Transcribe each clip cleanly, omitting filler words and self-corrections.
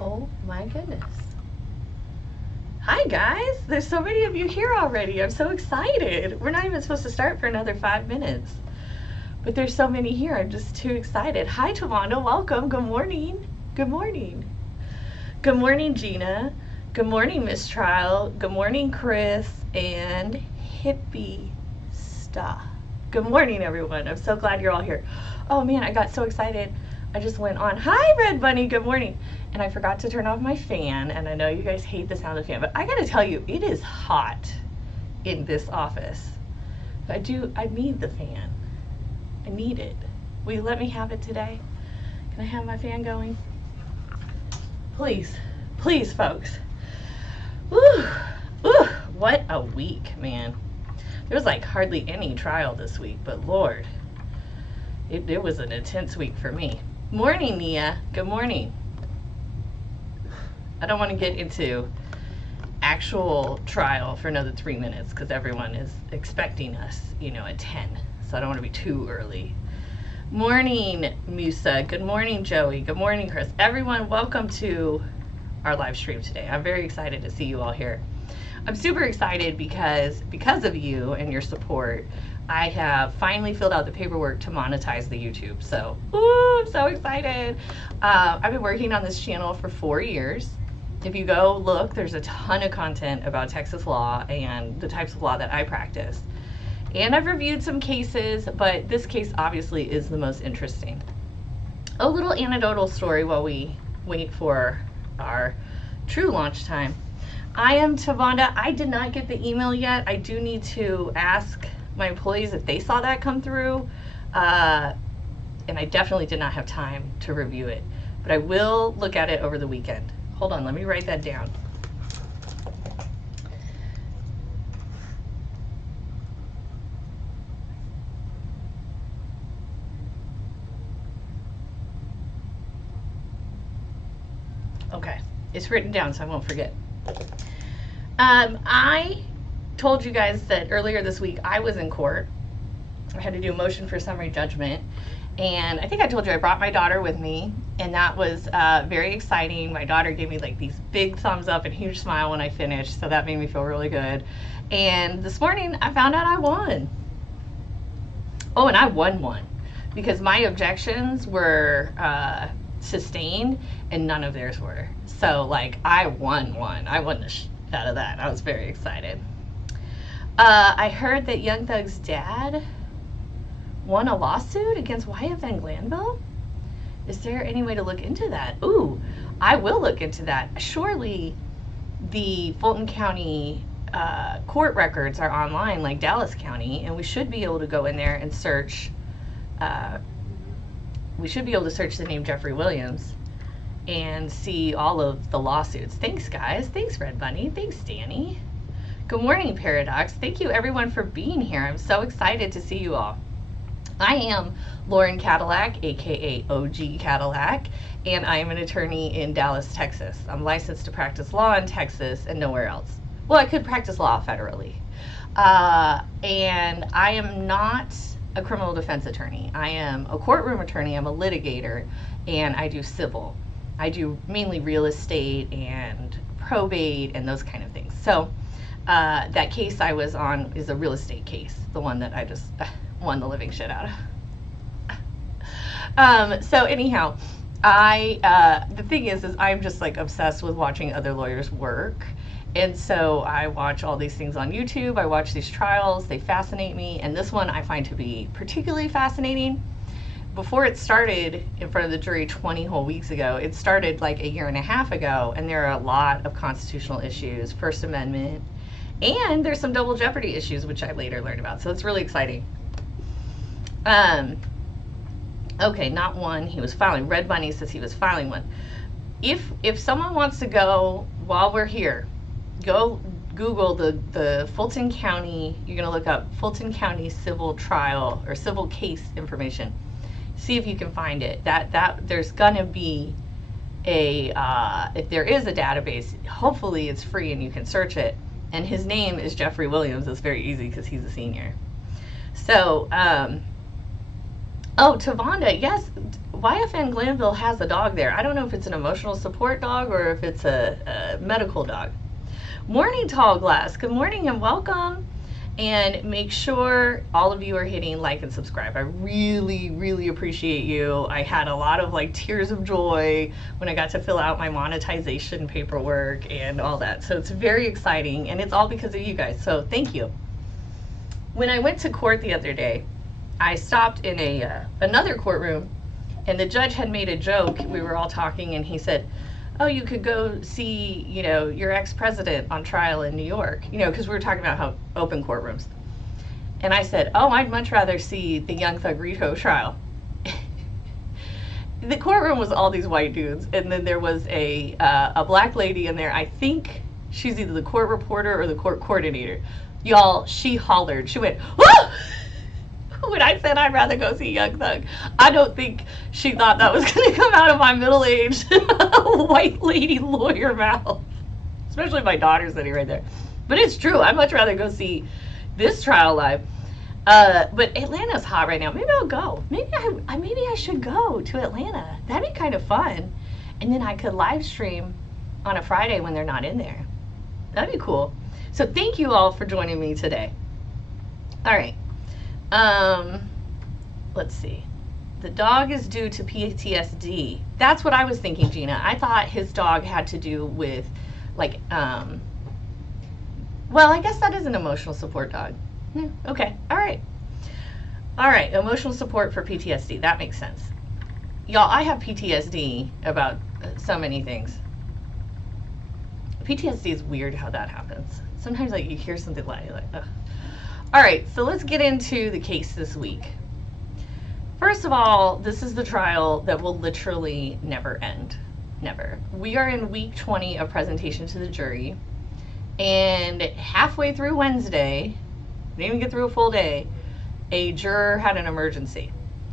Oh my goodness. Hi guys, there's so many of you here already. I'm so excited. We're not even supposed to start for another 5 minutes. But there's so many here. I'm just too excited. Hi Tawanda, welcome. Good morning. Good morning. Good morning, Gina. Good morning, Miss Trial. Good morning, Chris and Hippie Sta. Good morning, everyone. I'm so glad you're all here. Oh man, I got so excited. I just went on, hi Red Bunny, good morning. And I forgot to turn off my fan, and I know you guys hate the sound of the fan, but I gotta tell you, it is hot in this office. I need the fan. I need it. Will you let me have it today? Can I have my fan going? Please, please folks. Woo, woo, what a week, man. There was like hardly any trial this week, but Lord, it was an intense week for me. Morning, Nia. Good morning. I don't want to get into actual trial for another 3 minutes because everyone is expecting us, you know, at 10. So I don't want to be too early. Morning, Musa. Good morning, Joey. Good morning, Chris. Everyone, welcome to our live stream today. I'm very excited to see you all here. I'm super excited because of you and your support, I have finally filled out the paperwork to monetize the YouTube. So, ooh, I'm so excited. I've been working on this channel for 4 years. If you go look, there's a ton of content about Texas law and the types of law that I practice. And I've reviewed some cases, but this case obviously is the most interesting. A little anecdotal story while we wait for our true launch time. I am Tavonda. I did not get the email yet. I do need to ask my employees if they saw that come through. And I definitely did not have time to review it. But I will look at it over the weekend. Hold on, let me write that down. Okay, it's written down so I won't forget. I told you guys that earlier this week I was in court. I had to do a motion for summary judgment. And I think I told you I brought my daughter with me, and that was very exciting. My daughter gave me like these big thumbs up and huge smile when I finished, so that made me feel really good. And this morning I found out I won. Oh, and I won one because my objections were sustained and none of theirs were. So like I won one. I won the shit out of that. I was very excited. I heard that Young Thug's dad won a lawsuit against Wyatt Van Glanville. Is there any way to look into that? Ooh, I will look into that. Surely the Fulton County court records are online like Dallas County, and we should be able to go in there and search. We should be able to search the name Jeffrey Williams and see all of the lawsuits. Thanks, guys. Thanks, Red Bunny. Thanks, Danny. Good morning, Paradox. Thank you, everyone, for being here. I'm so excited to see you all. I am Lauren Cadillac, aka OG Cadillac, and I am an attorney in Dallas, Texas. I'm licensed to practice law in Texas and nowhere else. Well, I could practice law federally. And I am not a criminal defense attorney. I am a courtroom attorney, I'm a litigator, and I do civil. I do mainly real estate and probate and those kind of things. So that case I was on is a real estate case, the one that I just won the living shit out of. So anyhow, the thing is I'm just like obsessed with watching other lawyers work. And so I watch all these things on YouTube. I watch these trials. They fascinate me. And this one I find to be particularly fascinating. Before it started in front of the jury 20 whole weeks ago, it started like a year and a half ago. And there are a lot of constitutional issues, First Amendment, and there's some double jeopardy issues, which I later learned about. So it's really exciting. Okay, not one. He was filing. Red Bunny says he was filing one. If someone wants to go while we're here, go Google the Fulton County. You're gonna look up Fulton County civil trial or civil case information. See if you can find it. That there's gonna be a if there is a database. Hopefully it's free and you can search it. And his name is Jeffrey Williams. It's very easy because he's a senior. So, oh, Tavonda, yes. YFN Glanville has a dog there. I don't know if it's an emotional support dog or if it's a medical dog. Morning, Tall Glass. Good morning and welcome. And make sure all of you are hitting like and subscribe. I really, really appreciate you. I had a lot of like tears of joy when I got to fill out my monetization paperwork and all that. So it's very exciting, and it's all because of you guys. So thank you. When I went to court the other day, I stopped in another courtroom, and the judge had made a joke. We were all talking, and he said, oh, you could go see, you know, your ex-president on trial in New York, you know, because we were talking about how open courtrooms. And I said, oh, I'd much rather see the Young Thug RICO trial. The courtroom was all these white dudes, and then there was a black lady in there. I think she's either the court reporter or the court coordinator. Y'all, she hollered. She went, whoa! When I said I'd rather go see Young Thug, I don't think she thought that was going to come out of my middle-aged white lady lawyer mouth. Especially my daughter sitting right there. But it's true. I'd much rather go see this trial live. But Atlanta's hot right now. Maybe I'll go. Maybe I should go to Atlanta. That'd be kind of fun. And then I could live stream on a Friday when they're not in there. That'd be cool. So thank you all for joining me today. All right. Let's see. The dog is due to PTSD. That's what I was thinking, Gina. I thought his dog had to do with, like, well, I guess that is an emotional support dog. Okay. All right. All right. Emotional support for PTSD. That makes sense. Y'all, I have PTSD about so many things. PTSD is weird how that happens. Sometimes, like, you hear something like, ugh. All right, so let's get into the case this week. First of all, this is the trial that will literally never end. Never. We are in week 20 of presentation to the jury, and halfway through Wednesday, didn't even get through a full day, a juror had an emergency.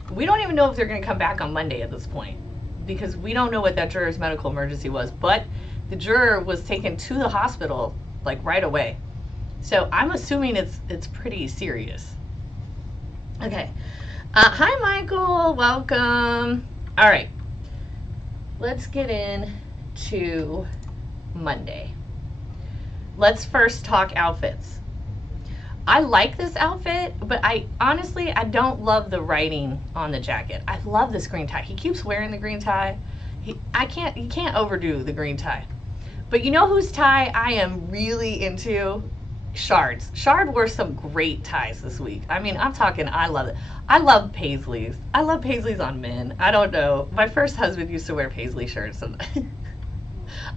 We don't even know if they're going to come back on Monday at this point, because we don't know what that juror's medical emergency was, but the juror was taken to the hospital, like, right away. So I'm assuming it's pretty serious. Okay. Hi, Michael. Welcome. All right. Let's get into Monday. Let's first talk outfits. I like this outfit, but I don't love the writing on the jacket. I love this green tie. He keeps wearing the green tie. He can't overdo the green tie. But you know whose tie I am really into? Shard's. Shard wore some great ties this week. I mean, I'm talking, I love it. I love paisleys. I love paisleys on men. I don't know. My first husband used to wear paisley shirts, and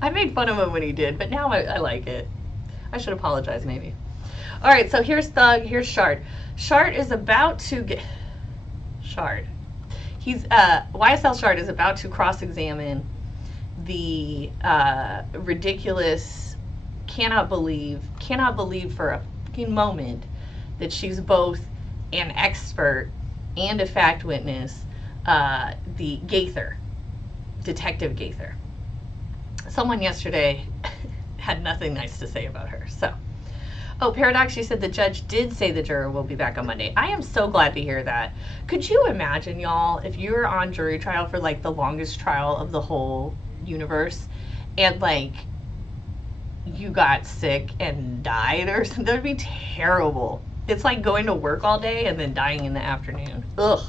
I made fun of him when he did, but now I like it. I should apologize, maybe. All right, so here's Thug, here's Shard. Shard is about to get... Shard. YSL Shard is about to cross-examine the ridiculous... cannot believe for a fucking moment that she's both an expert and a fact witness, the Gaither, Detective Gaither. Someone yesterday had nothing nice to say about her. So, oh, Paradox, you said the judge did say the juror will be back on Monday. I am so glad to hear that. Could you imagine, y'all, if you were on jury trial for like the longest trial of the whole universe, and like you got sick and died or something? That would be terrible. It's like going to work all day and then dying in the afternoon. Ugh,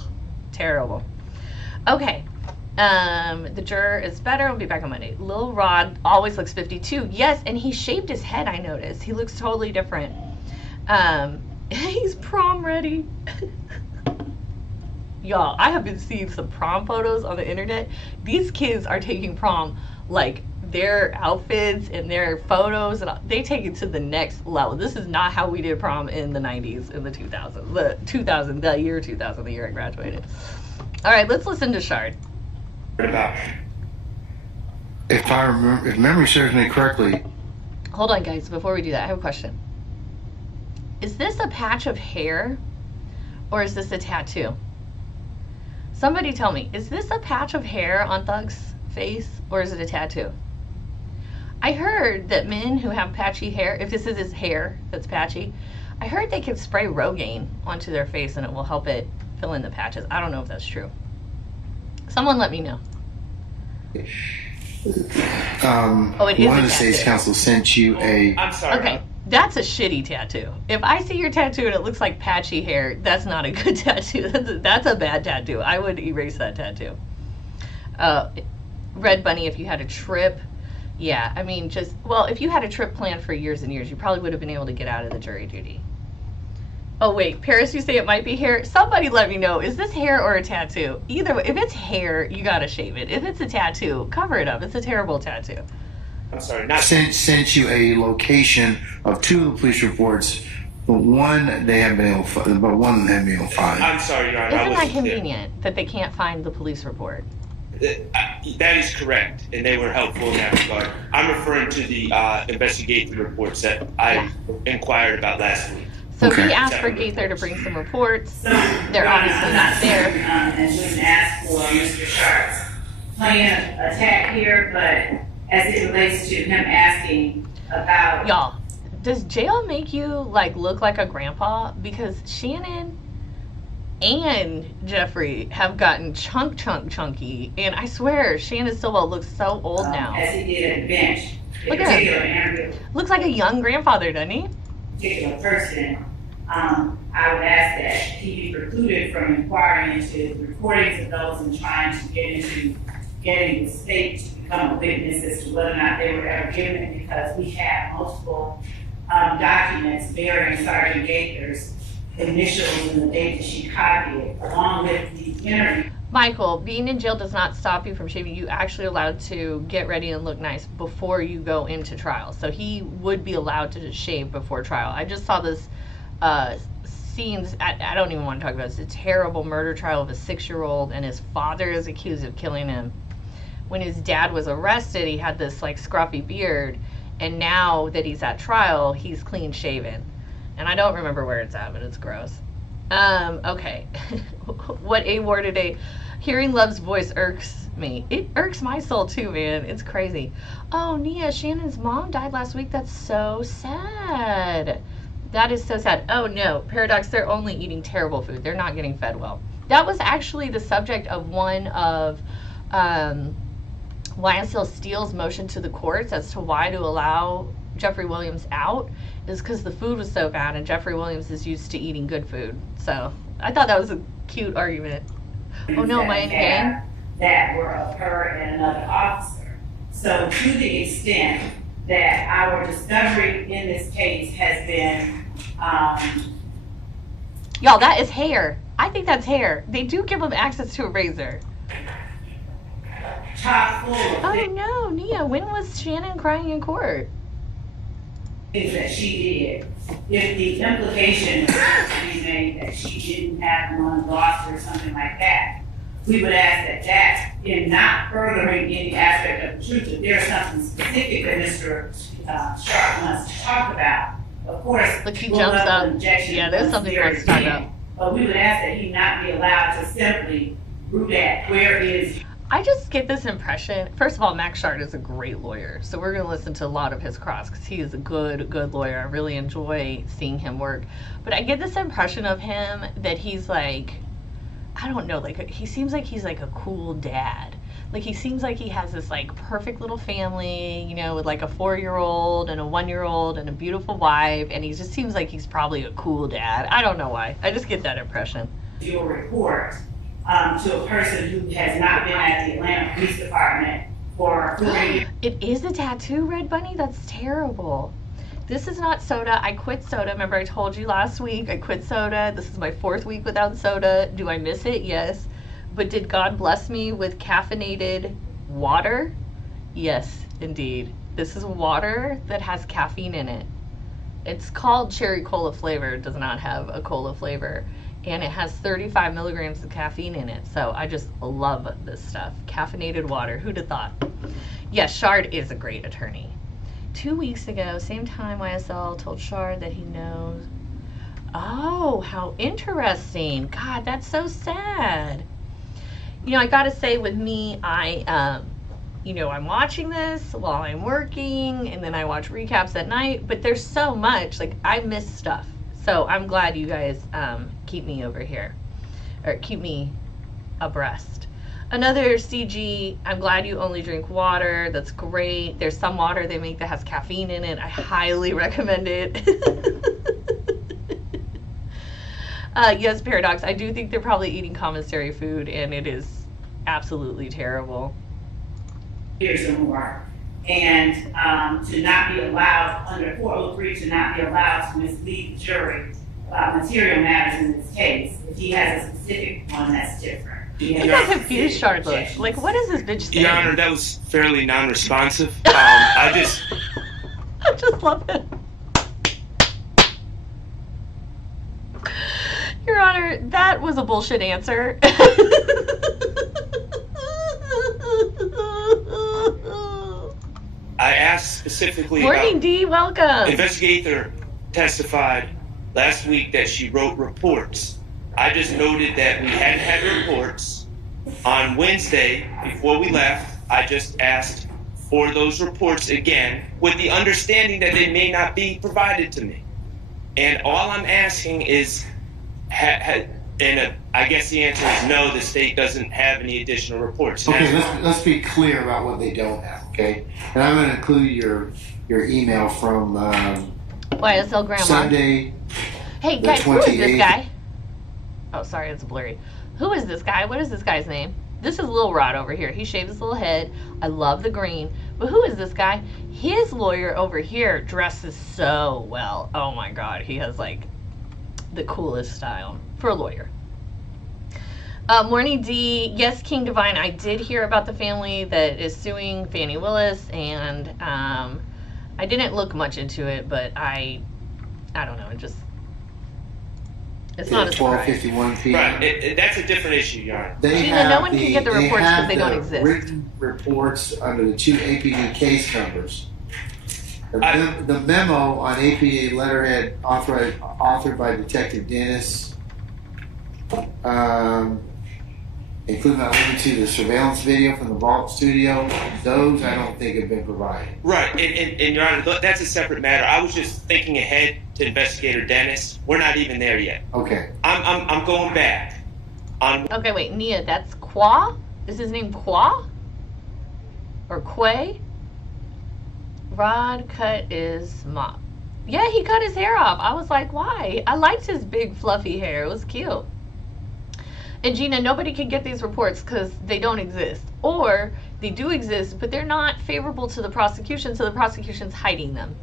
terrible. Okay, the juror is better. We'll be back on Monday. Lil Rod always looks 52. Yes, and he shaved his head, I noticed. He looks totally different. He's prom ready. Y'all, I have been seeing some prom photos on the internet. These kids are taking prom, like, their outfits and their photos, and they take it to the next level. This is not how we did prom in the 90s, in the 2000s, the year 2000, the year I graduated. All right, let's listen to Shard. If memory serves me correctly. Hold on, guys, before we do that, I have a question. Is this a patch of hair, or is this a tattoo? Somebody tell me, is this a patch of hair on Thug's face, or is it a tattoo? I heard that men who have patchy hair, if this is his hair that's patchy, I heard they can spray Rogaine onto their face and it will help it fill in the patches. I don't know if that's true. Someone let me know. Oh, it is One a of the state's tattoo. council sent you a. I'm sorry. Okay, that's a shitty tattoo. If I see your tattoo and it looks like patchy hair, that's not a good tattoo. That's a bad tattoo. I would erase that tattoo. Red Bunny, if you had a trip, yeah, I mean, if you had a trip planned for years and years, you probably would have been able to get out of the jury duty. Oh, wait, Paris, you say it might be hair? Somebody let me know. Is this hair or a tattoo? Either way, if it's hair, you gotta shave it. If it's a tattoo, cover it up. It's a terrible tattoo. I'm sorry. Not Sent you a location of 2 of the police reports. But one they haven't been able to, but one they haven't been able to find. I'm sorry, Your Honor. Isn't that convenient that they can't find the police report? That is correct, and they were helpful in that regard. I'm referring to the investigation reports that I inquired about last week. So Okay. we asked for Gaither to bring some reports. They're obviously not there. And wouldn't ask for Mr. Sharp's plan attack here, but as it relates to him asking about. Y'all, does jail make you look like a grandpa? Because Shannon and Jeffrey have gotten chunky, and I swear Shannon Silva looks so old now. As he did at the bench. Look in at particular interview, Looks like a young grandfather, doesn't he? particular person, I would ask that he be precluded from inquiring into recordings of those and trying to getting the state to become a witness as to whether or not they were ever given it, because we have multiple documents bearing Sergeant Gaither's initials and the date that she copied it, along with the interview. Michael, being in jail does not stop you from shaving. You actually allowed to get ready and look nice before you go into trial. So he would be allowed to shave before trial. I just saw this scenes. I don't even want to talk about it. It's a terrible murder trial of a 6-year-old, and his father is accused of killing him. When his dad was arrested, he had this scruffy beard, and now that he's at trial, he's clean shaven. And I don't remember where it's at, but it's gross. Okay. What A word today? Hearing Love's voice irks me. It irks my soul too, man. It's crazy. Oh, Nia, Shannon's mom died last week. That's so sad. That is so sad. Oh no, Paradox, they're only eating terrible food. They're not getting fed well. That was actually the subject of one of YSL Steele's motion to the courts as to why to allow Jeffrey Williams out, is because the food was so bad and Jeffrey Williams is used to eating good food. So I thought that was a cute argument. Oh no, am I in pain? That were of her and another officer. So to the extent that our discovery in this case has been, Y'all, that is hair. I think that's hair. They do give them access to a razor. chock full of Oh no, Nia, when was Shannon crying in court? things that she did. If the implication is to be made that she didn't have one lost or something like that, we would ask that in not furthering any aspect of the truth, if there's something specific that Mr. Sharp wants to talk about, of course, Look, he we'll jumps let up. an objection Yeah, there's something he wants to talk about. But we would ask that he not be allowed to simply root at where is. I just get this impression. First of all, Max Shard is a great lawyer, so we're going to listen to a lot of his cross because he is a good lawyer. I really enjoy seeing him work. But I get this impression of him that he's I don't know, he seems like he's a cool dad. He seems like he has this perfect little family, with a 4-year-old and a 1-year-old and a beautiful wife, and he just seems like he's probably a cool dad. I don't know why. I just get that impression. Your report to a person who has not been at the Atlanta Police Department for 4 years. It is a tattoo, Red Bunny? That's terrible. This is not soda. I quit soda. Remember I told you last week I quit soda. This is my 4th week without soda. Do I miss it? Yes. But did God bless me with caffeinated water? Yes, indeed. This is water that has caffeine in it. It's called cherry cola flavor. It does not have a cola flavor. And it has 35 milligrams of caffeine in it. So I just love this stuff. Caffeinated water. Who'd have thought? Yes, Shard is a great attorney. 2 weeks ago, same time YSL told Shard that he knows. Oh, how interesting. God, that's so sad. I gotta say with me, I'm watching this while I'm working, and then I watch recaps at night, but there's so much, I miss stuff. So I'm glad you guys keep me over here, or keep me abreast. Another CG, I'm glad you only drink water. That's great. There's some water they make that has caffeine in it. I highly recommend it. Yes, Paradox. I do think they're probably eating commissary food, and it is absolutely terrible. Years or more. And to not be allowed, under 403, to not be allowed to mislead the jury about material matters in this case. If he has a specific one, that's different. Look how confused Shard looks. Like, what is this bitch saying? Your Honor, that was fairly non-responsive. I just love it. Your Honor, that was a bullshit answer. I asked specifically Morning, about... D, welcome. Investigator testified last week that she wrote reports. I just noted that we hadn't had reports. On Wednesday, before we left, I just asked for those reports again with the understanding that they may not be provided to me. And all I'm asking is, I guess the answer is no, the state doesn't have any additional reports. Okay, let's be clear about what they don't have, okay? And I'm going to include your email from YSL Grandma. Sunday. Hey, the guys, who is this 28th. guy? Oh, sorry, it's blurry. Who is this guy? What is this guy's name? This is Lil Rod over here. He shaved his little head. I love the green. But who is this guy? His lawyer over here dresses so well. Oh my God. He has like the coolest style for a lawyer. Morning D. Yes, King Divine. I did hear about the family that is suing Fannie Willis, and I didn't look much into it, but I don't know. It's not a surprise. 12:51 p.m. Right, that's a different issue, Your Honor. No one can get the reports because they don't exist. Written reports under the 2 APD case numbers. The memo on APA letterhead authored by Detective Dennis, including that link to the surveillance video from the Vault Studio, those I don't think have been provided. Right, and Your Honor, that's a separate matter. I was just thinking ahead to Investigator Dennis. We're not even there yet. Okay. I'm going back. Okay, wait, Nia, that's Qua? Is his name Qua? Or Quay? Rod cut his mop. Yeah, he cut his hair off. I was like, why? I liked his big fluffy hair. It was cute. And Gina, nobody can get these reports because they don't exist. Or they do exist, but they're not favorable to the prosecution, so the prosecution's hiding them.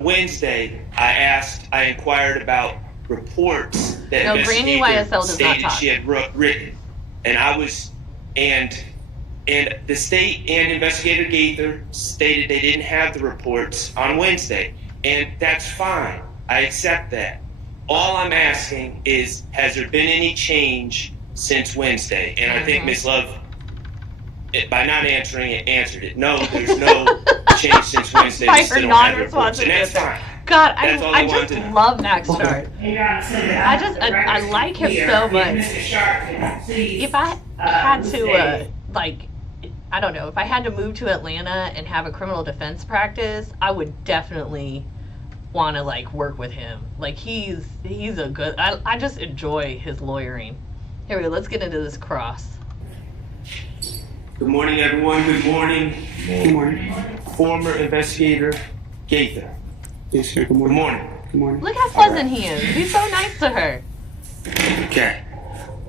Wednesday, I inquired about reports that Granny YSL does not stated talk. she had written. And the state and Investigator Gaither stated they didn't have the reports on Wednesday. And that's fine. I accept that. All I'm asking is, has there been any change since Wednesday? And I think Ms. Love, by not answering it, answered it. No, there's no change since Wednesday. We still don't have reports, and that's fine. God, I just love Max Sharp. I like him so much. If I had to, I don't know, if I had to move to Atlanta and have a criminal defense practice, I would definitely want to work with him. He's a good, I just enjoy his lawyering. Here we go, let's get into this cross. Good morning, everyone. Good morning. Good morning. Former Investigator Gaither. Yes, sir. Good Good morning. morning. Good morning. Look how pleasant he is. He's so nice to her. Okay.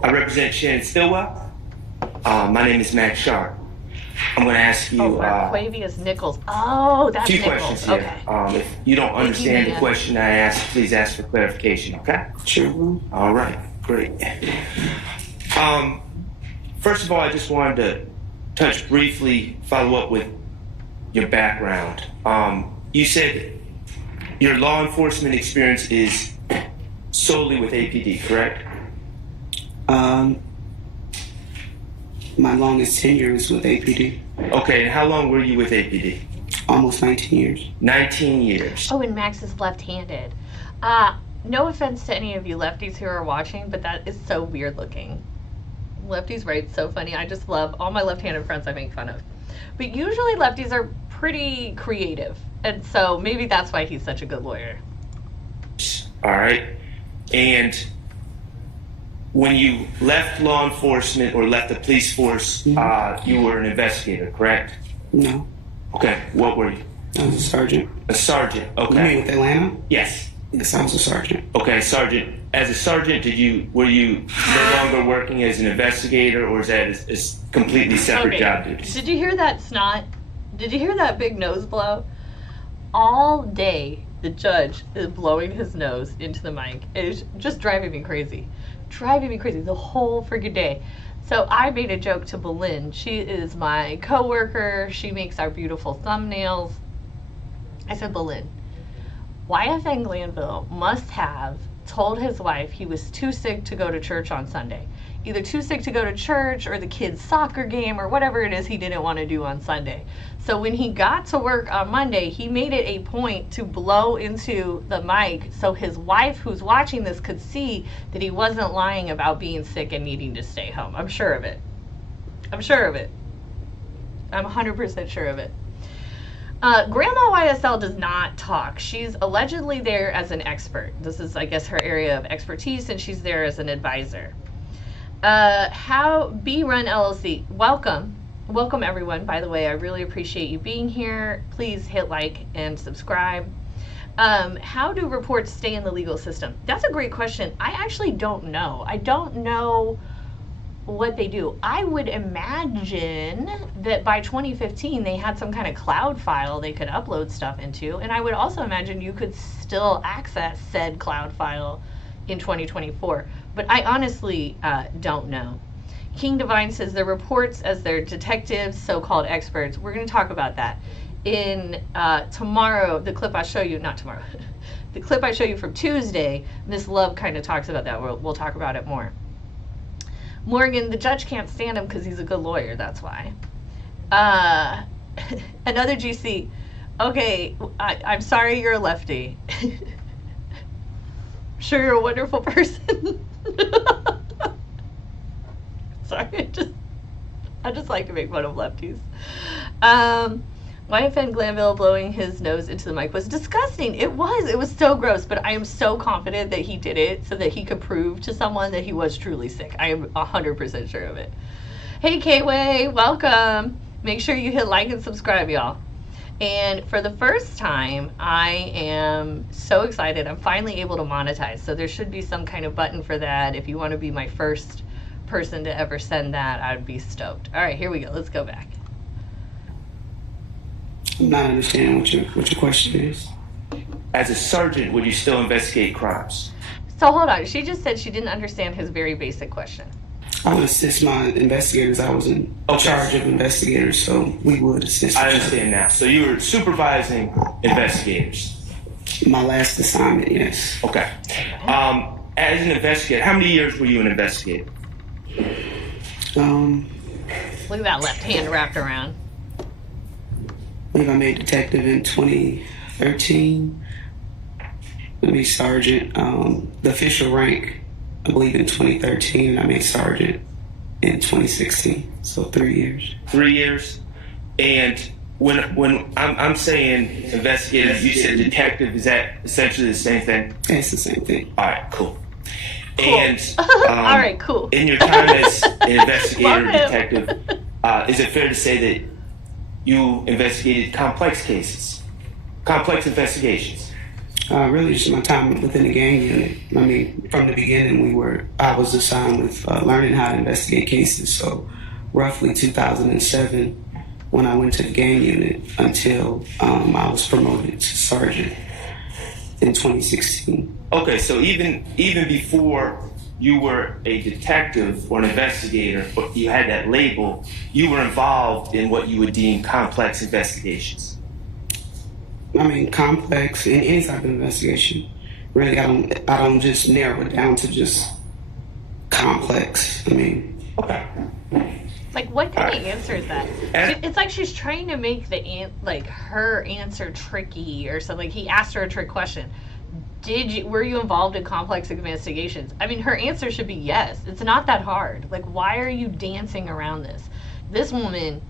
I represent Shannon Stillwell. My name is Max Sharp. I'm going to ask you Marquavius Nichols. Oh, that's two Nichols. questions here. Okay. If you don't understand the question I asked, please ask for clarification, okay? Sure. All right. Great. First of all, I just wanted to follow up with your background. You said your law enforcement experience is solely with APD, correct? My longest tenure is with APD. Okay, and how long were you with APD? Almost 19 years. 19 years. Oh, and Max is left-handed. No offense to any of you lefties who are watching, but that is so weird looking. Lefties write so funny. I just love all my left-handed friends I make fun of. But usually lefties are pretty creative. And so maybe that's why he's such a good lawyer. All right. And when you left law enforcement or left the police force, you were an investigator, correct? No. Okay, what were you? I was a sergeant. A sergeant, You mean okay. with Atlanta? Yes. Yes, I was a sergeant. Okay, sergeant. As a sergeant, were you no longer working as an investigator, or is that a completely separate job duties? Did you hear that snot? Did you hear that big nose blow? All day, the judge is blowing his nose into the mic. It's just driving me crazy. Driving me crazy the whole freaking day. So I made a joke to Belinda. She is my coworker. She makes our beautiful thumbnails. I said, Belinda, YFN Glanville must have told his wife he was too sick to go to church on Sunday. Either too sick to go to church or the kid's soccer game or whatever it is he didn't want to do on Sunday. So when he got to work on Monday, he made it a point to blow into the mic so his wife, who's watching this, could see that he wasn't lying about being sick and needing to stay home. I'm sure of it. I'm sure of it. I'm 100% sure of it. Grandma YSL does not talk. She's allegedly there as an expert. This is, I guess, her area of expertise, and she's there as an advisor. How B Run LLC, welcome everyone. By the way, I really appreciate you being here. Please hit like and subscribe. How do reports stay in the legal system? That's a great question. I actually don't know. I don't know what they do. I would imagine that by 2015 they had some kind of cloud file they could upload stuff into, and I would also imagine you could still access said cloud file in 2024. But I honestly don't know. King Divine says the reports as their detectives, so-called experts. We're going to talk about that in tomorrow. The clip I show you, not tomorrow, the clip I show you from Tuesday, Miss Love kind of talks about that. We'll talk about it more. Morgan, the judge can't stand him because he's a good lawyer. That's why. Another GC. Okay, I'm sorry you're a lefty. Sure, you're a wonderful person. Sorry, I just like to make fun of lefties. YFN Glanville blowing his nose into the mic was disgusting. It was so gross, but I am so confident that he did it so that he could prove to someone that he was truly sick. I am 100% sure of it. Hey, K-Way, welcome. Make sure you hit like and subscribe, y'all. And for the first time, I am so excited. I'm finally able to monetize. So there should be some kind of button for that. If you want to be my first person to ever send that, I'd be stoked. All right, here we go. Let's go back. I'm not understanding what your question is. As a sergeant, would you still investigate crimes? So hold on. She just said she didn't understand his very basic question. I would assist my investigators. I was in charge of investigators, so we would assist. I understand now. So you were supervising investigators. My last assignment, yes. Okay. As an investigator, how many years were you an investigator? Look at that left hand wrapped around. I believe I made detective in 2013. I made sergeant. The official rank, I believe, in 2013. I made sergeant in 2016. So 3 years. 3 years. And when I'm saying investigator, you said detective. Is that essentially the same thing? It's the same thing. All right, cool. And all right, cool. In your time as an investigator or detective, is it fair to say that you investigated complex cases, complex investigations? Really, just my time within the gang unit. I mean, from the beginning, I was assigned with learning how to investigate cases. So, roughly 2007, when I went to the gang unit, until I was promoted to sergeant in 2016. Okay, so even before you were a detective or an investigator, but you had that label, you were involved in what you would deem complex investigations. I mean, complex in any type of investigation. Really, I don't just narrow it down to just complex. I mean, okay. Like, what kind of answer is that? It's like she's trying to make her answer tricky or something. He asked her a trick question. Were you involved in complex investigations? I mean, her answer should be yes. It's not that hard. Like, why are you dancing around this? This woman,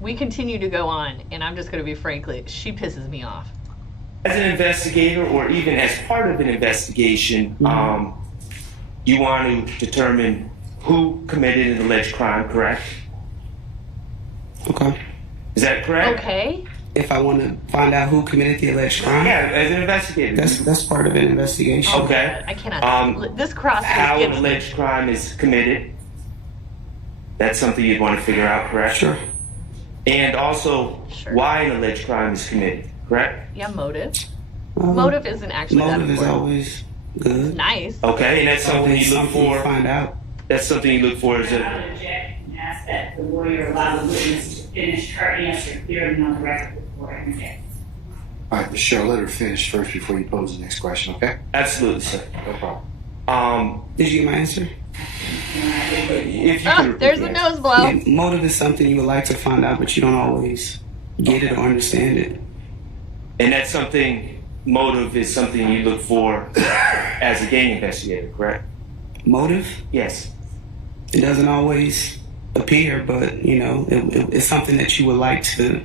we continue to go on, and I'm just going to be frankly, she pisses me off. As an investigator, or even as part of an investigation, you want to determine who committed an alleged crime, correct? Okay. Is that correct? Okay. If I want to find out who committed the alleged crime, Yeah, as an investigator. that's part of an investigation. Okay. I cannot. This cross How an alleged crime is committed. That's something you'd want to figure out, correct? Sure. And also, Sure. why an alleged crime is committed, correct? Yeah, motive. Motive isn't actually that Motive is important. always good. It's nice. Okay, and that's something Always you look something to for. find out. That's something you look for as I a. would object and ask that the lawyer allow the witness to finish her answer clearly on the record before I reject. All right, Michelle, let her finish first before you pose the next question, okay? Absolutely, sir. No problem. Did you get my answer? If you Oh, could there's repeat a that. nose blow. Yeah, motive is something you would like to find out, but you don't always get it or understand it. And that's something, motive is something you look for as a gang investigator, correct? Motive? Yes. It doesn't always appear, but you know, it's something that you would like to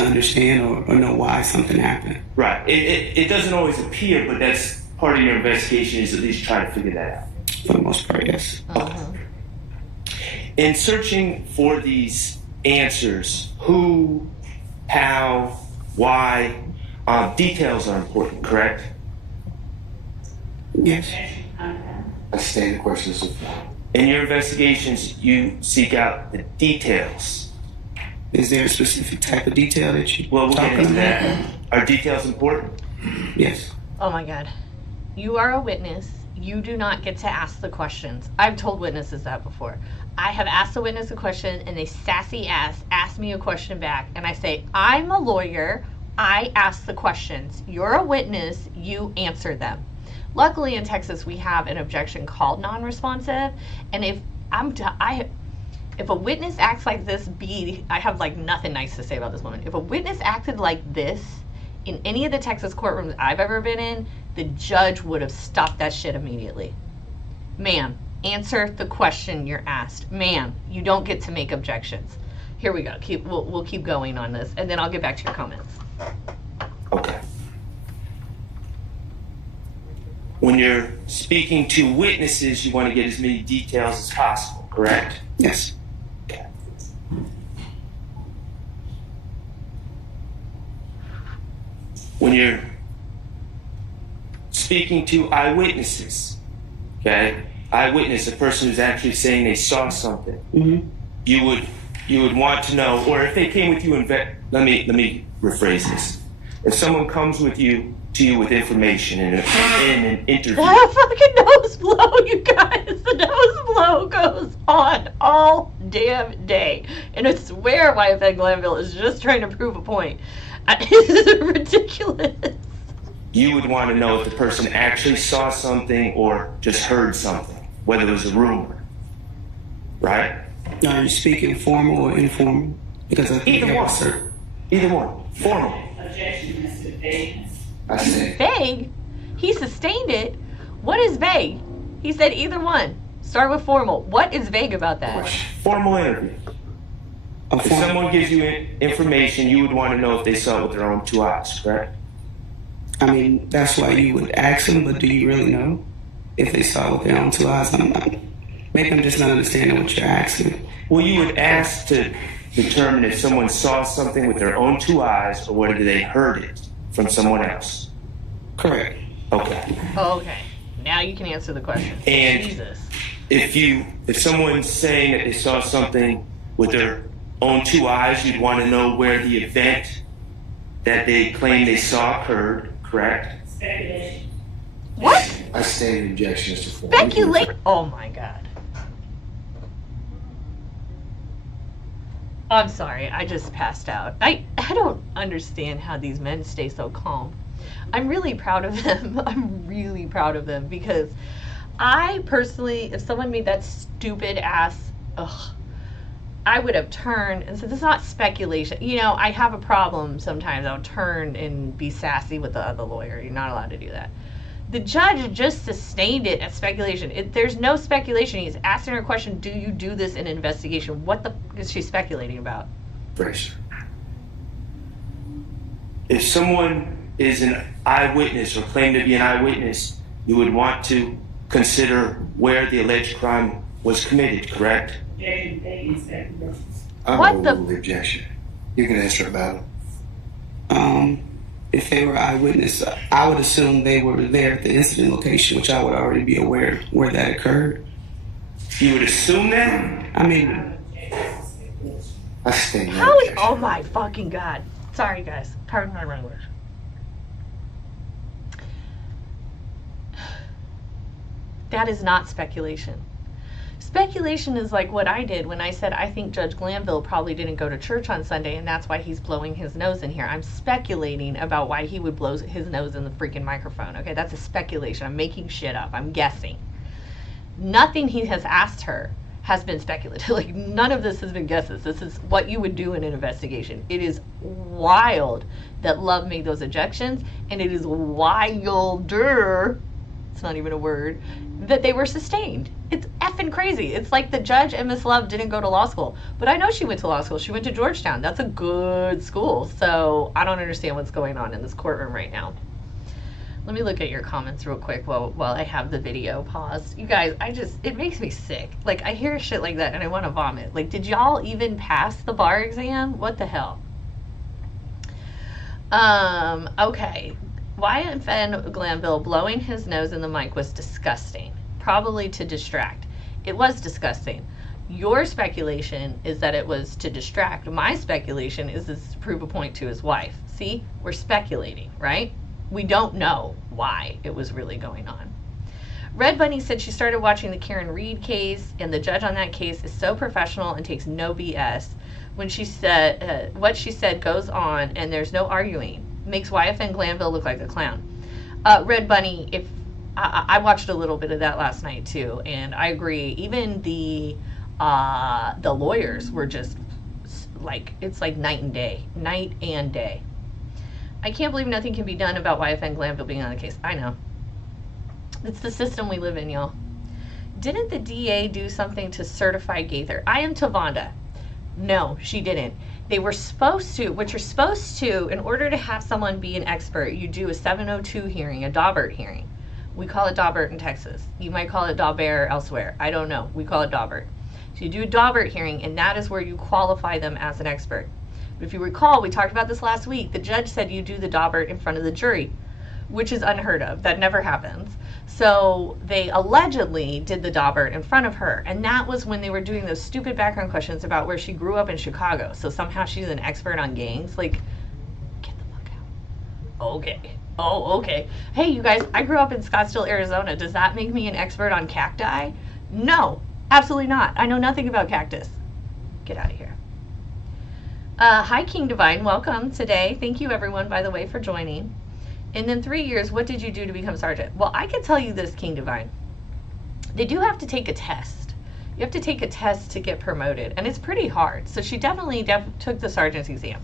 understand or know why something happened. Right. It doesn't always appear, but that's part of your investigation is at least try to figure that out. For the most part, yes. In searching for these answers, who, how, why, details are important, correct? Yes. I stand the question as a form. In your investigations, you seek out the details. Is there a specific type of detail that you're Well, we'll get talking into about? that. Are details important? Yes. Oh my God. You are a witness. You do not get to ask the questions. I've told witnesses that before. I have asked a witness a question and they sassy ask me a question back. And I say, I'm a lawyer. I ask the questions. You're a witness. You answer them. Luckily in Texas, we have an objection called non-responsive. And if a witness acts like this, I have like nothing nice to say about this woman. If a witness acted like this in any of the Texas courtrooms I've ever been in, the judge would have stopped that shit immediately. Ma'am, answer the question you're asked. Ma'am, you don't get to make objections. Here we go. We'll keep going on this, and then I'll get back to your comments. Okay. When you're speaking to witnesses, you want to get as many details as possible, correct? Yes. Okay. When you're speaking to eyewitnesses, okay? Eyewitness, a person who's actually saying they saw something. Mm-hmm. You would want to know, or if they came with you let me rephrase this. If someone comes to you with information in an interview. That fucking nose blow, you guys. The nose blow goes on all damn day. And I swear YFN Glanville is just trying to prove a point. This is ridiculous. You would want to know if the person actually saw something or just heard something, whether it was a rumor. Right? Are you speaking formal or informal? Because I think Either you have one. a certain. Either one. Formal. Objection, Mr. Davis. I stand. Vague? He sustained it. What is vague? He said either one. Start with formal. What is vague about that? Formal interview. If someone gives you information, you would want to know if they saw it with their own two eyes, correct? I mean, that's why you would ask them, but do you really know if they saw it with their own two eyes? Maybe I'm just not understanding what you're asking. Well, you would ask to determine if someone saw something with their own two eyes or whether they heard it from someone else. Correct. Okay. Okay. Now you can answer the question. And Jesus. if someone's saying that they saw something with their own two eyes, you'd want to know where the event that they claim they saw occurred, correct? Speculation. What? I stand in objection as to form. Speculate. Oh my God. I'm sorry, I just passed out. I don't understand how these men stay so calm. I'm really proud of them. I'm really proud of them because I personally, if someone made that stupid ass, I would have turned and said, this is not speculation. You know, I have a problem sometimes. I'll turn and be sassy with the other lawyer. You're not allowed to do that. The judge just sustained it as speculation. There's no speculation. He's asking her a question, do you do this in an investigation? What the f is she speculating about? Brace. If someone is an eyewitness or claim to be an eyewitness, you would want to consider where the alleged crime was committed, correct? What the- the objection? You can answer about it. If they were eyewitness, I would assume they were there at the incident location, which I would already be aware where that occurred. You would assume that? I mean, I stand How no is, objection. oh my fucking God. Sorry guys, pardon my language. That is not speculation. Speculation is like what I did when I said I think Judge Glanville probably didn't go to church on Sunday and that's why he's blowing his nose in here. I'm speculating about why he would blow his nose in the freaking microphone. Okay, that's a speculation. I'm making shit up. I'm guessing. Nothing he has asked her has been speculative. Like, none of this has been guesses. This is what you would do in an investigation. It is wild that Love made those objections, and it is wilder, it's not even a word, that they were sustained. It's effing crazy. It's like the judge and Miss Love didn't go to law school. But I know she went to law school. She went to Georgetown. That's a good school. So I don't understand what's going on in this courtroom right now. Let me look at your comments real quick while I have the video paused. You guys, it makes me sick. Like, I hear shit like that and I want to vomit. Like, did y'all even pass the bar exam? What the hell? Okay. YFN Glanville blowing his nose in the mic was disgusting. Probably to distract. It was disgusting. Your speculation is that it was to distract. My speculation is this to prove a point to his wife. See? We're speculating, right? We don't know why it was really going on. Red Bunny said she started watching the Karen Reed case, and the judge on that case is so professional and takes no BS. When she said, what she said goes on, and there's no arguing. Makes YFN Glanville look like a clown. Red Bunny, if I watched a little bit of that last night too, and I agree. Even the lawyers were just like, it's like night and day. I can't believe nothing can be done about YFN Glanville being on the case. I know. It's the system we live in, y'all. Didn't the DA do something to certify Gaither? I am Tavonda. No, she didn't. They were supposed to, what you're supposed to, in order to have someone be an expert, you do a 702 hearing, a Daubert hearing. We call it Daubert in Texas. You might call it Daubert elsewhere. I don't know. We call it Daubert. So you do a Daubert hearing, and that is where you qualify them as an expert. If you recall, we talked about this last week. The judge said you do the Daubert in front of the jury, which is unheard of. That never happens. So they allegedly did the Daubert in front of her, and that was when they were doing those stupid background questions about where she grew up in Chicago. So somehow she's an expert on gangs. Like, get the fuck out. Okay. Oh, okay. Hey, you guys, I grew up in Scottsdale, Arizona. Does that make me an expert on cacti? No, absolutely not. I know nothing about cactus. Get out of here. Hi, King Divine. Welcome today. Thank you, everyone, by the way, for joining. And then 3 years, what did you do to become sergeant? Well, I can tell you this, King Divine. They do have to take a test. You have to take a test to get promoted, and it's pretty hard. So she definitely took the sergeant's exam.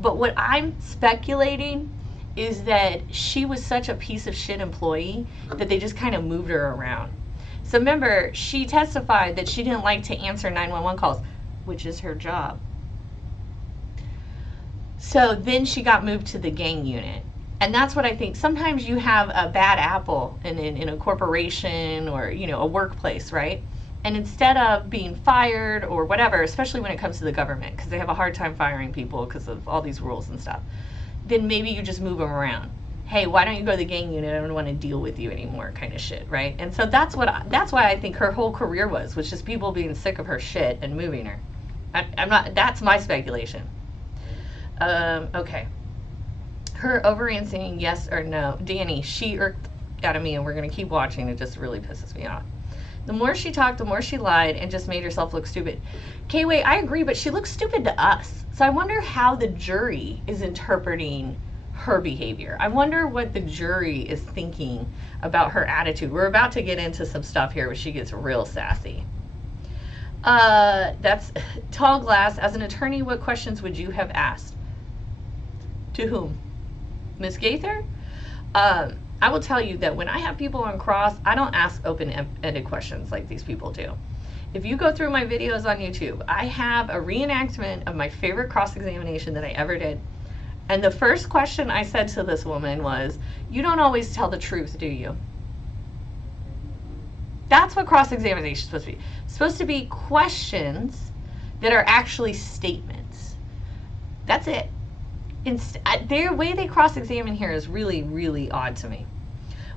But what I'm speculating is that she was such a piece of shit employee that they just kind of moved her around. So remember, she testified that she didn't like to answer 911 calls, which is her job. So then she got moved to the gang unit. And that's what I think. Sometimes you have a bad apple in a corporation or, you know, a workplace, right? And instead of being fired or whatever, especially when it comes to the government, because they have a hard time firing people because of all these rules and stuff, then maybe you just move them around. Hey, why don't you go to the gang unit? I don't want to deal with you anymore, kind of shit, right? And so that's why I think her whole career was just people being sick of her shit and moving her. I'm not. That's my speculation. Okay. Her over-answering yes or no. Danny, she irked out of me, and we're going to keep watching. It just really pisses me off. The more she talked, the more she lied and just made herself look stupid. K-Way, I agree, but she looks stupid to us. So I wonder how the jury is interpreting her behavior. I wonder what the jury is thinking about her attitude. We're about to get into some stuff here where she gets real sassy. That's Tall Glass. As an attorney, what questions would you have asked? To whom? Miss Gaither? I will tell you that when I have people on cross, I don't ask open-ended questions like these people do. If you go through my videos on YouTube, I have a reenactment of my favorite cross-examination that I ever did. And the first question I said to this woman was, you don't always tell the truth, do you? That's what cross-examination is supposed to be. It's supposed to be questions that are actually statements. That's it. Their way they cross-examine here is really, really odd to me.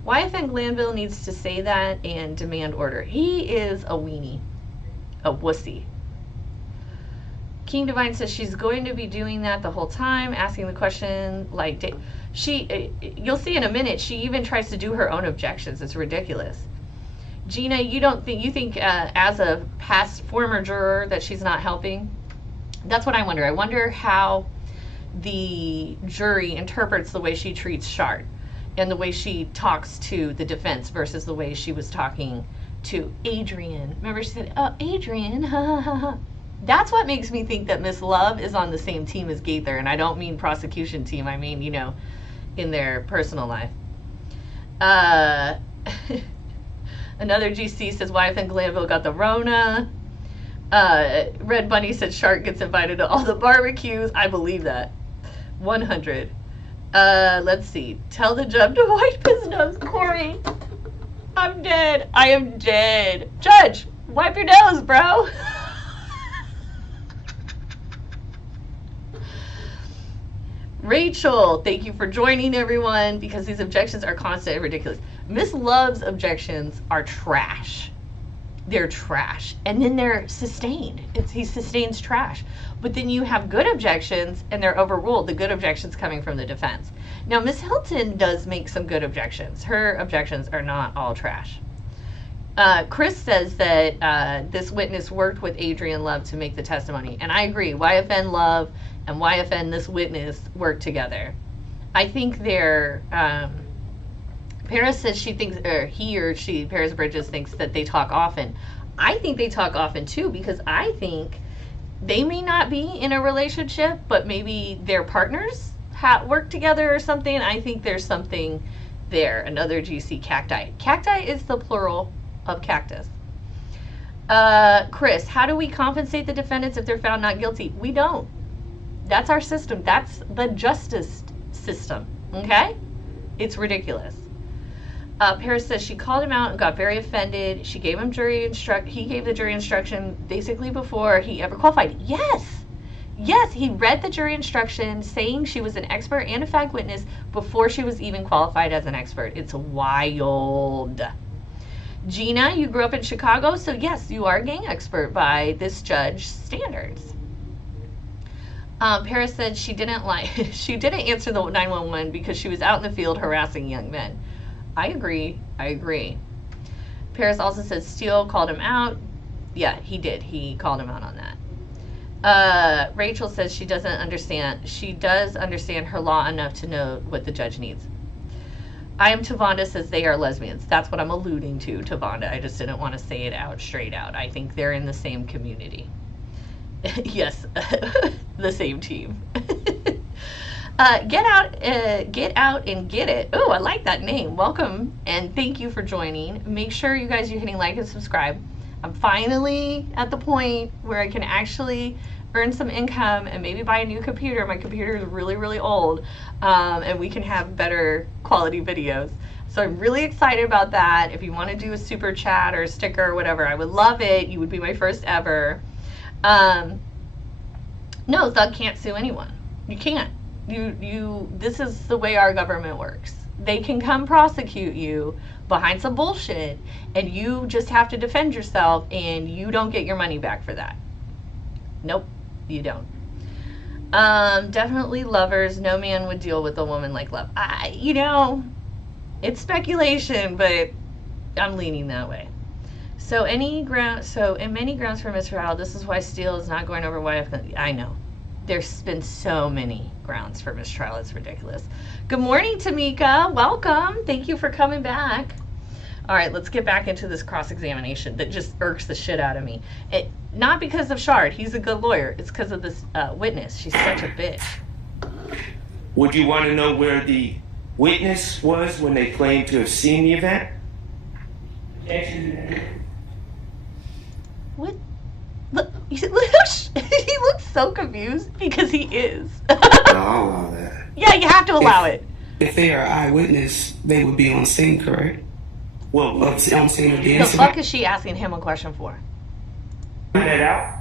YFN Glanville needs to say that and demand order. He is a weenie, a wussy. King Divine says she's going to be doing that the whole time, asking the question like you'll see in a minute. She even tries to do her own objections. It's ridiculous. Gina, you think as a past former juror that she's not helping? That's what I wonder. I wonder how the jury interprets the way she treats Shard and the way she talks to the defense versus the way she was talking to Adrian. Remember, she said, "Oh, Adrian, ha ha ha ha." That's what makes me think that Miss Love is on the same team as Gaither, and I don't mean prosecution team. I mean, in their personal life. Another GC says YFN Glanville got the Rona. Red Bunny said Shark gets invited to all the barbecues. I believe that. 100. Let's see. Tell the judge to wipe his nose. Corey, I'm dead. I am dead. Judge, wipe your nose, bro. Rachel, thank you for joining, everyone, because these objections are constant and ridiculous. Miss Love's objections are trash. They're trash. And then they're sustained. He sustains trash. But then you have good objections, and they're overruled. The good objections coming from the defense. Now, Miss Hilton does make some good objections. Her objections are not all trash. Chris says that this witness worked with Adrian Love to make the testimony. And I agree. YFN Love and YFN, this witness, work together. I think they're, Paris says she thinks, or he or she, Paris Bridges, thinks that they talk often. I think they talk often too, because I think they may not be in a relationship, but maybe their partners work together or something. I think there's something there. Another GC, cacti. Cacti is the plural of cactus. Chris, how do we compensate the defendants if they're found not guilty? We don't. That's our system. That's the justice system. Okay? It's ridiculous. Paris says she called him out and got very offended. She gave him he gave the jury instruction basically before he ever qualified. Yes. Yes, he read the jury instruction saying she was an expert and a fact witness before she was even qualified as an expert. It's wild. Gina, you grew up in Chicago, so yes, you are a gang expert by this judge's standards. Paris said she didn't answer the 911 because she was out in the field harassing young men. I agree. Paris also said Steele called him out. Yeah, he did. He called him out on that. Rachel says she doesn't understand. She does understand her law enough to know what the judge needs. I am Tavonda says they are lesbians. That's what I'm alluding to, Tavonda. I just didn't want to say it out straight out. I think they're in the same community. Yes, the same team. Get out and get it. Oh, I like that name. Welcome and thank you for joining. Make sure you guys are hitting like and subscribe. I'm finally at the point where I can actually earn some income and maybe buy a new computer. My computer is really, really old, and we can have better quality videos. So I'm really excited about that. If you want to do a super chat or a sticker or whatever, I would love it. You would be my first ever. No, Thug can't sue anyone. You can't. This is the way our government works. They can come prosecute you behind some bullshit, and you just have to defend yourself, and you don't get your money back for that. Nope, you don't. Definitely lovers. No man would deal with a woman like Love. It's speculation, but I'm leaning that way. So in many grounds for mistrial, this is why Steele is not going over YF. I know. There's been so many grounds for mistrial. It's ridiculous. Good morning, Tamika. Welcome. Thank you for coming back. All right, let's get back into this cross-examination that just irks the shit out of me. Not because of Shard. He's a good lawyer. It's because of this witness. She's such a bitch. Would you want to know where the witness was when they claimed to have seen the event? What? Look, he looks so confused because he is. I'll allow that. Yeah, you have to allow it. If they are eyewitness, they would be on scene, correct? Well, on scene of the The incident. fuck is she asking him a question for? find that out.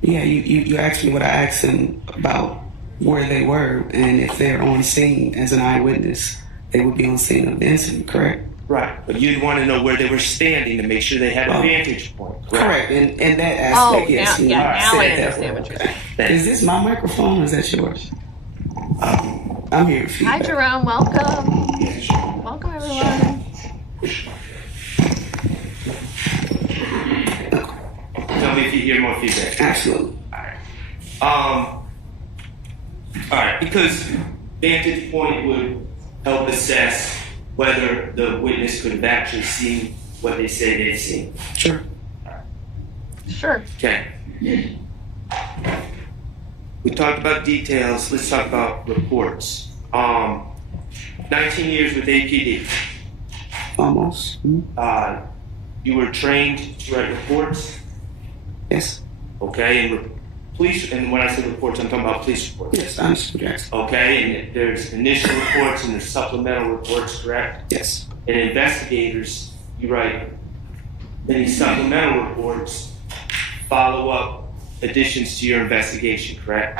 Yeah, you asked me what I asked him about where they were, and if they're on scene as an eyewitness, they would be on scene of the incident, correct? Right, but you'd want to know where they were standing to make sure they had a vantage point. Correct. In that aspect, yes. Now, you now I said that understand well. what you're saying. Is this my microphone or is that yours? I'm here to Hi, feedback. Jerome. Welcome. Welcome, everyone. Tell me if you hear more feedback. Absolutely. All right, because vantage point would help assess whether the witness could have actually seen what they say they've seen. Sure. Sure. Okay. We talked about details. Let's talk about reports. 19 years with APD. Almost. Mm-hmm. You were trained to write reports. Yes. Okay, and police. And when I say reports, I'm talking about police reports. Yes, I understood that. Okay, and there's initial reports and there's supplemental reports, correct? Yes. And investigators, you write many supplemental reports, follow-up additions to your investigation, correct?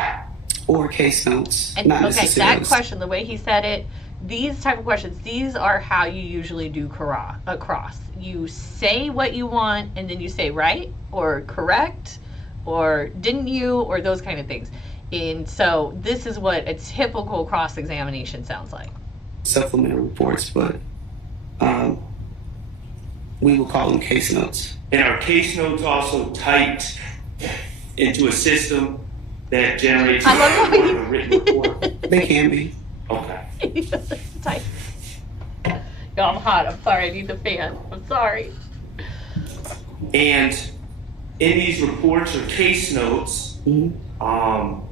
Or case notes. And not okay, necessarily. that question, the way he said it, these type of questions, these are how you usually do across. You say what you want, and then you say right or correct or didn't you, or those kind of things. And so this is what a typical cross-examination sounds like. Supplemental reports, but we will call them case notes. And are case notes also typed into a system that generates I love how a written report? They can be. Okay. Type. Yo, I'm hot. I'm sorry. I need the fan. I'm sorry. And in these reports or case notes, Mm-hmm.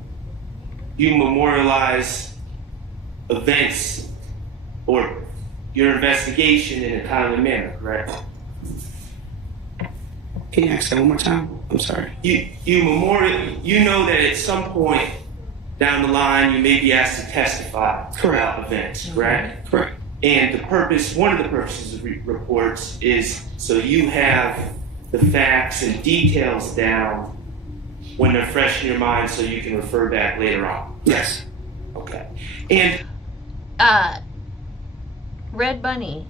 You memorialize events or your investigation in a timely manner, correct? Can you ask that one more time? I'm sorry. You know that at some point down the line you may be asked to testify about events, correct? Correct. And one of the purposes of reports is so you have the facts and details down when they're fresh in your mind so you can refer back later on. Yes. Okay. And Red Bunny,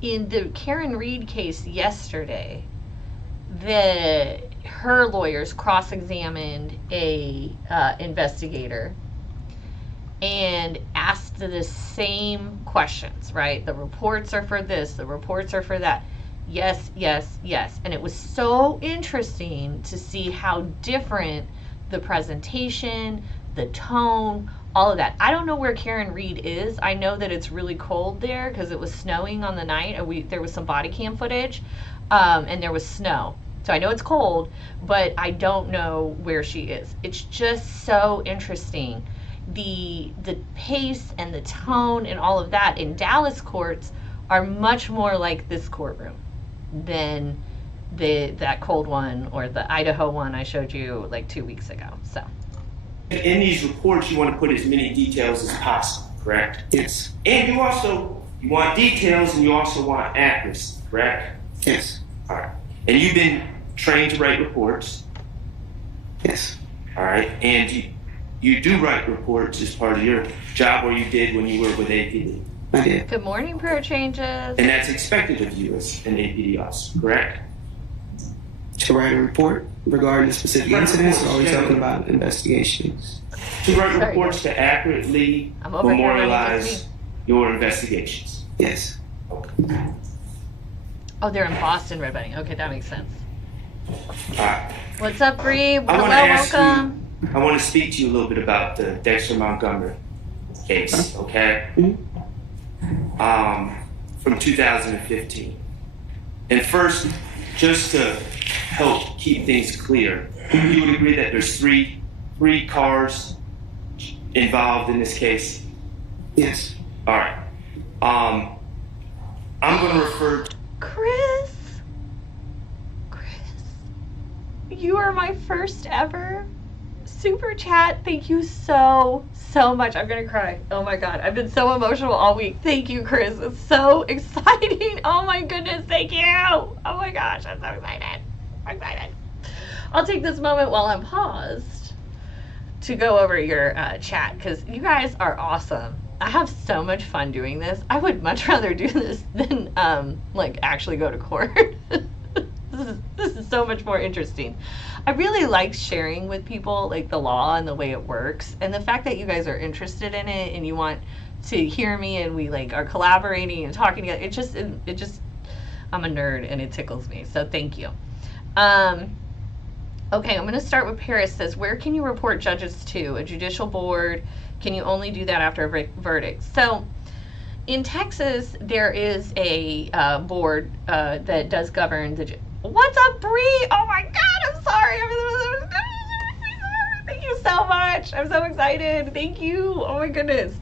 in the Karen Reed case yesterday, her lawyers cross-examined a investigator and asked the same questions, right? The reports are for this, the reports are for that. Yes, yes, yes. And it was so interesting to see how different the presentation, the tone, all of that. I don't know where Karen Reed is. I know that it's really cold there because it was snowing on the night, and there was some body cam footage, and there was snow. So I know it's cold, but I don't know where she is. It's just so interesting. The pace and the tone and all of that in Dallas courts are much more like this courtroom than that cold one or the Idaho one I showed you like 2 weeks ago. So in these reports, you want to put as many details as possible, correct? Yes. And you want details and you also want accuracy, correct? Yes. All right. And you've been trained to write reports. Yes. All right. And you do write reports as part of your job, or you did when you were with APD. I did. good morning, prayer changes. And that's expected of you as an APD officer, correct? To write a report regarding specific incidents, or are we talking about investigations? To write reports to accurately I'm over here running memorialize with your investigations. Yes. Okay. Oh, they're in Boston, Red Bunny. Okay, that makes sense. All right. What's up, Bree? Hello, I want to ask welcome. I want to speak to you a little bit about the Dexter Montgomery case, okay? From 2015. And first, just to help keep things clear, you would agree that there's three cars involved in this case? Yes. All right. I'm going to refer to Chris, you are my first ever super chat. Thank you so much. I'm gonna cry. Oh my god, I've been so emotional all week. Thank you, Chris. It's so exciting. Oh my goodness, thank you. Oh my gosh, I'm so excited. I'm excited. I'll take this moment while I'm paused to go over your chat, because you guys are awesome. I have so much fun doing this. I would much rather do this than like actually go to court. This is so much more interesting. I really like sharing with people like the law and the way it works, and the fact that you guys are interested in it and you want to hear me, and we like are collaborating and talking together. It just I'm a nerd and it tickles me. So thank you. Okay, I'm going to start with Paris. Says, where can you report judges to? A judicial board? Can you only do that after a verdict? So in Texas, there is a board that does govern the. What's up, Bree? Oh my God, I'm sorry. Thank you so much. I'm so excited. Thank you. Oh my goodness.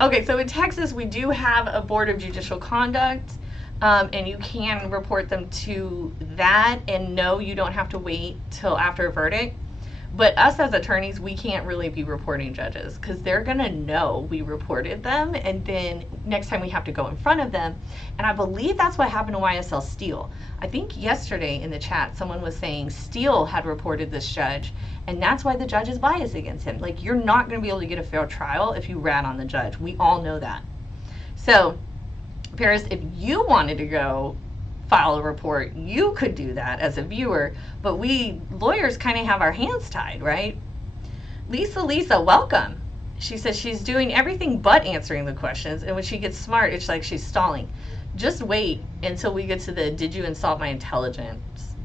Okay, so in Texas, we do have a board of judicial conduct. And you can report them to that, and no, you don't have to wait till after a verdict. But us as attorneys, we can't really be reporting judges because they're gonna know we reported them, and then next time we have to go in front of them. And I believe that's what happened to YSL Steele. I think yesterday in the chat, someone was saying Steele had reported this judge, and that's why the judge is biased against him. Like, you're not gonna be able to get a fair trial if you rat on the judge. We all know that. So, Paris, if you wanted to go file a report, you could do that as a viewer, but we lawyers kind of have our hands tied, right? Lisa, welcome. She says she's doing everything but answering the questions, and when she gets smart, it's like she's stalling. Just wait until we get to the did you insult my intelligence.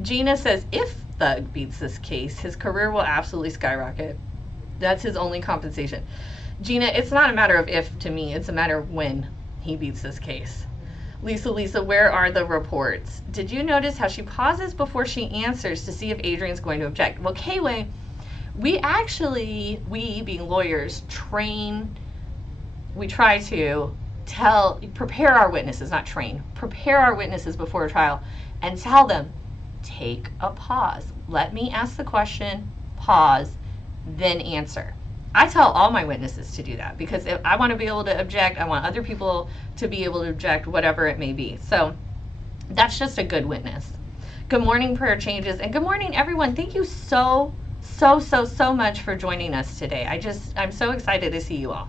Gina says if Thug beats this case, his career will absolutely skyrocket. That's his only compensation. Gina, it's not a matter of if to me, it's a matter of when he beats this case. Lisa, where are the reports? Did you notice how she pauses before she answers to see if Adrian's going to object? Well, Kayway, we being lawyers, we try to prepare our witnesses, not train, prepare our witnesses before a trial and tell them, take a pause. Let me ask the question, pause, then answer. I tell all my witnesses to do that because if I want to be able to object, I want other people to be able to object, whatever it may be. So that's just a good witness. Good morning, Prayer Changes, and good morning, everyone. Thank you so much for joining us today. I'm so excited to see you all.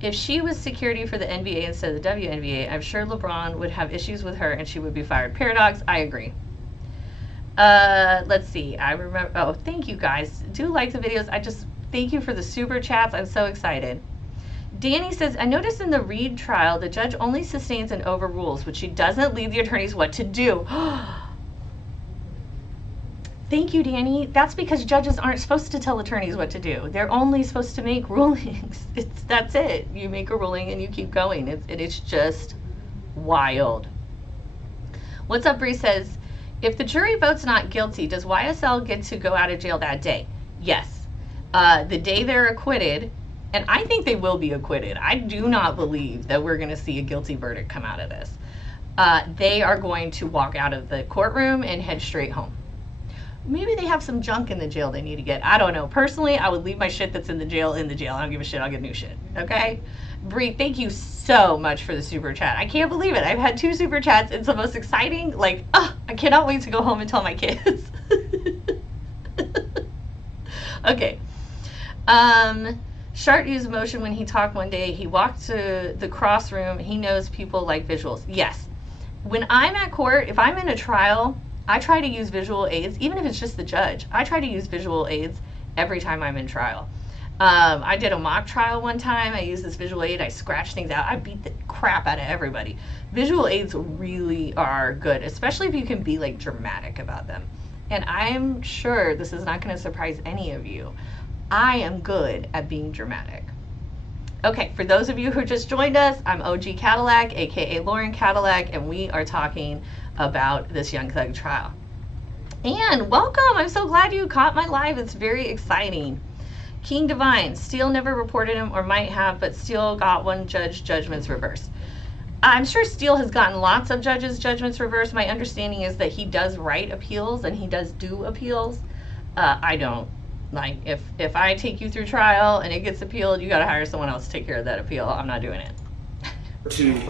If she was security for the NBA instead of the WNBA, I'm sure LeBron would have issues with her and she would be fired. Paradox, I agree. Let's see. I remember. Oh, thank you guys. Do like the videos. Thank you for the super chats. I'm so excited. Danny says, I noticed in the Reed trial, the judge only sustains and overrules, but she doesn't lead the attorneys what to do. Thank you, Danny. That's because judges aren't supposed to tell attorneys what to do. They're only supposed to make rulings. That's it. You make a ruling and you keep going. It's just wild. What's up, Bree says, if the jury votes not guilty, does YSL get to go out of jail that day? Yes. The day they're acquitted, and I think they will be acquitted. I do not believe that we're going to see a guilty verdict come out of this. They are going to walk out of the courtroom and head straight home. Maybe they have some junk in the jail they need to get. I don't know. Personally, I would leave my shit that's in the jail. I don't give a shit. I'll get new shit. Okay? Bree, thank you so much for the super chat. I can't believe it. I've had 2 super chats. It's the most exciting. Like, I cannot wait to go home and tell my kids. Okay. Shart used motion when he talked one day. He walked to the cross room. He knows people like visuals. Yes. When I'm at court, if I'm in a trial, I try to use visual aids, even if it's just the judge. I try to use visual aids every time I'm in trial. I did a mock trial one time. I used this visual aid. I scratched things out. I beat the crap out of everybody. Visual aids really are good, especially if you can be like dramatic about them. And I'm sure this is not going to surprise any of you. I am good at being dramatic. Okay, for those of you who just joined us, I'm OG Cadillac, aka Lauren Cadillac, and we are talking about this Young Thug trial. And welcome! I'm so glad you caught my live. It's very exciting. King Divine, Steele never reported him, or might have, but Steele got one judge judgments reversed. I'm sure Steele has gotten lots of judges judgments reversed. My understanding is that he does write appeals and he does do appeals. I don't. Like, if I take you through trial and it gets appealed, you got to hire someone else to take care of that appeal. I'm not doing it. To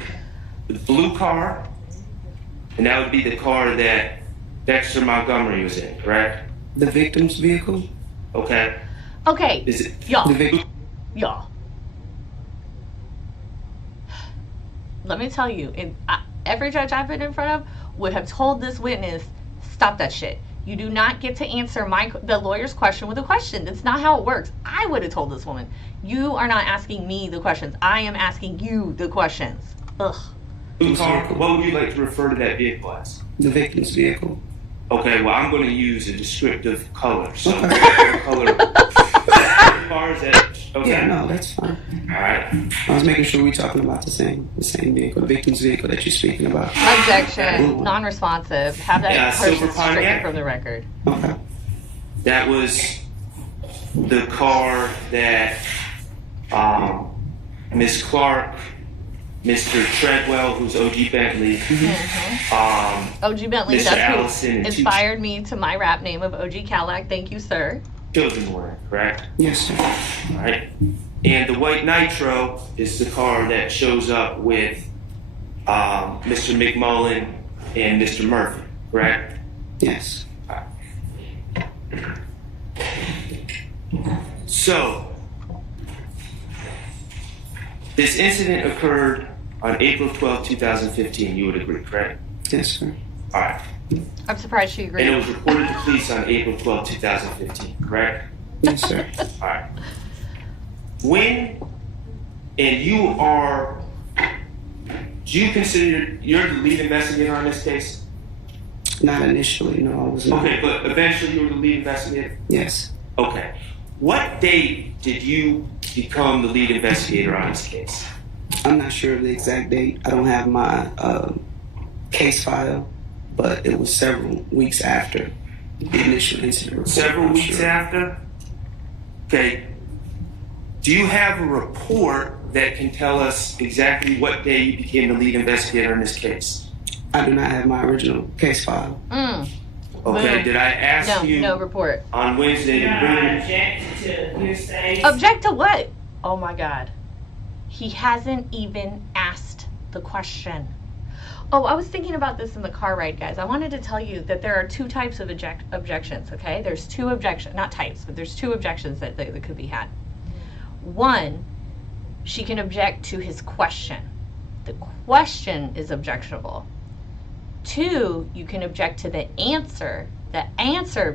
the blue car, and that would be the car that Dexter Montgomery was in, correct? The victim's vehicle? Okay. Okay, Is it y'all. the victim? Y'all. Let me tell you, every judge I've been in front of would have told this witness, stop that shit. You do not get to answer the lawyer's question with a question. That's not how it works. I would have told this woman, you are not asking me the questions. I am asking you the questions. Ugh. Blue car, what would you like to refer to that vehicle as? The victim's vehicle. Okay, well, I'm going to use a descriptive color. So, Okay. what color car is that? Okay. Yeah, no, that's fine. All right. I was making sure we're talking about the same vehicle, the victim's vehicle that you're speaking about. Objection. Non-responsive. Have that Yeah, person Silver stricken Pontiac? from the record. Okay. That was the car that Miss Clark, Mr. Treadwell, who's OG Bentley, OG Bentley, Mr. that's Allison, who and inspired me to my rap name of OG Cadillac. Thank you, sir. children were in, correct? Yes, sir. All right. And the white nitro is the car that shows up with Mr. McMullen and Mr. Murphy, correct? Yes. So, this incident occurred on April 12, 2015. You would agree, correct? Yes, sir. All right. I'm surprised she agreed. And it was reported to police on April 12, 2015, correct? Yes, sir. All right. When, and you are, do you consider you're the lead investigator on this case? Not initially, no, I was not. Okay, but eventually you were the lead investigator? Yes. Okay. What date did you become the lead investigator on this case? I'm not sure of the exact date. I don't have my case file, but it was several weeks after the initial incident report. Several I'm weeks sure. after? Okay. Do you have a report that can tell us exactly what day you became the lead investigator in this case? I do not have my original case file. Okay, Boom. did I ask you No report. on Wednesday You're to not bring objecting to hearsay. Object to what? Oh my God. He hasn't even asked the question. Oh, I was thinking about this in the car ride, guys. I wanted to tell you that there are two types of objections, okay? There's two objections, not types, but there's two objections that could be had. One, she can object to his question. The question is objectionable. Two, you can object to the answer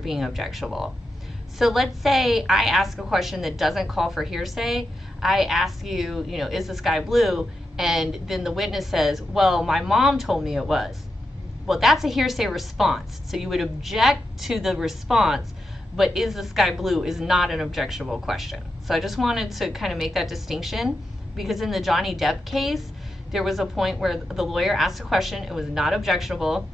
being objectionable. So let's say I ask a question that doesn't call for hearsay. I ask you, is the sky blue? And then the witness says, well, my mom told me it was. Well, that's a hearsay response. So you would object to the response, but is the sky blue is not an objectionable question. So I just wanted to kind of make that distinction, because in the Johnny Depp case, there was a point where the lawyer asked a question, it was not objectionable.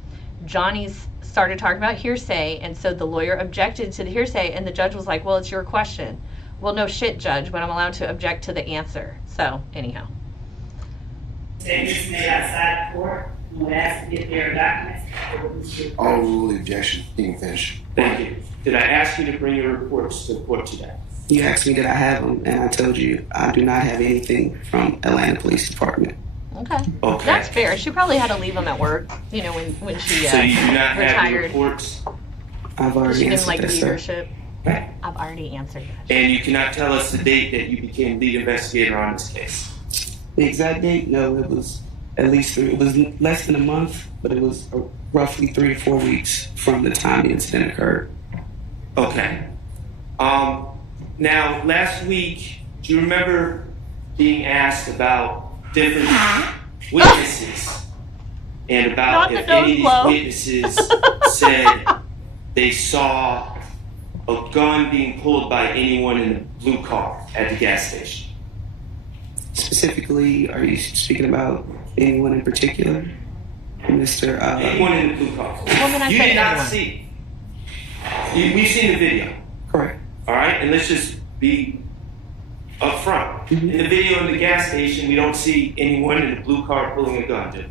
Johnny started talking about hearsay, and so the lawyer objected to the hearsay, and the judge was like, well, it's your question. Well, no shit, judge, but I'm allowed to object to the answer. So, anyhow. Statements made outside the court, and would ask to get their documents. Overrule the objection. You can finish. Thank you. Did I ask you to bring your reports to the court today? You asked me did I have them, and I told you I do not have anything from Atlanta Police Department. Okay. Okay. That's fair. She probably had to leave them at work, when she So you do not have the retired. reports, I've already She didn't answered like that, sir. leadership. right? I've already answered that. And you cannot tell us the date that you became lead investigator on this case. The exact date? No, it was at least it was less than a month, but it was roughly 3 to 4 weeks from the time the incident occurred. Okay. Now, last week, do you remember being asked about different witnesses and about Not the if any of these nose blow. witnesses said they saw a gun being pulled by anyone in the blue car at the gas station? Specifically, are you speaking about anyone in particular? Mr. Anyone in the blue car. The woman I You said did not anyone. see. We've seen the video. Correct. All right, and let's just be upfront. Mhm. In the video in the gas station, we don't see anyone in the blue car pulling a gun, do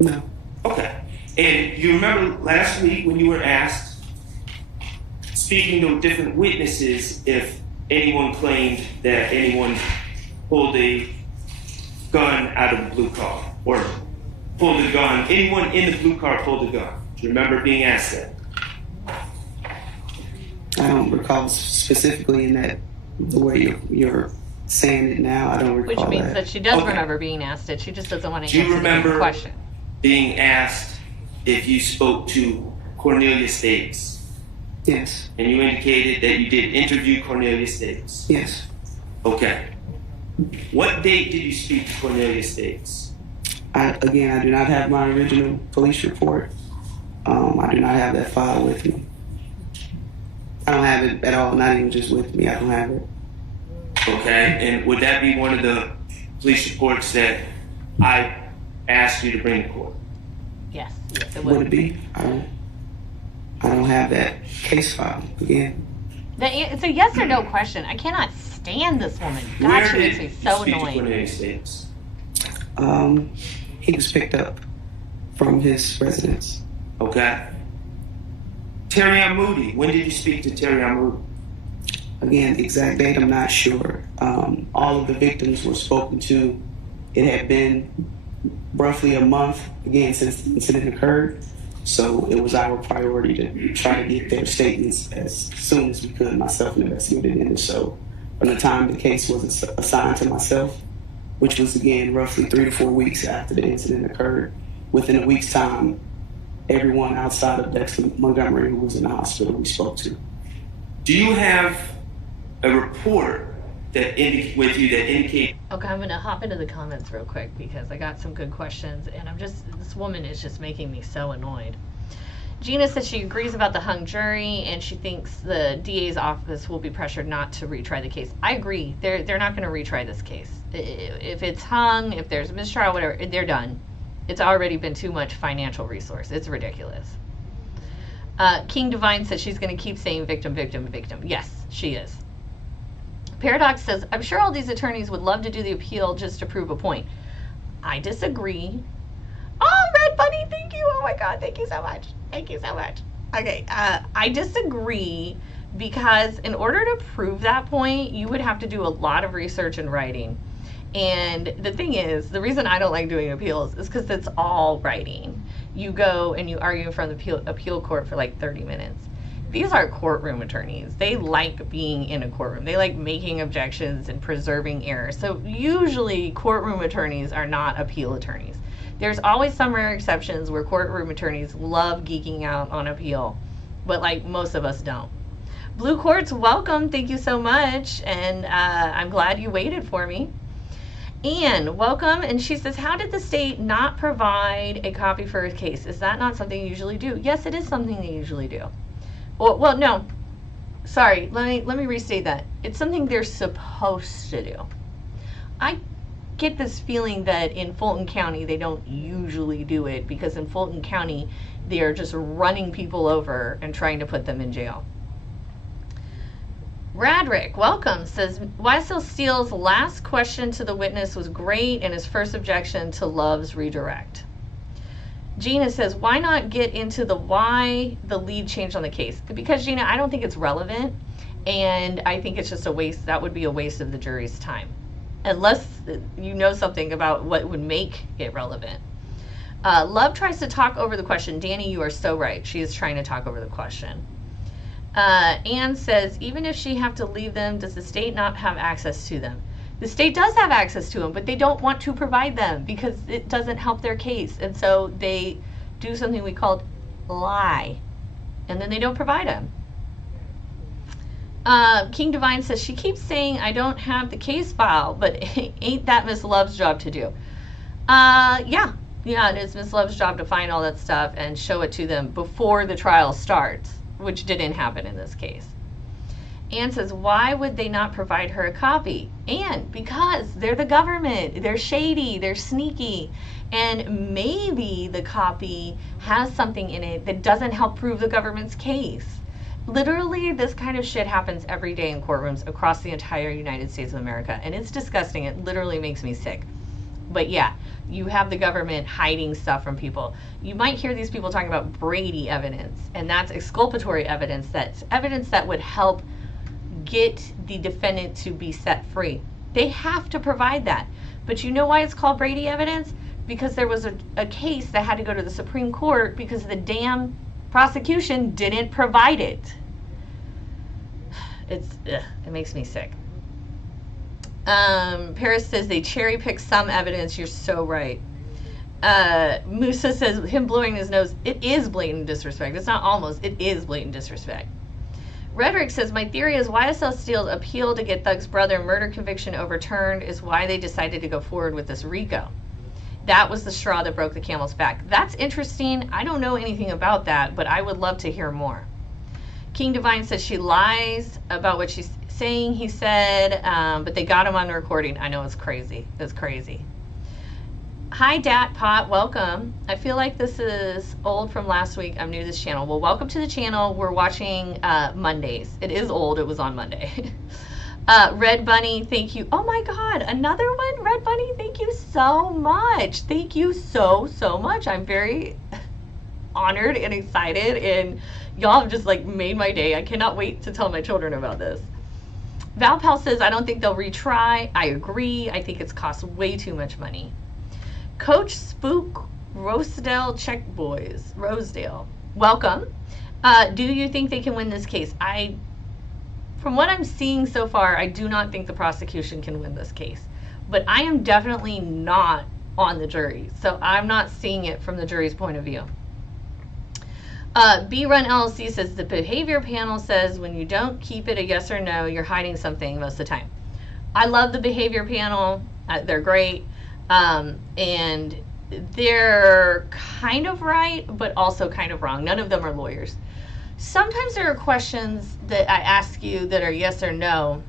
we? No. Okay. And you remember last week when you were asked speaking to different witnesses if anyone claimed that anyone pulled a gun out of the blue car or pulled a gun. Anyone in the blue car pulled a gun. Do you remember being asked that? I don't recall specifically in that the way you're saying it now. I don't recall. Which means that she does remember being asked it. She just doesn't want to Do you answer remember the question. Being asked if you spoke to Cornelia States? Yes. And you indicated that you did interview Cornelia States? Yes. Okay. What date did you speak to Cornelia States? I do not have my original police report. I do not have that file with me. I don't have it at all, not even just with me. I don't have it. Okay, and would that be one of the police reports that I asked you to bring to court? Yes, it Would it be? I don't have that case file again. It's a yes or no question. I cannot stand this woman. God, she makes me so annoying. Cornelia States? He was picked up from his residence. Okay. Terry Moody, when did you speak to Terry Moody? Again, the exact date, I'm not sure. All of the victims were spoken to. It had been roughly a month, again, since the incident occurred. So it was our priority to try to get their statements as soon as we could, myself and the investigator. And so from the time the case was assigned to myself, which was, again, roughly 3 to 4 weeks after the incident occurred, within a week's time, everyone outside of Dexter Montgomery who was in the hospital we spoke to. Do you have a report that with you that indicate? Okay, I'm gonna hop into the comments real quick because I got some good questions, and this woman is just making me so annoyed. Gina said she agrees about the hung jury, and she thinks the DA's office will be pressured not to retry the case. I agree. They're not going to retry this case. If it's hung, if there's a mistrial, whatever, they're done. It's already been too much financial resource. It's ridiculous. King Divine says she's going to keep saying victim, victim, victim. Yes, she is. Paradox says, I'm sure all these attorneys would love to do the appeal just to prove a point. I disagree. Oh, Red Bunny, thank you. Oh my God, thank you so much. Thank you so much. Okay, I disagree because in order to prove that point, you would have to do a lot of research and writing. And the thing is, the reason I don't like doing appeals is because it's all writing. You go and you argue in front of the appeal court for like 30 minutes. These are courtroom attorneys. They like being in a courtroom. They like making objections and preserving errors. So usually courtroom attorneys are not appeal attorneys. There's always some rare exceptions where courtroom attorneys love geeking out on appeal, but like most of us don't. Blue Quartz, welcome. Thank you so much. And I'm glad you waited for me. Anne, welcome. And she says, how did the state not provide a copy for a case? Is that not something you usually do? Yes, it is something they usually do. Well, no. Sorry, let me restate that. It's something they're supposed to do. I get this feeling that in Fulton County they don't usually do it because in Fulton County they are just running people over and trying to put them in jail. Radrick, welcome, says YSL Steele's last question to the witness was great and his first objection to Love's redirect. Gina says, why not get into why the lead changed on the case? Because, Gina, I don't think it's relevant, and I think it's just a waste. That would be a waste of the jury's time, unless you know something about what would make it relevant. Love tries to talk over the question. Danny, you are so right. She is trying to talk over the question. Anne says, even if she have to leave them, does the state not have access to them? The state does have access to them, but they don't want to provide them because it doesn't help their case. And so they do something we call lie, and then they don't provide them. King Divine says, she keeps saying, I don't have the case file, but ain't that Miss Love's job to do? Yeah, it is Miss Love's job to find all that stuff and show it to them before the trial starts, which didn't happen in this case. Anne says, why would they not provide her a copy? Anne, because they're the government. They're shady. They're sneaky. And maybe the copy has something in it that doesn't help prove the government's case. Literally, this kind of shit happens every day in courtrooms across the entire United States of America. And it's disgusting. It literally makes me sick. But yeah, you have the government hiding stuff from people. You might hear these people talking about Brady evidence, and that's exculpatory evidence. That's evidence that would help get the defendant to be set free. They have to provide that. But you know why it's called Brady evidence? Because there was a case that had to go to the Supreme Court because the damn prosecution didn't provide it. It makes me sick. Paris says they cherry pick some evidence. You're so right. Musa says him blowing his nose. It is blatant disrespect. It's not almost. It is blatant disrespect. Rhetoric says, my theory is YSL Steel's appeal to get Thug's brother murder conviction overturned is why they decided to go forward with this RICO. That was the straw that broke the camel's back. That's interesting. I don't know anything about that, but I would love to hear more. King Divine says she lies about what she's saying, he said, but they got him on the recording. I know, it's crazy. It's crazy. Hi, Dat Pot. Welcome. I feel like this is old from last week. I'm new to this channel. Well, welcome to the channel. We're watching Mondays. It is old. It was on Monday. Red Bunny, thank you. Oh my God, another one? Red Bunny, thank you so much. Thank you so much. I'm very honored and excited, and y'all have just like made my day. I cannot wait to tell my children about this. Valpal says, I don't think they'll retry. I agree. I think it's cost way too much money. Coach Spook Rosedale Check Boys. Rosedale. Welcome. Do you think they can win this case? From what I'm seeing so far, I do not think the prosecution can win this case. But I am definitely not on the jury, so I'm not seeing it from the jury's point of view. B-Run LLC says the behavior panel says when you don't keep it a yes or no, you're hiding something most of the time. I love the behavior panel. They're great. And they're kind of right, but also kind of wrong. None of them are lawyers. Sometimes there are questions that I ask you that are yes or no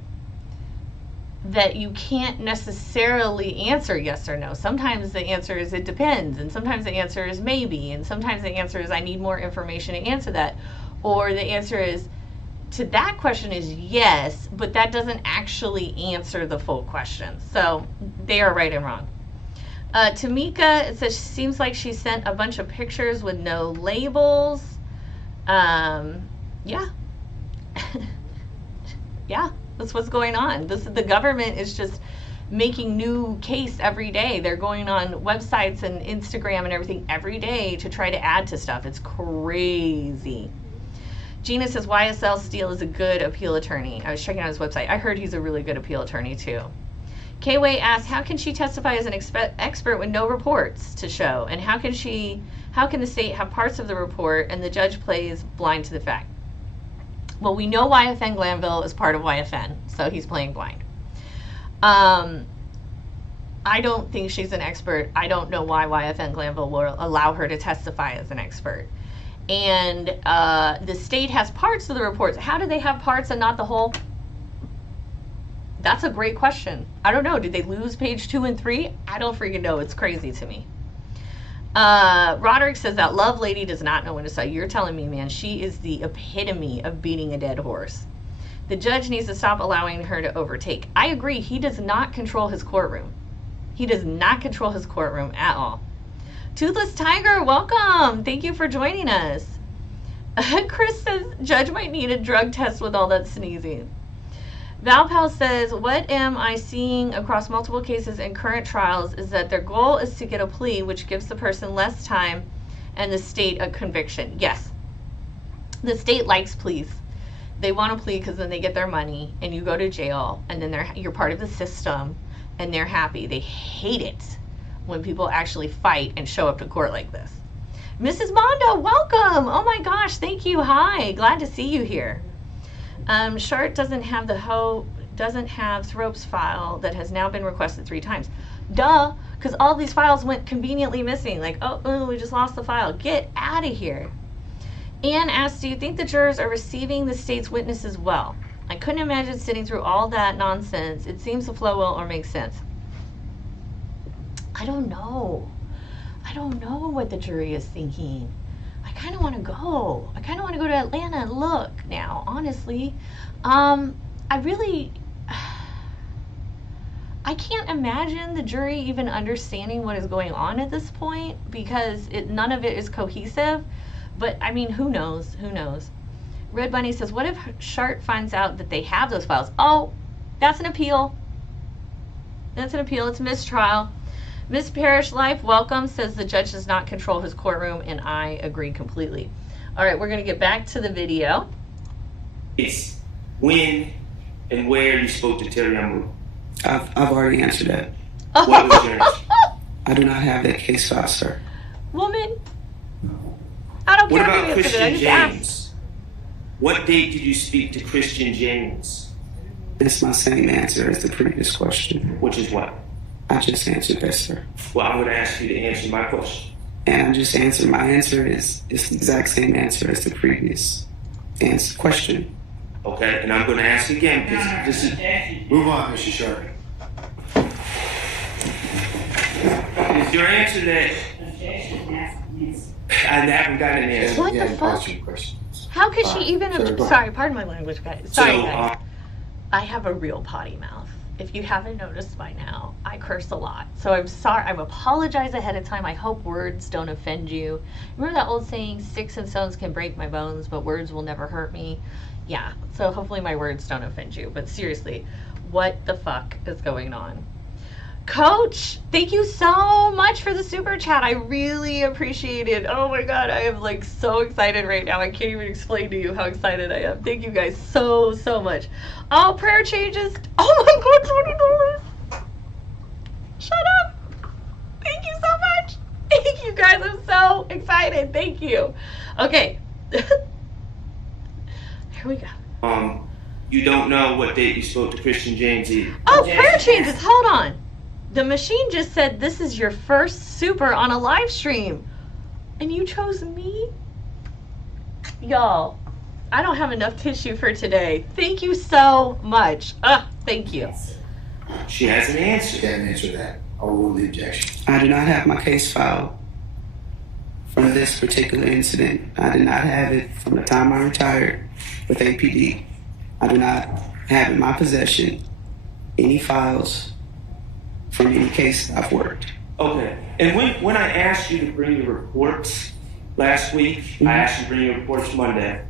that you can't necessarily answer yes or no. Sometimes the answer is it depends, and sometimes the answer is maybe, and sometimes the answer is I need more information to answer that. Or the answer is to that question is yes, but that doesn't actually answer the full question. So they are right and wrong. Tamika, it says, seems like she sent a bunch of pictures with no labels. Yeah. Yeah, that's what's going on. The government is just making new case every day. They're going on websites and Instagram and everything every day to try to add to stuff. It's crazy. Gina says YSL Steele is a good appeal attorney. I was checking out his website. I heard he's a really good appeal attorney too. K-Way asks, how can she testify as an expert with no reports to show? And how can the state have parts of the report and the judge plays blind to the fact? Well, we know YFN Glanville is part of YFN, so he's playing blind. I don't think she's an expert. I don't know why YFN Glanville will allow her to testify as an expert. And the state has parts of the reports. How do they have parts and not the whole? That's a great question. I don't know. Did they lose page 2 and 3? I don't freaking know. It's crazy to me. Roderick says that love lady does not know when to say. You're telling me, man, she is the epitome of beating a dead horse. The judge needs to stop allowing her to overtake. I agree. He does not control his courtroom. He does not control his courtroom at all. Toothless Tiger, welcome. Thank you for joining us. Chris says judge might need a drug test with all that sneezing. Valpal says, what am I seeing across multiple cases in current trials is that their goal is to get a plea which gives the person less time and the state a conviction. Yes, the state likes pleas. They want a plea because then they get their money and you go to jail and then you're part of the system and they're happy. They hate it when people actually fight and show up to court like this. Mrs. Mondo, welcome. Oh my gosh, thank you. Hi, glad to see you here. Shart doesn't have Thrope's file that has now been requested 3 times. Duh, because all these files went conveniently missing. Like, oh, we just lost the file. Get out of here. Anne asks, do you think the jurors are receiving the state's witnesses well? I couldn't imagine sitting through all that nonsense. It seems to flow well or make sense. I don't know. I don't know what the jury is thinking. I kind of want to go. I kind of want to go to Atlanta and look now, honestly. I I can't imagine the jury even understanding what is going on at this point because none of it is cohesive. But I mean, who knows? Who knows? Red Bunny says, what if Shart finds out that they have those files? Oh, that's an appeal. That's an appeal. It's a mistrial. Miss Parish Life, welcome, says the judge does not control his courtroom, and I agree completely. All right, we're going to get back to the video. It's when and where you spoke to Terry Amu. I've already answered that. What was your answer? I do not have that case file, sir. Woman, I don't What care about if you answered it. I Christian just asked. James? What date did you speak to Christian James? It's my same answer as the previous question. Which is what? I just answered that, sir. Well, I'm going to ask you to answer my question. And I'm just answering. My answer is it's the exact same answer as the previous question. Okay, and I'm going to ask again because this is. Move on, Mr. Sharp. Is your answer that I haven't gotten an answer? What the fuck? Questions. How could she even... Sorry, pardon my language, guys. Sorry, So, guys. I have a real potty mouth. If you haven't noticed by now, I curse a lot. So I'm sorry. I apologize ahead of time. I hope words don't offend you. Remember that old saying, sticks and stones can break my bones, but words will never hurt me? Yeah, so hopefully my words don't offend you. But seriously, what the fuck is going on? Coach, thank you so much for the super chat. I really appreciate it. Oh my god, I am like so excited right now. I can't even explain to you how excited I am. Thank you guys so much. Oh, prayer changes. Oh my god, $20. Shut up. Thank you so much. Thank you guys. I'm so excited. Thank you. Okay. Here we go. You don't know what date you spoke to Christian James either. Oh, prayer changes. Hold on. The machine just said this is your first super on a live stream. And you chose me? Y'all, I don't have enough tissue for today. Thank you so much. Thank you. She hasn't answered. Can't answer that. I'll rule the objection. I do not have my case file from this particular incident. I did not have it from the time I retired with APD. I do not have in my possession any files from any case I've worked. Okay. And when I asked you to bring your reports last week, I asked you to bring your reports Monday,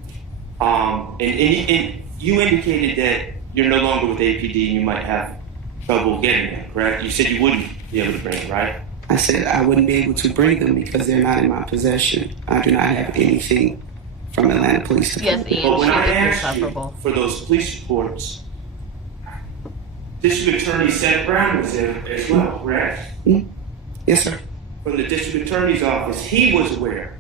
and you indicated that you're no longer with APD and you might have trouble getting them, correct? You said you wouldn't be able to bring them, right? I said I wouldn't be able to bring them because they're not in my possession. I do not have anything from Atlanta Police Department. Yes, But when I she is asked you insufferable. for those police reports, District Attorney Seth Brown was there as well, correct? Yes, sir. From the District Attorney's office, he was aware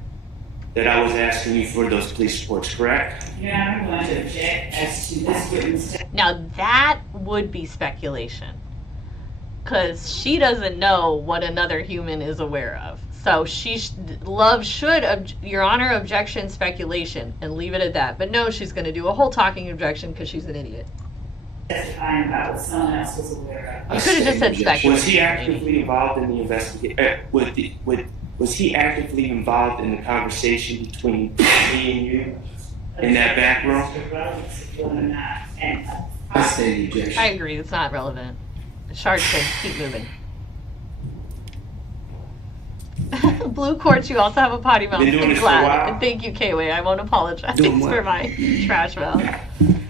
that I was asking you for those police reports, correct? Yeah, I'm going to object as to this witness. Now that would be speculation. Because she doesn't know what another human is aware of. So Your Honor, objection, speculation, and leave it at that. But no, she's going to do a whole talking objection because she's an idiot. Testifying about what someone else was aware of. You could have just said speculation. Was he actively involved in the investigation? Was he actively involved in the conversation between me and you in that back room? I say the objection. I agree, it's not relevant. Shark said keep moving. Blue Quartz, you also have a potty mouth. Been doing I'm this for a glad. while? And thank you, K-Way. I won't apologize Doing what? for my trash mouth.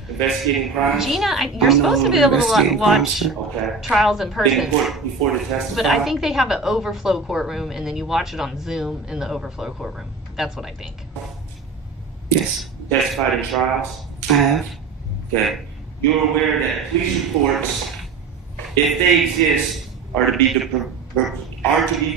Investigating crimes? Gina, you're supposed to be able to watch Okay. trials in person. Before the testify? But I think they have an overflow courtroom, and then you watch it on Zoom in the overflow courtroom. That's what I think. Yes, Testified in trials? I have. Okay. You're aware that police reports, if they exist, are to be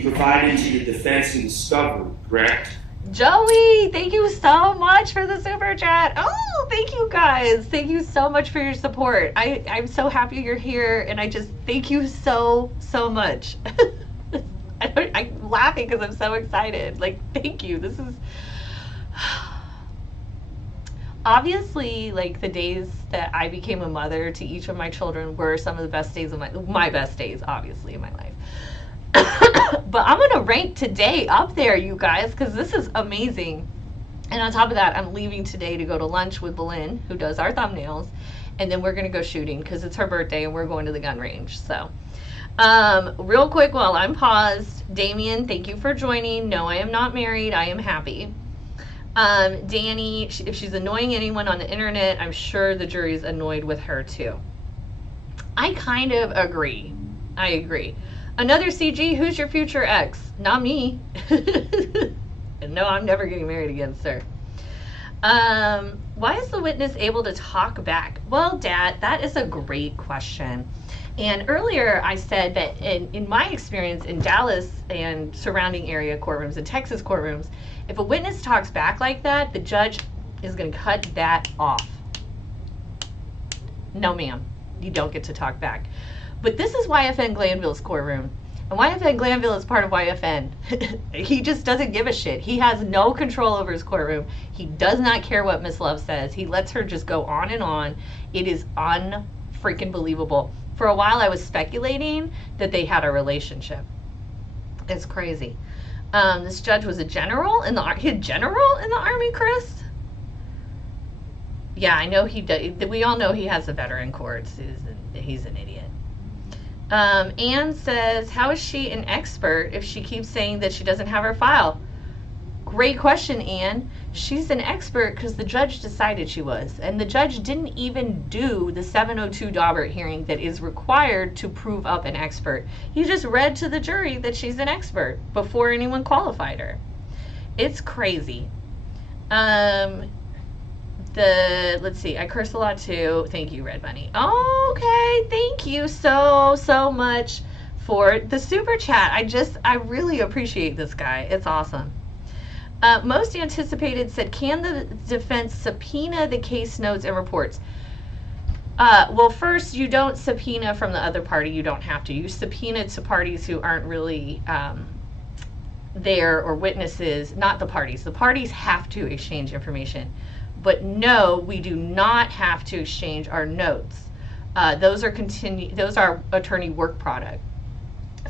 provided to the defense and discovery, correct? Joey, thank you so much for the super chat. Oh, thank you guys. Thank you so much for your support. I'm so happy you're here, and I just thank you so much. I'm laughing because I'm so excited. Like, thank you. This is obviously like the days that I became a mother to each of my children were some of the best days of my best days, obviously, in my life. But I'm gonna rank today up there, you guys, because this is amazing. And on top of that, I'm leaving today to go to lunch with Belen, who does our thumbnails, and then we're going to go shooting because it's her birthday and we're going to the gun range. So, real quick while I'm paused, Damien, thank you for joining. No, I am not married. I am happy. Danny, if she's annoying anyone on the internet, I'm sure the jury's annoyed with her too. I kind of agree. I agree. Another CG, who's your future ex? Not me. No, I'm never getting married again, sir. Why is the witness able to talk back? Well, Dad, that is a great question. And earlier I said that in my experience in Dallas and surrounding area courtrooms and Texas courtrooms, if a witness talks back like that, the judge is going to cut that off. No, ma'am, you don't get to talk back. But this is YFN Glanville's courtroom. And YFN Glanville is part of YFN. He just doesn't give a shit. He has no control over his courtroom. He does not care what Miss Love says. He lets her just go on and on. It is unfreaking believable. For a while I was speculating that they had a relationship. It's crazy. This judge was a general in the Army, Chris? Yeah, I know he does. We all know he has the veteran courts. He's an idiot. Anne says, how is she an expert if she keeps saying that she doesn't have her file? Great question, Anne. She's an expert because the judge decided she was. And the judge didn't even do the 702 Daubert hearing that is required to prove up an expert. He just read to the jury that she's an expert before anyone qualified her. It's crazy. Let's see, I curse a lot too. Thank you, Red Bunny. Okay, thank you so much for the super chat. I really appreciate this guy. It's awesome. Most anticipated said, can the defense subpoena the case notes and reports? Well, first, you don't subpoena from the other party. You don't have to. You subpoena to parties who aren't really there, or witnesses, not the parties. The parties have to exchange information. But no, we do not have to exchange our notes. Those are attorney work product.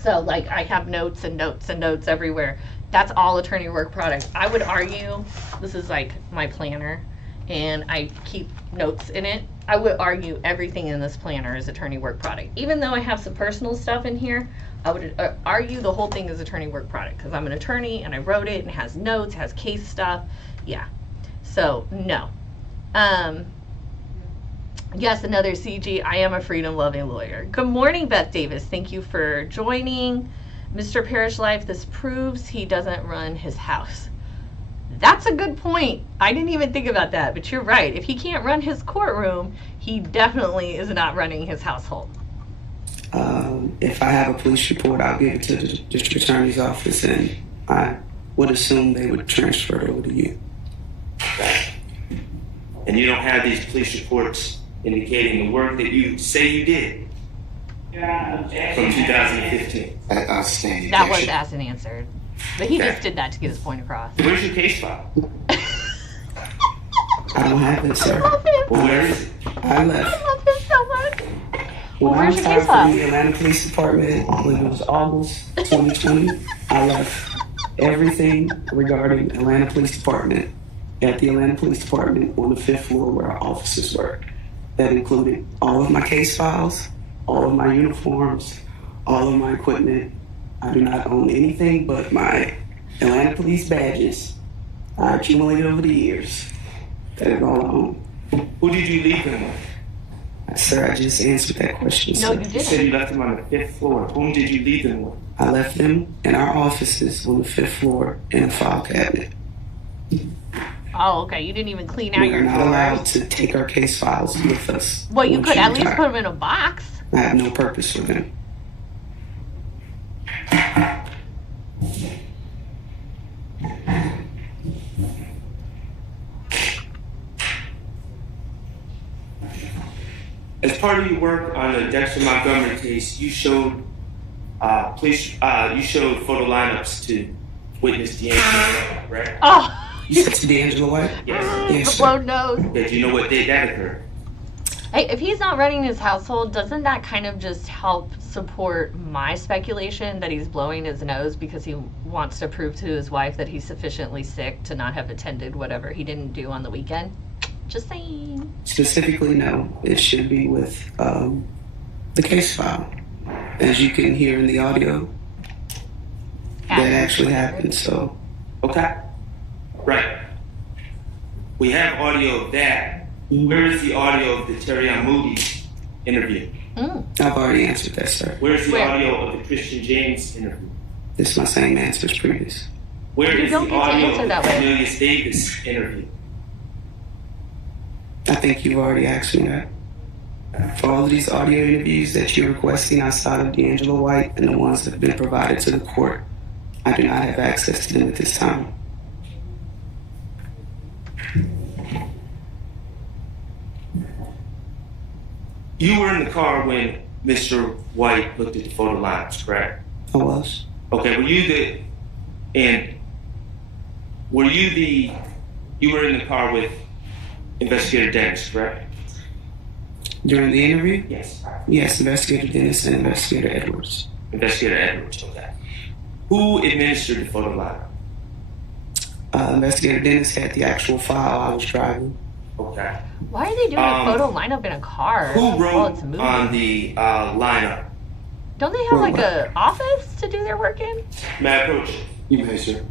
So like I have notes and notes and notes everywhere. That's all attorney work product. I would argue, this is like my planner and I keep notes in it. I would argue everything in this planner is attorney work product. Even though I have some personal stuff in here, I would argue the whole thing is attorney work product because I'm an attorney and I wrote it and it has notes, has case stuff. Yeah. So, no. Yes, another CG. I am a freedom-loving lawyer. Good morning, Beth Davis. Thank you for joining. Mr. Parish Life, this proves he doesn't run his house. That's a good point. I didn't even think about that, but you're right. If he can't run his courtroom, he definitely is not running his household. If I have a police report, I'll give it to the district attorney's office, and I would assume they would transfer it over to you. Right. And you don't have these police reports indicating the work that you say you did from 2015. Outstanding. That was asked and answered. But he just did that to get his point across. Where's your case file? I don't have it, sir. I love him. Well, where is it? I left. I love him so much. When I where's your retired case file? from the Atlanta Police Department, I believe it was August 2020, I left everything regarding Atlanta Police Department at the Atlanta Police Department on the 5th floor where our offices were. That included all of my case files, all of my uniforms, all of my equipment. I do not own anything but my Atlanta Police badges I accumulated over the years. That is all I own. Who did you leave them with? Sir, I just answered that question, No, sir. you You said didn't. you left them on the 5th floor. Whom did you leave them with? I left them in our offices on the 5th floor in a file cabinet. Oh, okay. You didn't even clean out We your are not allowed drawers. to take our case files with us. Well, you once could at least retire. put them in a box. I have no purpose for them. As part of your work on the Dexter Montgomery case, you showed you showed photo lineups to witness D'Angelo, right? Oh, You said to D'Angelo White? Yes. the Yes, sir. blown nose. Did you know what date that occurred? Hey, if he's not running his household, doesn't that kind of just help support my speculation that he's blowing his nose because he wants to prove to his wife that he's sufficiently sick to not have attended whatever he didn't do on the weekend? Just saying. Specifically, no. It should be with the case file. As you can hear in the audio, that actually happened, so. Okay. Right. We have audio of that. Where is the audio of the Terrion Moody interview? I've already answered that, sir. Where's the audio of the Christian James interview? This is my same answer as previous. Where You is don't the get to audio answer of that the way. Cornelius Davis interview? I think you've already asked me that. For all of these audio interviews that you're requesting outside of D'Angelo White and the ones that have been provided to the court, I do not have access to them at this time. You were in the car when Mr. White looked at the photo lines, correct? I was. Okay, you were in the car with Investigator Dennis, correct? During the interview? Yes. Yes, Investigator Dennis and Investigator Edwards. Investigator Edwards, okay. Who administered the photo line? Investigator Dennis had the actual file I was driving. Okay. Why are they doing a photo lineup in a car? Who while wrote it's moving? on the lineup? Don't they have like a office to do their work in? May I approach? You may, sir.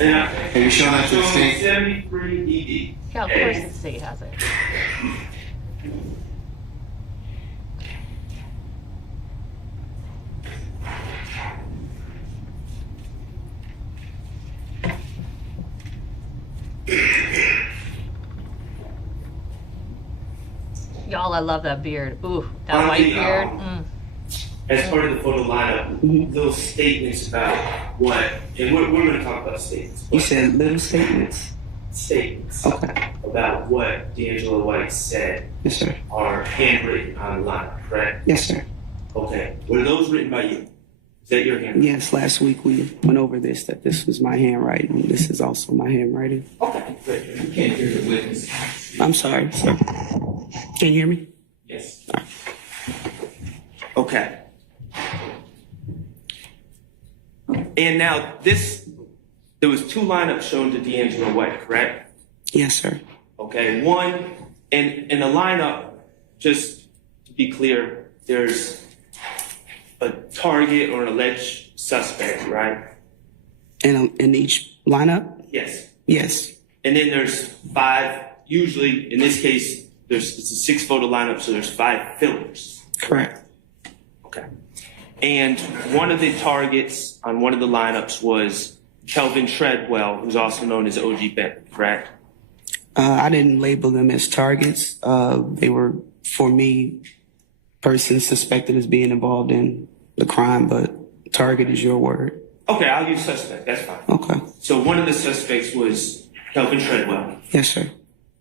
Yeah. Have you shown that to the state? 73 ED. Yeah, of course the state has it. Y'all, I love that beard. Ooh, that On white the, beard. As part of the photo lineup, those statements about what, and we're going to talk about statements. You said little statements? Statements Okay. about what D'Angelo White said Yes, sir. are handwritten on the lineup, correct? Yes, sir. Okay. Were those written by you? Is that your handwriting? Yes, last week we went over this, that this was my handwriting. This is also my handwriting. Okay, good. You can't hear the witness. I'm sorry, sir. Can you hear me? Yes. Okay. And now there was two lineups shown to D'Angelo White, correct? Yes, sir. Okay, one, in the lineup, just to be clear, there's a target or an alleged suspect, right? In each lineup? Yes. Yes. And then there's 5, usually, in this case, it's a 6-photo lineup, so there's 5 fillers. Correct. Okay. And one of the targets on one of the lineups was Kelvin Treadwell, who's also known as OG Bentley, correct? I didn't label them as targets. They were, for me, persons suspected as being involved in the crime, but target is your word. Okay, I'll use suspect. That's fine. Okay. So one of the suspects was Kelvin Treadwell. Yes, sir.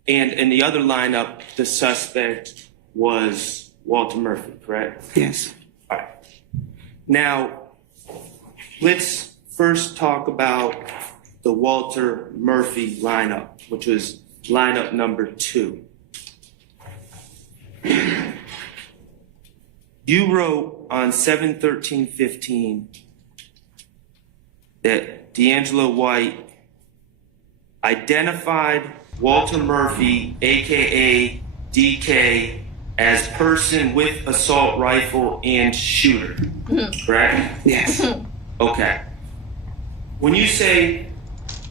And in the other lineup, the suspect was Walter Murphy, correct? Yes. All right. Now, let's first talk about the Walter Murphy lineup, which was lineup number 2. You wrote on 7/13/15 that D'Angelo White identified Walter Murphy, aka DK, as person with assault rifle and shooter, correct? Yes. Okay. When you say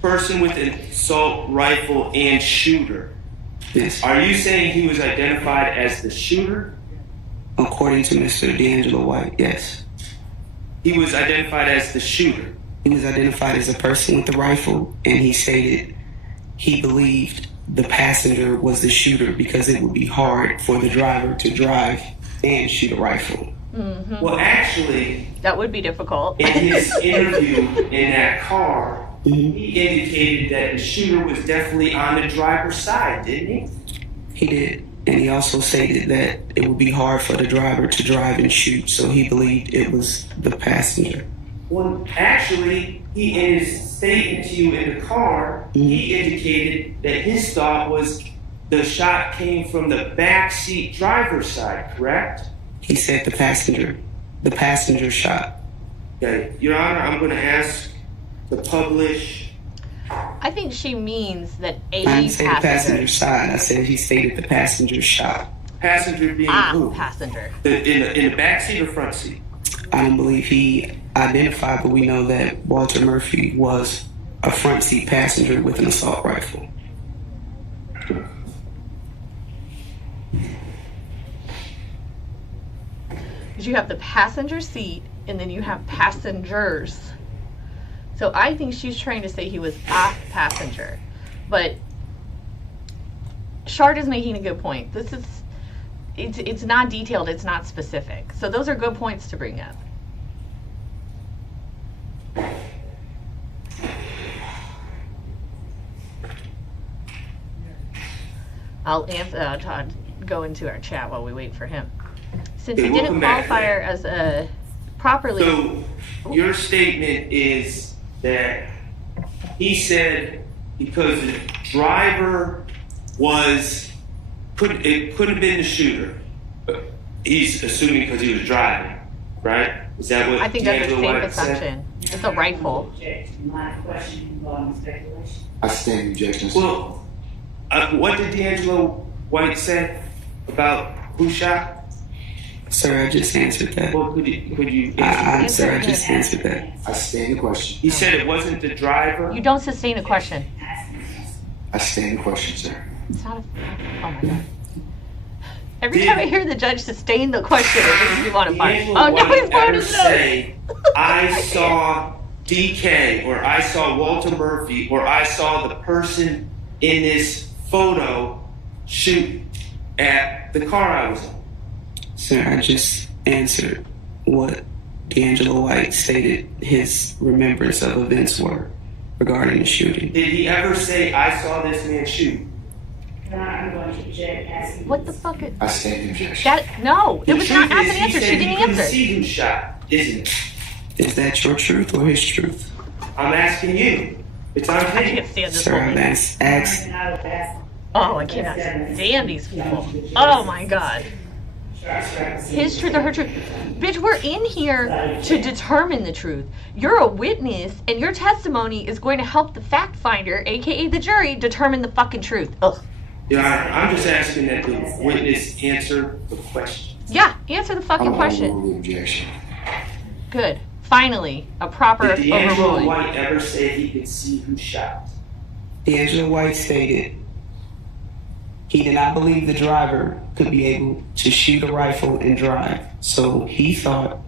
person with an assault rifle and shooter, Yes. are you saying he was identified as the shooter? According to Mr. D'Angelo White, yes. He was identified as the shooter. He was identified as a person with a rifle, and he stated he believed the passenger was the shooter because it would be hard for the driver to drive and shoot a rifle. Mm-hmm. Well, actually, That would be difficult. in his interview in that car, he indicated that the shooter was definitely on the driver's side, didn't he? He did. And he also stated that it would be hard for the driver to drive and shoot, so he believed it was the passenger. Well, actually, he in his statement to you in the car, he indicated that his thought was the shot came from the backseat driver's side, correct? He said the passenger shot. Okay, Your Honor, I'm going to ask to publish. I I think she means that a I didn't say the passenger passenger. side. I said he stated the passenger shot. Passenger being who? Passenger. In the back seat or front seat? I don't believe he identified, but we know that Walter Murphy was a front seat passenger with an assault rifle. Because you have the passenger seat and then you have passengers. So I think she's trying to say he was a passenger. But Shard is making a good point. It's not detailed, it's not specific. So those are good points to bring up. I'll answer, go into our chat while we wait for him. Since he We'll didn't come back qualify to her as a properly. So your statement is that he said because the driver couldn't have been the shooter. But he's assuming because he was driving, right? Is that what I think that's a D'Angelo safe White said? assumption. It's a rifle. My question involving speculation. I stand objection, sir. Well, what did D'Angelo White say about who shot? Sir, I just answered that. Well, could you Sir, I just answered that. I stand the question. He said it wasn't the driver. You don't sustain a question. I stand the question, sir. It's not a. Oh my god. Every time I hear the judge sustain the question, it makes me want to fight. D'Angelo Oh, now White he's blowing ever his nose. say, I saw DK, or I saw Walter Murphy, or I saw the person in this photo shoot at the car I was in. Sir, I just answered what D'Angelo White stated his remembrance of events were regarding the shooting. Did he ever say, I saw this man shoot? I'm going to object asking. What the fuck? I stand the objection. That no, The it was truth not asked is, and he answered. said She he didn't couldn't answer. see who shot, isn't it? Is that your truth or his truth? I'm asking you. It's on I tape. can't stand this Sir, I've woman. asked. And I would ask. Oh, I cannot stand these people. Oh my god. His truth or her truth. Bitch, we're in here to determine the truth. You're a witness, and your testimony is going to help the fact finder, aka the jury, determine the fucking truth. Ugh. Your Honor, I'm just asking that the witness answer the question. Yeah, answer the fucking I'll question. overrule the objection. Good. Finally, a proper Did D'Angelo overruling. White ever say he could see who shot? D'Angelo White stated he did not believe the driver could be able to shoot a rifle and drive. So he thought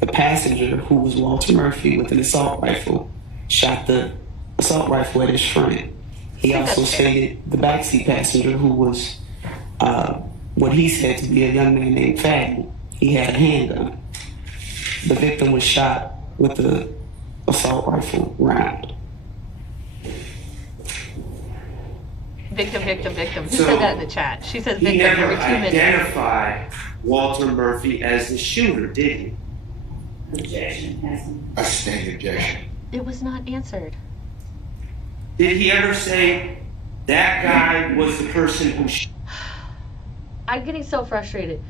the passenger, who was Walter Murphy with an assault rifle, shot the assault rifle at his friend. He I think also that's fair. stated the backseat passenger, who was what he said to be a young man named Fadden, he had a handgun. The victim was shot with the assault rifle round. Victim, victim, victim. Who So, said that in the chat? She says He victim never every 2 minutes. identified Walter Murphy as the shooter, did he? Objection asking. I stand the objection. It was not answered. Did he ever say that guy was the person who shot? I'm getting so frustrated.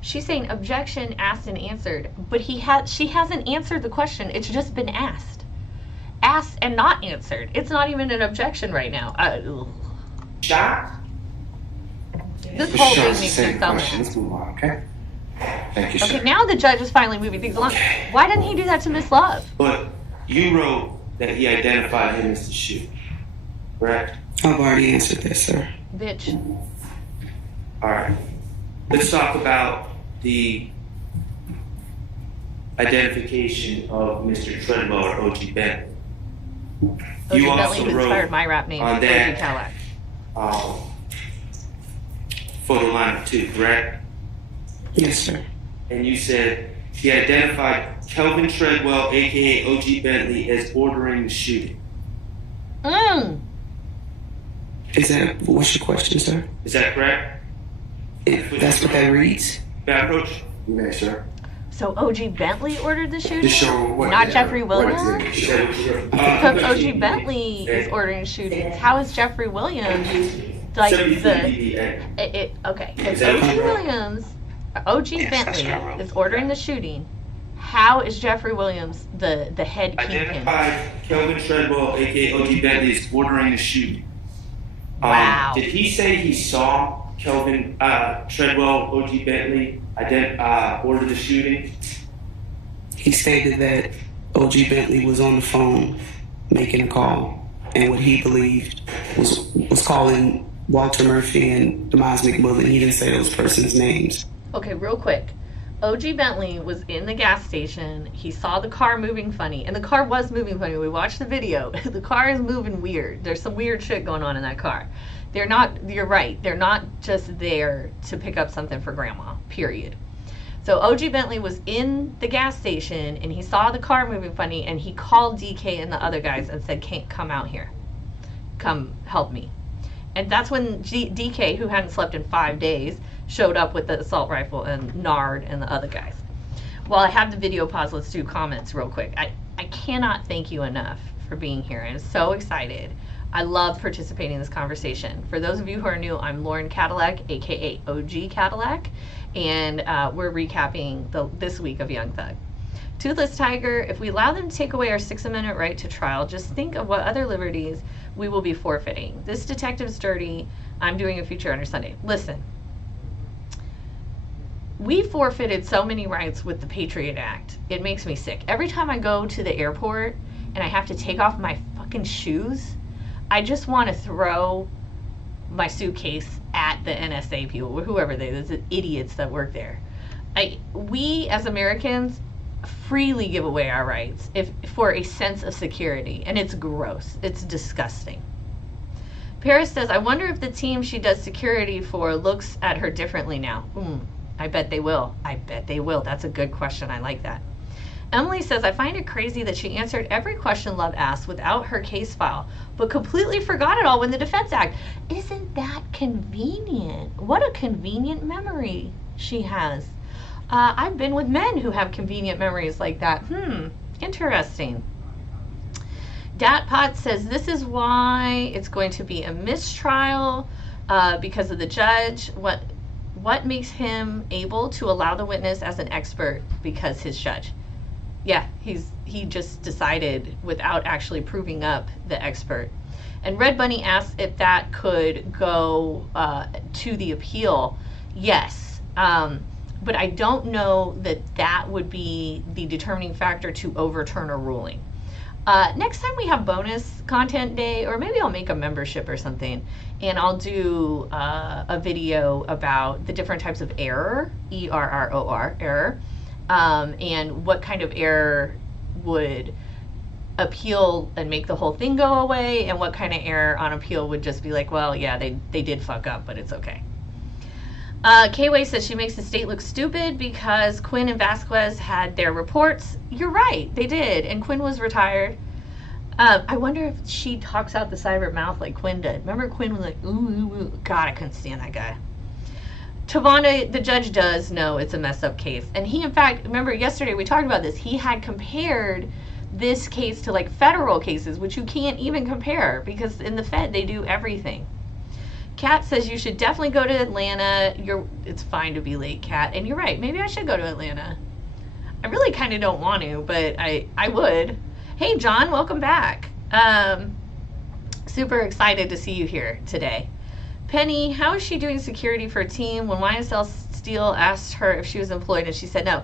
She's saying objection asked and answered, but she hasn't answered the question. It's just been asked and not answered. It's not even an objection right now. Shot? This Mr. whole Sharp, thing makes same me so question. mad. Let's move on, okay? Thank you, sir. Okay, now the judge is finally moving things along. Why didn't he do that to Miss Love? But you wrote that he identified him as the shooter, correct? I've already answered that, sir. Bitch. All right. Let's talk about the identification of Mr. Treadwell or O.G. Bennett. OG You Bentley, also who wrote inspired my rap name, on OG that Cadillac. photo lineup too, correct? Yes, sir. And you said he identified Kelvin Treadwell, aka O.G. Bentley, as ordering the shooting. What's your question, sir? Is that correct? That's what that reads? May I approach? You may, sir. So OG Bentley ordered the shooting? To show what. Not Jeffrey what Williams? exhibit Is showed. that what you wrote? Because OG Bentley is ordering shootings. How is Jeffrey Williams like 73 the? DBA. Okay. Is If that OG what you wrote? Williams, OG Yes, that's Bentley what I wrote. is ordering the shooting, How is Jeffrey Williams the head kingpin? Identified Kelvin Treadwell, aka O.G. Bentley, as ordering the shooting. Wow. Did he say he saw Kelvin Treadwell, O.G. Bentley, order the shooting? He stated that O.G. Bentley was on the phone making a call, and what he believed was calling Walter Murphy and Demise McMillan. He didn't say those persons' names. Okay, real quick. O.G. Bentley was in the gas station. He saw the car moving funny, and the car was moving funny. We watched the video. The car is moving weird. There's some weird shit going on in that car. They're not, you're right, they're not just there to pick up something for grandma, period. So O.G. Bentley was in the gas station, and he saw the car moving funny, and he called DK and the other guys and said, "Can't come out here. Come help me." And that's when DK, who hadn't slept in 5 days, showed up with the assault rifle, and Nard and the other guys. While I have the video paused, let's do comments real quick. I cannot thank you enough for being here. I'm so excited. I love participating in this conversation. For those of you who are new, I'm Lauren Cadillac, aka OG Cadillac, and we're recapping this week of Young Thug. Toothless Tiger, if we allow them to take away our 6th Amendment right to trial, just think of what other liberties we will be forfeiting. This detective's dirty. I'm doing a feature on Sunday. Listen, we forfeited so many rights with the Patriot Act. It makes me sick. Every time I go to the airport and I have to take off my fucking shoes, I just want to throw my suitcase at the NSA people, or whoever those idiots that work there. We as Americans freely give away our rights for a sense of security, and it's gross. It's disgusting. Paris says, I wonder if the team she does security for looks at her differently now. I bet they will. I bet they will. That's a good question. I like that. Emily says, I find it crazy that she answered every question Love asked without her case file, but completely forgot it all when the Defense Act. Isn't that convenient? What a convenient memory she has. I've been with men who have convenient memories like that. Interesting. Datpot says, this is why it's going to be a mistrial because of the judge. What makes him able to allow the witness as an expert? Because his judge. Yeah, he just decided without actually proving up the expert. And Red Bunny asks if that could go to the appeal. Yes, but I don't know that would be the determining factor to overturn a ruling. Next time we have bonus content day, or maybe I'll make a membership or something, and I'll do a video about the different types of error, E-R-R-O-R, error, and what kind of error would appeal and make the whole thing go away, and what kind of error on appeal would just be like, well, yeah, they did fuck up, but it's okay. K-Way says she makes the state look stupid because Quinn and Vasquez had their reports. You're right, they did, and Quinn was retired. I wonder if she talks out the side of her mouth like Quinn did. Remember Quinn was like, ooh, ooh, ooh. God, I couldn't stand that guy. Tavanda, the judge does know it's a messed up case. And he, in fact, remember yesterday we talked about this, he had compared this case to like federal cases, which you can't even compare because in the Fed they do everything. Kat says you should definitely go to Atlanta. It's fine to be late, Kat. And you're right, maybe I should go to Atlanta. I really kind of don't want to, but I would. Hey, John, welcome back. Super excited to see you here today. Penny, how is she doing security for a team when YSL Steel asked her if she was employed and she said no?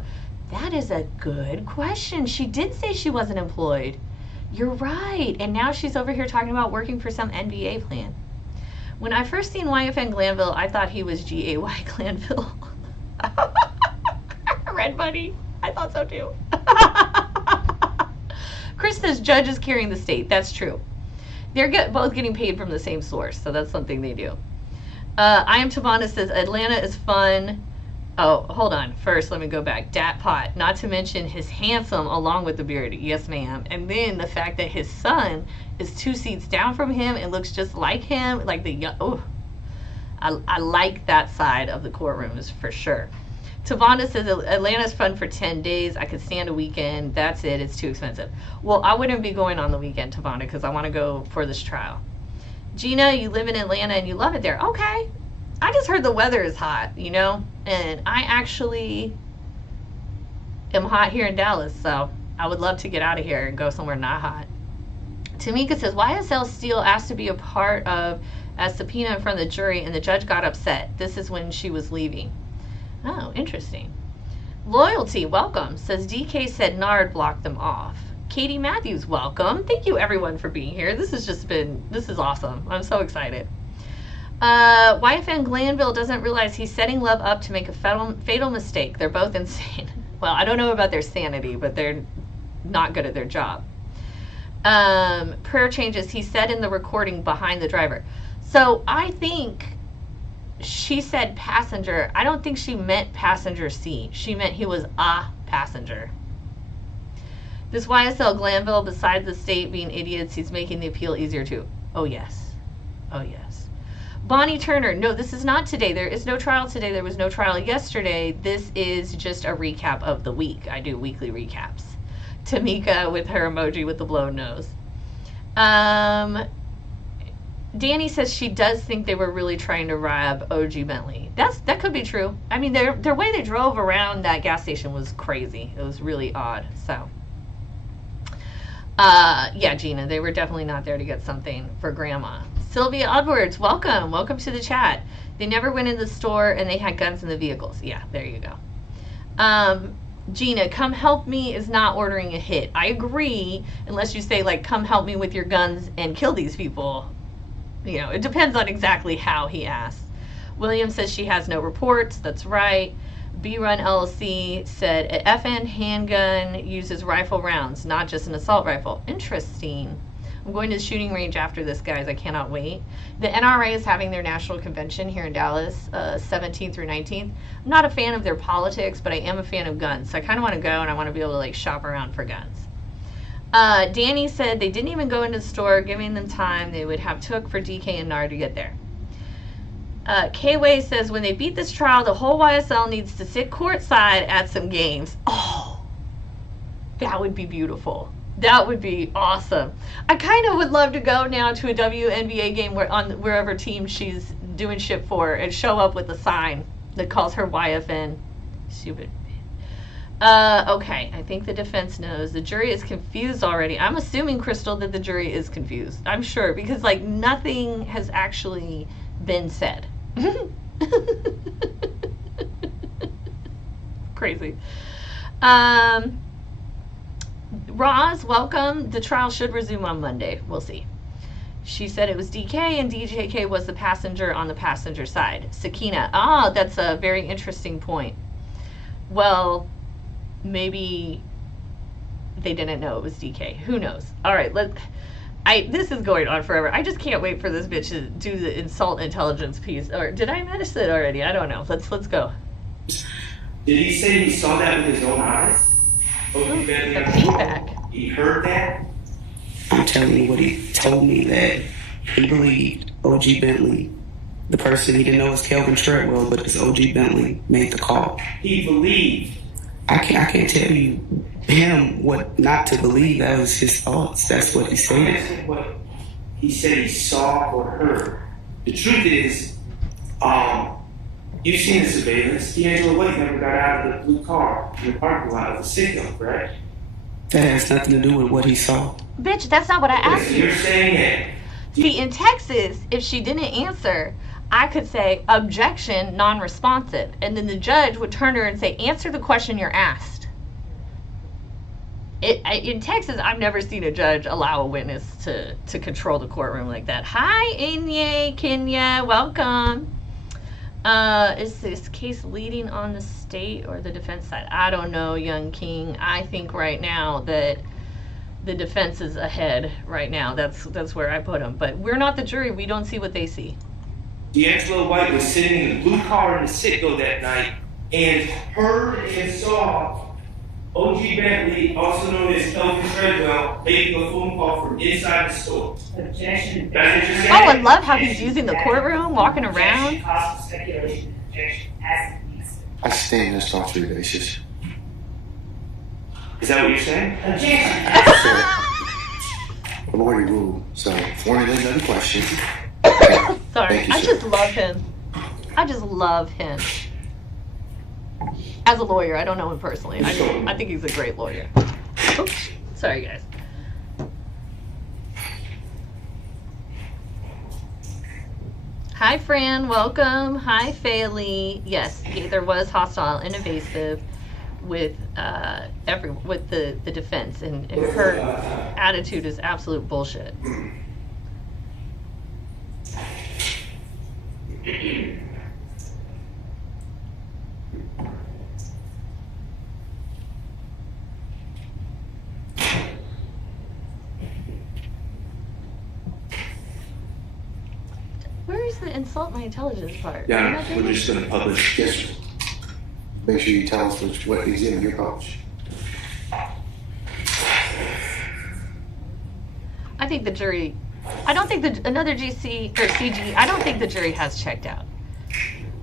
That is a good question. She did say she wasn't employed. You're right. And now she's over here talking about working for some NBA plan. When I first seen YFN Glanville, I thought he was G-A-Y Glanville. Red Bunny. I thought so too. Chris says judges carrying the state. That's true. They're both getting paid from the same source, so that's something they do. I am Tavana says Atlanta is fun. Oh, hold on. First, let me go back. Dat Pot, not to mention his handsome along with the beard. Yes, ma'am. And then the fact that his son is 2 seats down from him and looks just like him. Like the young, oh, I like that side of the courtrooms for sure. Tavanda says Atlanta's fun for 10 days. I could stand a weekend. That's it. It's too expensive. Well, I wouldn't be going on the weekend, Tavanda, because I want to go for this trial. Gina, you live in Atlanta and you love it there. Okay. I just heard the weather is hot, you know, and I actually am hot here in Dallas, so I would love to get out of here and go somewhere not hot. Tamika says, YSL Steele asked to be a part of a subpoena in front of the jury, and the judge got upset. This is when she was leaving. Oh, interesting. Loyalty, welcome, says DK said Nard blocked them off. Katie Matthews, welcome. Thank you, everyone, for being here. This is awesome. I'm so excited. YFN Glanville doesn't realize he's setting Love up to make a fatal mistake. They're both insane. Well, I don't know about their sanity, but they're not good at their job. Prayer changes, he said in the recording behind the driver. So I think she said passenger. I don't think she meant passenger C. She meant he was a passenger. This YSL Glanville, besides the state being idiots, he's making the appeal easier too. Oh, yes. Oh, yes. Bonnie Turner, no, this is not today. There is no trial today. There was no trial yesterday. This is just a recap of the week. I do weekly recaps. Tamika with her emoji with the blown nose. Danny says she does think they were really trying to rob OG Bentley. That could be true. I mean, their way they drove around that gas station was crazy. It was really odd. So, yeah, Gina, they were definitely not there to get something for Grandma. Sylvia Edwards, welcome. Welcome to the chat. They never went in the store and they had guns in the vehicles. Yeah, there you go. Gina, come help me is not ordering a hit. I agree, unless you say, like, come help me with your guns and kill these people. You know, it depends on exactly how he asks. William says she has no reports. That's right. B-Run LLC said an FN handgun uses rifle rounds, not just an assault rifle. Interesting. I'm going to the shooting range after this, guys. I cannot wait. The NRA is having their national convention here in Dallas, 17th through 19th. I'm not a fan of their politics, but I am a fan of guns. So I kind of want to go, and I want to be able to, like, shop around for guns. Danny said they didn't even go into the store, giving them time. They would have took for DK and Nard to get there. K-Way says when they beat this trial, the whole YSL needs to sit courtside at some games. Oh, that would be beautiful. That would be awesome. I kind of would love to go now to a WNBA game wherever team she's doing shit for and show up with a sign that calls her YFN. Stupid. Okay, I think the defense knows. The jury is confused already. I'm assuming, Crystal, that the jury is confused. I'm sure, because, like, nothing has actually been said. Crazy. Roz, welcome. The trial should resume on Monday. We'll see. She said it was DK and DJK was the passenger on the passenger side. Sakina, that's a very interesting point. Well, maybe they didn't know it was DK. Who knows? All right, this is going on forever. I just can't wait for this bitch to do the insult intelligence piece. Or did I mention it already? I don't know. Let's go. Did he say he saw that with his own eyes? Ooh, the feedback. He heard that? I'm telling you what he told me, that he believed OG Bentley, the person he didn't know was Kelvin Treadwell, but it's OG Bentley, made the call. He believed. I can't tell you him what not to believe. That was his thoughts. That's what he said. What he said he saw or heard. The truth is, you've seen the surveillance. D'Angelo White never got out of the blue car in the parking lot of the signal, correct? That has nothing to do with what he saw. Bitch, that's not what I asked you. You're saying that. See, in Texas, if she didn't answer, I could say, objection, non-responsive. And then the judge would turn to her and say, answer the question you're asked. In Texas, I've never seen a judge allow a witness to control the courtroom like that. Hi, Inye, Kenya, welcome. Is this case leading on the state or the defense side? I don't know, young king. I think right now that the defense is ahead right now. That's where I put them. But we're not the jury. We don't see what they see. D'Angelo White was sitting in the blue car in the Citgo that night and heard and saw OG Bentley, also known as Kelvin Treadwell, making a phone call from inside the store. Objection. That's what you're saying? Oh, I love how he's using the courtroom, walking around. Objection, cause for speculation. Objection has to be answered. I stand this on 3 bases. Is that what you're saying? Objection. So, I've already ruled, so formulate another question. Sorry, Thank you, I sir. just love him. I just love him. As a lawyer, I don't know him personally. I think he's a great lawyer. Oops. Sorry, guys. Hi, Fran. Welcome. Hi, Faye. Yes, there was hostile and evasive with the defense, and her attitude is absolute bullshit. Where is the insult my intelligence part? Yeah, we're just going to publish. Yes, sir. Make sure you tell us what is in your publish. I think the jury, I don't think another GC or CG, I don't think the jury has checked out.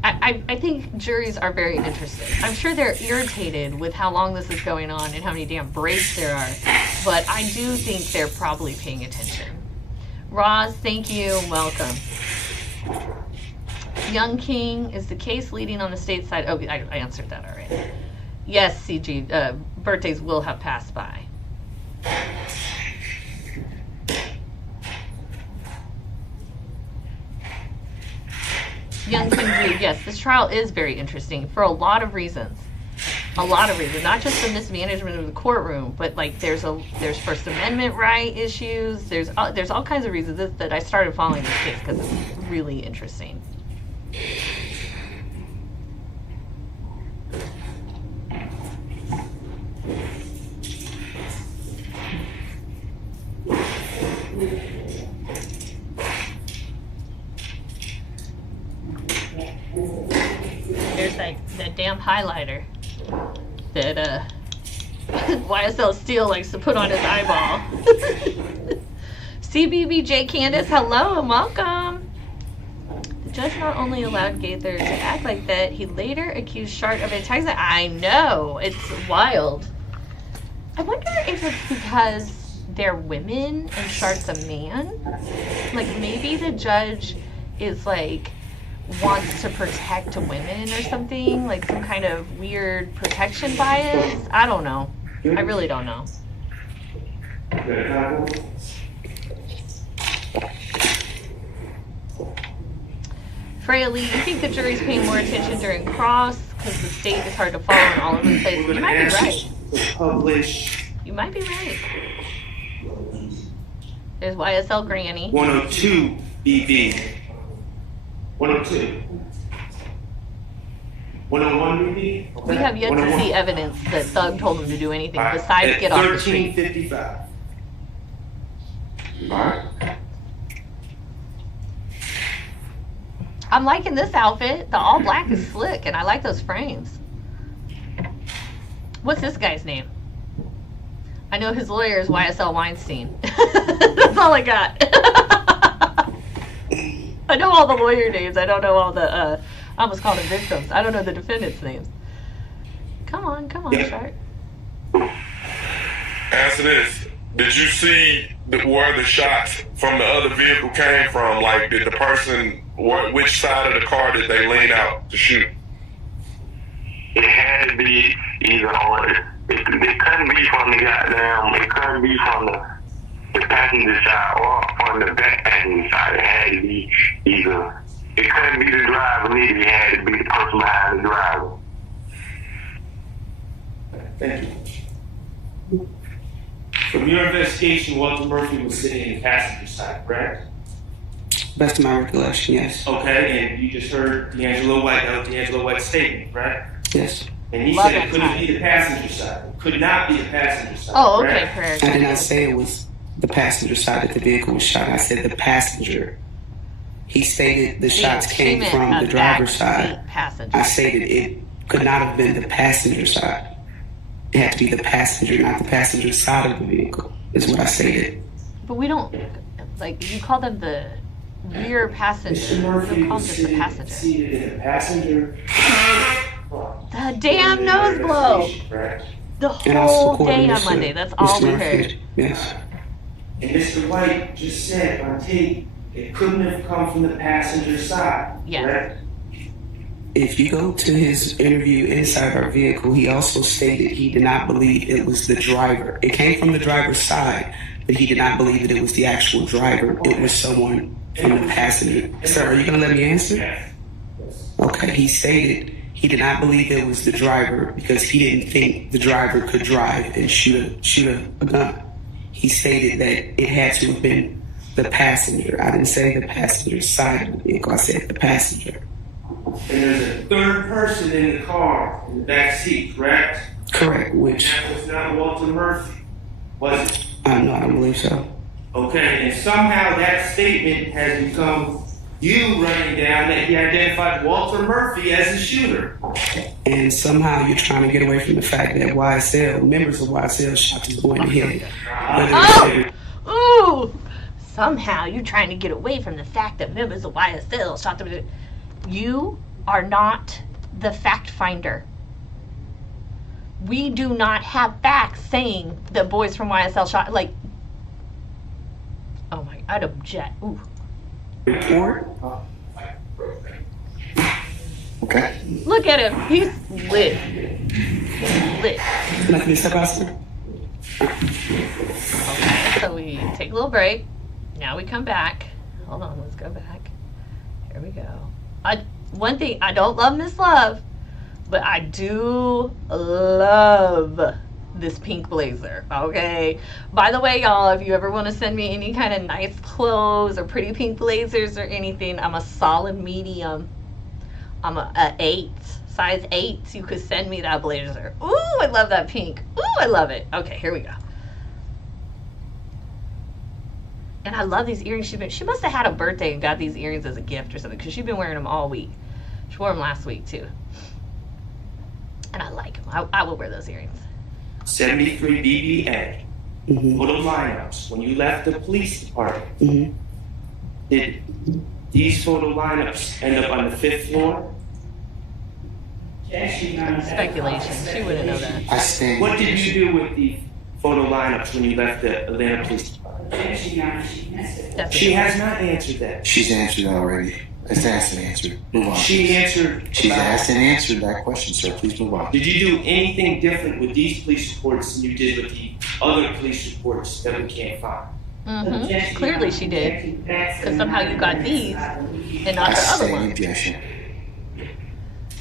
I think juries are very interested. I'm sure they're irritated with how long this is going on and how many damn breaks there are, but I do think they're probably paying attention. Roz, thank you and welcome. Young King, is the case leading on the state side? Oh, I answered that already. Yes, CG, birthdays will have passed by. Young King Blue, yes, this trial is very interesting for a lot of reasons. A lot of reasons, not just the mismanagement of the courtroom, but like there's First Amendment right issues. There's all kinds of reasons that I started following this case because it's really interesting. There's that damn highlighter that YSL Steel likes to put on his eyeball. CBBJ Candace, hello and welcome. The judge not only allowed Gaither to act like that, he later accused Shart of attacking. I know, it's wild. I wonder if it's because they're women and Shart's a man. Like maybe the judge is like wants to protect women or something, like some kind of weird protection bias. I don't know. I really don't know. Freya Lee, you think the jury's paying more attention during cross because the state is hard to follow and all over the place? You might be right. Publish. You might be right. There's YSL Granny. 102 BB. 102. 101 BB? Okay. We have yet to see evidence that Thug told him to do anything besides get off the street. 1355. Alright. I'm liking this outfit. The all black is slick, and I like those frames. What's this guy's name? I know his lawyer is YSL Weinstein. That's all I got. I know all the lawyer names. I don't know all the, I almost called them victims. I don't know the defendants' names. Come on, Shart. Answer this. Did you see where the shots from the other vehicle came from? Like, did the person, which side of the car did they lean out to shoot? It had to be either on it. It couldn't be from the goddamn, it couldn't be from the passenger side or from the back passenger side. It had to be either, it couldn't be the driver either. It had to be the person behind the driver. Thank you. From your investigation, Walter Murphy was sitting in the passenger side, correct? Best of my recollection, yes. Okay, and you just heard D'Angelo White's statement, right? Yes. And he said it couldn't be the passenger side. It could not be the passenger side. Oh, okay, correct? correct. I did not say it was the passenger side that the vehicle was shot. I said the passenger. He stated the shots came from the driver's side. Passenger. I stated it could not have been the passenger side. It had to be the passenger, not the passenger side of the vehicle, is what I stated. But we don't, like, you call them the rear passenger. Mr. We Murphy don't call was them just the passenger. seated in the passenger. The damn nose blow. Correct. The And also whole day on Mr. Monday. That's all we Murphy. heard. Yes. And Mr. White just said on tape, it couldn't have come from the passenger side. Yes. Correct? If you go to his interview inside our vehicle, he also stated he did not believe it was the driver. It came from the driver's side, but he did not believe that it was the actual driver. It was someone from the passenger. Sir, are you going to let me answer? Yes. Okay, he stated he did not believe it was the driver because he didn't think the driver could drive and shoot a gun. He stated that it had to have been the passenger. I didn't say the passenger side of the vehicle. I said the passenger. And there's a third person in the car, in the back seat, correct? Correct, which... That was not Walter Murphy, was it? No, I don't believe so. Okay, and somehow that statement has become you running down that he identified Walter Murphy as the shooter. And somehow you're trying to get away from the fact that members of YSL shot this boy in the head. Oh! Ooh! Somehow you're trying to get away from the fact that members of YSL shot them. You are not the fact finder. We do not have facts saying that boys from YSL shot, like, oh my, I'd object. Ooh. Report? Okay. Look at him. He's lit. Lit. Can I step out, sir? Okay, so we take a little break. Now we come back. Hold on, let's go back. Here we go. One thing, I don't love Miss Love, but I do love this pink blazer, okay? By the way, y'all, if you ever want to send me any kind of nice clothes or pretty pink blazers or anything, I'm a solid medium. I'm a 8, size 8. You could send me that blazer. Ooh, I love that pink. Ooh, I love it. Okay, here we go. And I love these earrings. She must have had a birthday and got these earrings as a gift or something, because she's been wearing them all week. She wore them last week too. And I like them. I will wear those earrings. 73 BBA. Photo lineups. When you left the police department, did these photo lineups end up on the 5th floor? Speculation. She wouldn't know that. I stand. What did you do with the photo lineups when you left the Atlanta Police Department? She has not answered that. She's answered already. It's asked and answered. Move on. She answered. She's asked and answered that question, sir. Please move on. Did you do anything different with these police reports than you did with the other police reports that we can't find? Clearly she did. Because somehow you got these and not I the other stand ones. objection.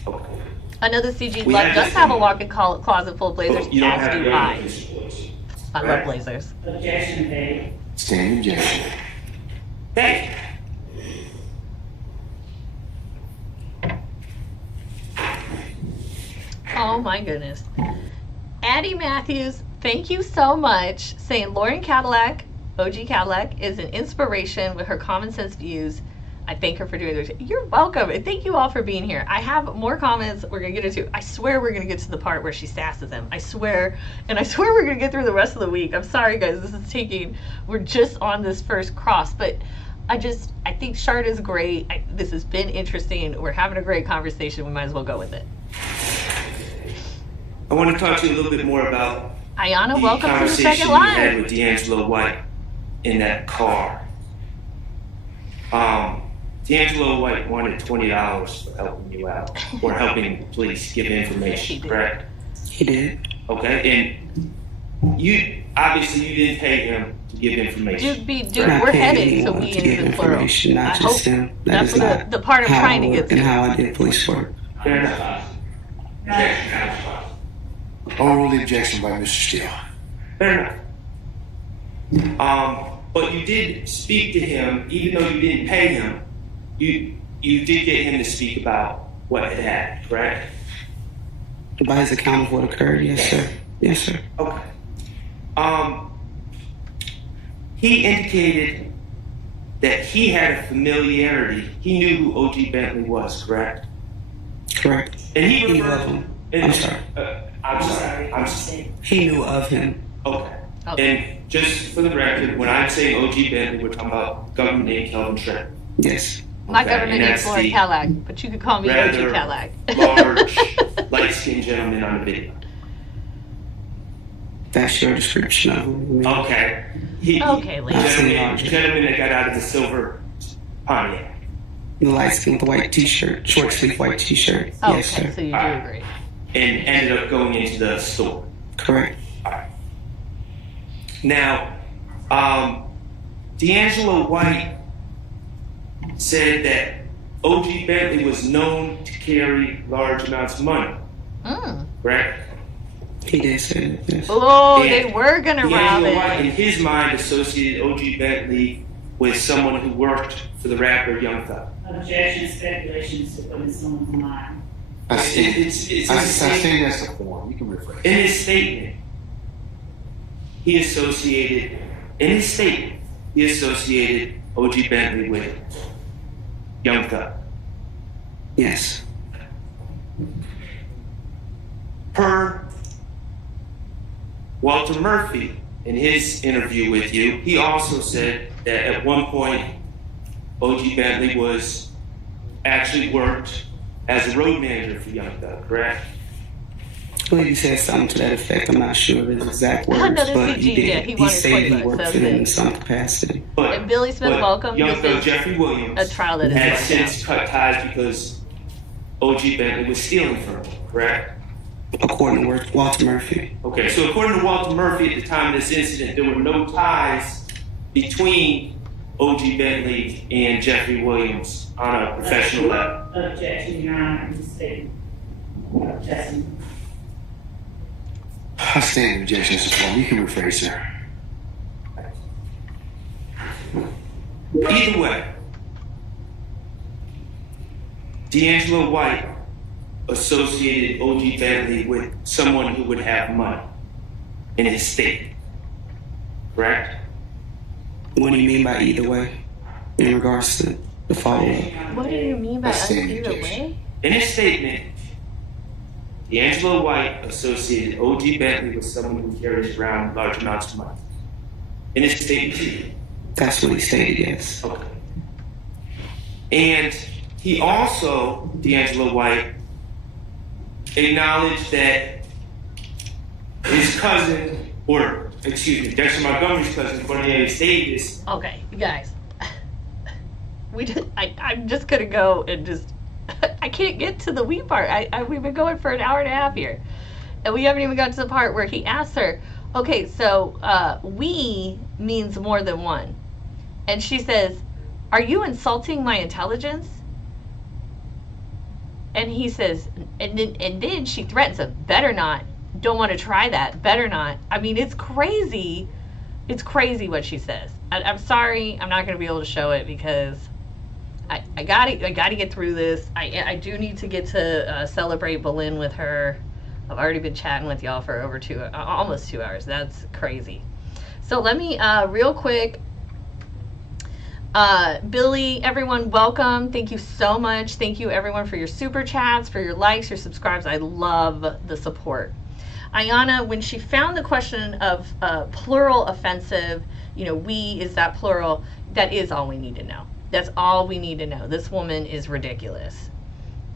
Okay. Another CG We Love had does this have a thing. walk-in closet full of blazers, You don't as have do the other I. police reports. I love blazers. Objection, Dave. Stand objection. Hey! Oh my goodness. Addie Matthews, thank you so much, saying Lauren Cadillac, OG Cadillac, is an inspiration with her common sense views. I thank her for doing this. You're welcome, and thank you all for being here. I have more comments we're going to get into. I swear we're going to get to the part where she sasses them. I swear. And I swear we're going to get through the rest of the week. I'm sorry, guys. We're just on this first cross. But I think Shard is great. This has been interesting. We're having a great conversation. We might as well go with it. I want to talk to you a little bit more about Ayana, the welcome to the conversation second you had line. with D'Angelo White in that car. D'Angelo White wanted $20 for helping you out, or helping the police give information, correct? He did. Okay, and you obviously you didn't pay him to give information. Dude, Not we're paying headed to anyone we to give in the plural. information, not I just hope him. That that's is not the part I'm how trying to I get work to. and how I did police work. Fair enough. Overruled objection by Mr. Steele. Fair enough. But you did speak to him, even though you didn't pay him. You did get him to speak about what had happened, correct? By his account of what occurred, yes, sir. Yes, sir. Okay. He indicated that he had a familiarity. He knew who O.G. Bentley was, correct? Correct. And he He knew referred of him. and- I'm sorry. I'm sorry. He knew of him. Okay. Okay. And just for the record, when I'm saying O.G. Bentley, we're talking about government name Kelvin Trent. Yes. My Okay, government and name that's is Lauren the Cadillac, but you could call me OG rather Cadillac. large, light-skinned gentleman on the video. That's your description of him. Okay. Okay, ladies. The gentleman that got out of the silver Pontiac. The light skin with the white t-shirt, short sleeve white t-shirt. Oh, Yes, okay, sir. so you do agree. And ended up going into the store. Correct. Now, D'Angelo White said that O.G. Bentley was known to carry large amounts of money. Correct? He did say that, yes. Oh, And they were gonna rob D'Angelo White, in it. his mind, associated O.G. Bentley with someone who worked for the rapper Young Thug. Objection, speculations to put in someone's mind. I stand, It's I a statement. stand as a form. You can rephrase. In his statement, he associated O.G. Bentley with Young Thug. Yes. Per Walter Murphy, in his interview with you, he also said that at one point, O.G. Bentley actually worked as a road manager for Young Thug, correct? I believe he said something to that effect. I'm not sure of his exact words, No, this but is he PG, yeah, did. he He wanted said he 20 worked bucks, for them in that's it. some capacity. But, And Billy Smith, welcome. Young This Thug is Jeffrey Williams a trial that is had going since cut ties because O.G. Bentley was stealing from him, correct? According to Walter Murphy. Okay, so according to Walter Murphy, at the time of this incident, there were no ties between O.G. Bentley and Jeffrey Williams on a professional level. Objection, Your Honor, in the statement. Testimony. I stand in objection as a form. You can rephrase, sir. Either way, D'Angelo White associated O.G. Bentley with someone who would have money in his state, correct? What do you mean by either way in regards to the follow-up? What do you mean by That's the either objection. way? In his statement, D'Angelo White associated O.G. Bentley with someone who carries around large amounts of money. In his statement to you. That's what he stated, yes. Okay. And he also, D'Angelo White, acknowledged that his cousin, or excuse me, Dexter Montgomery's cousin, Cornelius Davis. Okay, you guys. I'm just gonna go and just. I can't get to the we part. We've been going for an hour and a half here, and we haven't even got to the part where he asks her, okay, so we means more than one. And she says, are you insulting my intelligence? And he says, and then she threatens him, better not, don't want to try that, better not. I mean, it's crazy. It's crazy what she says. I'm sorry, I'm not going to be able to show it because I gotta get through this. I do need to get to celebrate Boleyn with her. I've already been chatting with y'all for over almost 2 hours. That's crazy. So let me real quick. Billy, everyone, welcome. Thank you so much. Thank you everyone for your super chats, for your likes, your subscribes. I love the support. Ayana, when she found the question of plural offensive, you know, we, is that plural? That is all we need to know. That's all we need to know. This woman is ridiculous.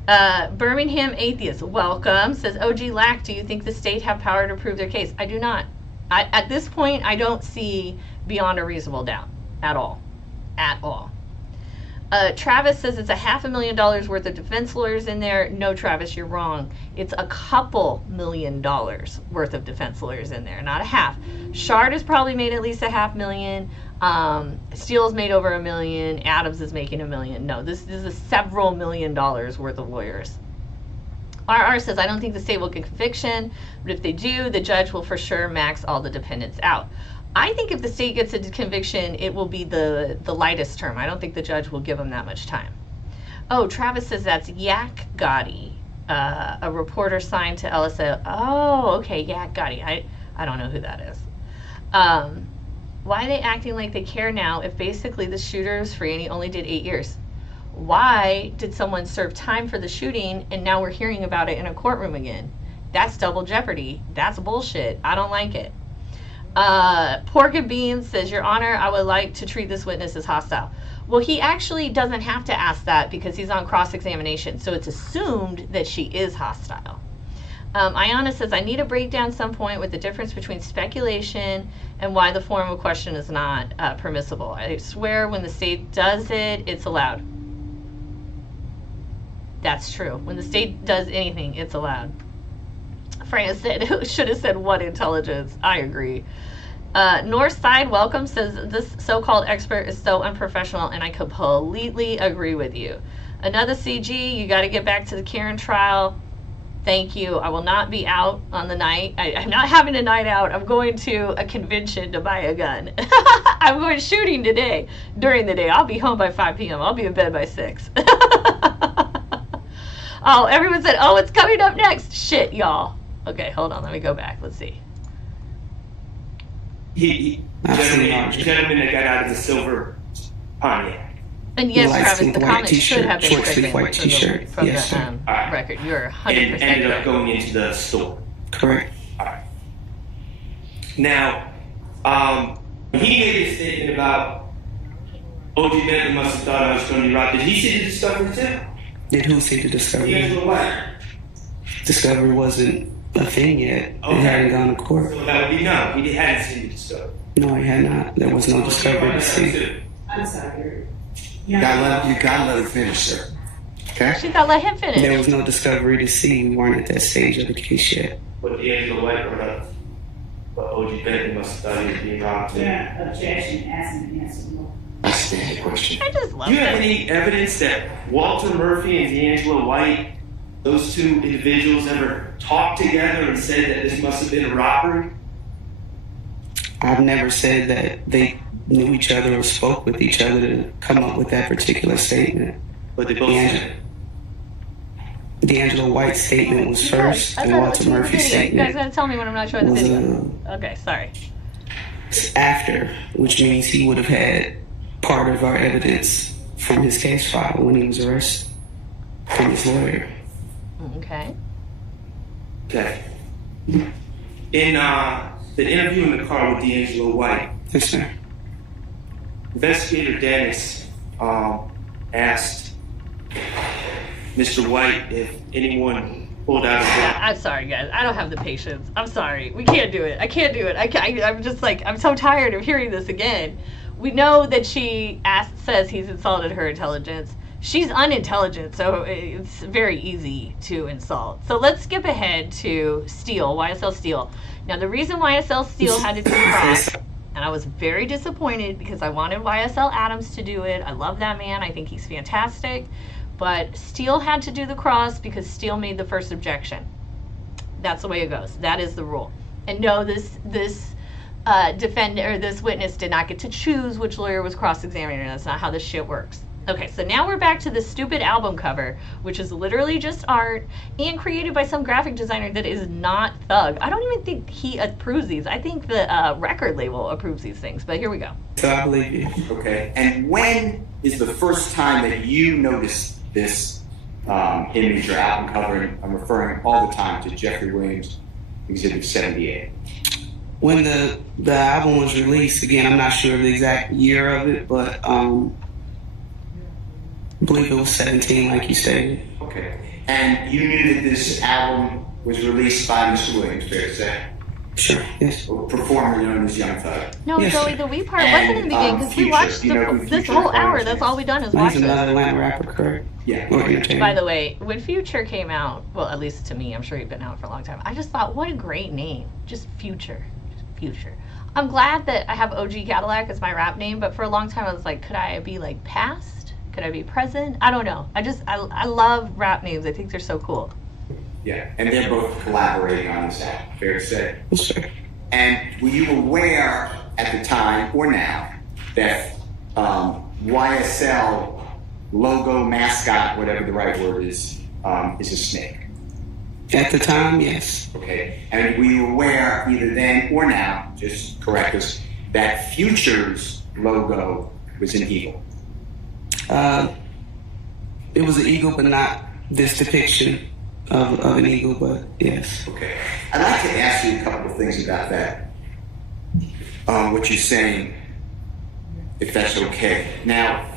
Birmingham Atheist, welcome. Says, OG Lack, do you think the state have power to prove their case? I do not. At this point, I don't see beyond a reasonable doubt at all. At all. Travis says it's $500,000 worth of defense lawyers in there. No, Travis, you're wrong. It's a couple $1,000,000 worth of defense lawyers in there, not a half. Shard has probably made at least $500,000. Steele's made over $1 million. Adams is making $1 million. No, this is a several $1,000,000 worth of lawyers. RR says, I don't think the state will get conviction, but if they do, the judge will for sure max all the dependents out. I think if the state gets a conviction, it will be the lightest term. I don't think the judge will give them that much time. Oh, Travis says that's Yak Gotti, a reporter signed to LSA. Oh, okay, Yak Gotti. I don't know who that is. Why are they acting like they care now if basically the shooter is free and he only did 8 years? Why did someone serve time for the shooting and now we're hearing about it in a courtroom again? That's double jeopardy. That's bullshit. I don't like it. Pork and Beans says, Your Honor, I would like to treat this witness as hostile. Well, he actually doesn't have to ask that because he's on cross-examination, so it's assumed that she is hostile. Ayana says, I need a breakdown some point with the difference between speculation and why the form of question is not permissible. I swear when the state does it, it's allowed. That's true. When the state does anything, it's allowed. Freya said, should have said what intelligence. I agree. Northside Welcome says, this so-called expert is so unprofessional, and I completely agree with you. Another CG, you got to get back to the Karen trial. Thank you. I will not be out on the night. I'm not having a night out. I'm going to a convention to buy a gun. I'm going shooting today, during the day. I'll be home by 5 p.m. I'll be in bed by 6. Oh, everyone said, oh, it's coming up next. Shit, y'all. Okay, hold on. Let me go back. Let's see. Gentleman that got out of the silver Pontiac. And yes, Travis, the comments should have been short sleeve white t-shirt. From Yes, the record. You're 100% And ended up correct. going into the store. correct. All right. Now, he made a statement about OG Bentley must have thought I was going to be robbed. Did he see the discovery too? Did who see the discovery? D'Angelo White. Discovery wasn't a thing yet. Okay. It hadn't gone to court. So that would be no. He hadn't seen the discovery. No, he had not. There was no discovery to see. I'm sorry. You gotta let it finish, sir. Okay? She thought, let him finish. There was no discovery to see. We weren't at that stage of the case yet. But D'Angelo White brought up, but OG Bentley must have thought he was being robbed too. Yeah, objection, asking the answer. No. That's a standard question. I just love Do you have it. any evidence that Walter Murphy and D'Angelo White, those two individuals, ever talked together and said that this must have been a robbery? I've never said that they knew each other or spoke with each other to come up with that particular statement. But they both said it. D'Angelo White's statement was first, I and thought it Walter was in the Murphy's video. You guys statement gotta tell me when I'm not showing the was video. Okay, sorry. after, which means he would have had part of our evidence from his case file when he was arrested from his lawyer. Okay. Okay. In the interview in the car with D'Angelo White, Yes, sir. investigator Dennis asked Mr. White if anyone pulled out a gun. I'm sorry, guys. I don't have the patience. I'm sorry. We can't do it. I can't do it. I'm just like, I'm so tired of hearing this again. We know that she says he's insulted her intelligence. She's unintelligent, so it's very easy to insult. So let's skip ahead to Steele, YSL Steele. Now, the reason YSL Steele had to do cross, and I was very disappointed because I wanted YSL Adams to do it. I love that man. I think he's fantastic. But Steele had to do the cross because Steele made the first objection. That's the way it goes. That is the rule. And no, this defendant or this witness did not get to choose which lawyer was cross-examining. That's not how this shit works. Okay, so now we're back to this stupid album cover, which is literally just art and created by some graphic designer that is not Thug. I don't even think he approves these. I think the record label approves these things, but here we go. So I believe you. Okay. And when is the first time that you noticed this image or album cover? And I'm referring all the time to Jeffrey Williams' Exhibit 78. When the album was released, again, I'm not sure of the exact year of it, but I believe it was 17, like you stated. Okay. And you knew that this album was released by Mr. Williams, fair to say? Sure, yes. A performer known as Young Thug. No, Yes, Joey, sir. the we part And, wasn't in the beginning because we Future. watched You know who this Future whole hour. is? That's all we done is Well, watch he's this. another Atlanta rapper, correct? Yeah. Or entertainer. By the way, when Future came out, well, at least to me, I'm sure he'd been out for a long time. I just thought, what a great name. Just Future. Just Future. I'm glad that I have OG Cadillac as my rap name, but for a long time I was like, could I be like past? Could I be present? I don't know. I love rap names. I think they're so cool. Yeah. And they're both collaborating on this album, fair to say? Yes, sir. And were you aware at the time or now that YSL logo, mascot, whatever the right word is a snake? At the time, yes. Okay. And were you aware either then or now, just correct us, that Future's logo was an eagle? It was an eagle, but not this depiction of an eagle, but yes. Okay. I'd like to ask you a couple of things about that. What you're saying, if that's okay. Now,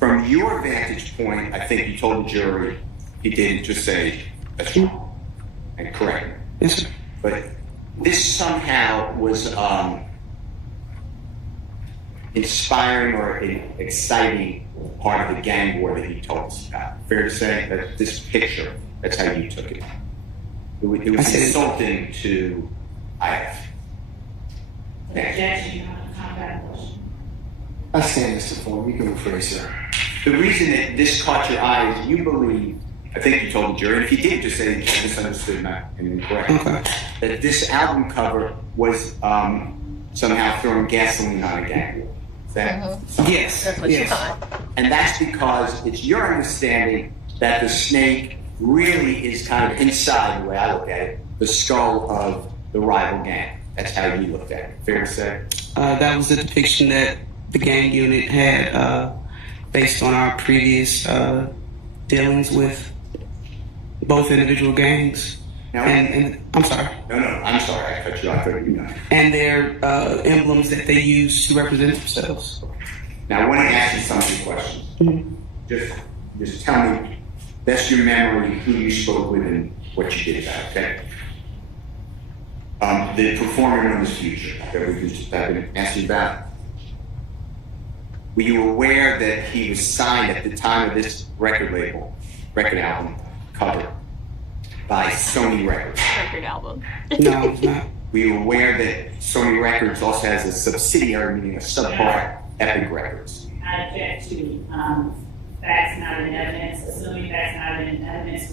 from your vantage point, I think you told the jury he didn't just say, that's wrong, and correct me. Yes, sir. But this somehow was inspiring or exciting part of the gang war that you told us about. Fair to say that this picture, that's how you took it. It was insulting to IF. Objection, combat motion. I stand, Mr. Form. You can rephrase, sir. The reason that this caught your eye is you believe, I think you told the jury, and if you did, just say you misunderstood and incorrect, that this album cover was somehow throwing gasoline on a gang war. Is that Yes. That's what she thought. And that's because it's your understanding that the snake really is kind of inside, the way I look at it, the skull of the rival gang. That's how you looked at it. Fair to say? That was the depiction that the gang unit had based on our previous dealings with both individual gangs. Now, and I'm sorry. No, I'm sorry. I cut you off. You know. And their emblems that they use to represent themselves. Now, I want to ask you some of these questions. Mm-hmm. Just tell me, best your memory, who you spoke with and what you did about it, okay? The performer known as Future that we've been asking about. Were you aware that he was signed at the time of this record album cover by Sony Records? Record album. No, it's not. Were you aware that Sony Records also has a subsidiary, meaning a subpart, Epic Records? I object to facts not in evidence, assuming facts not in evidence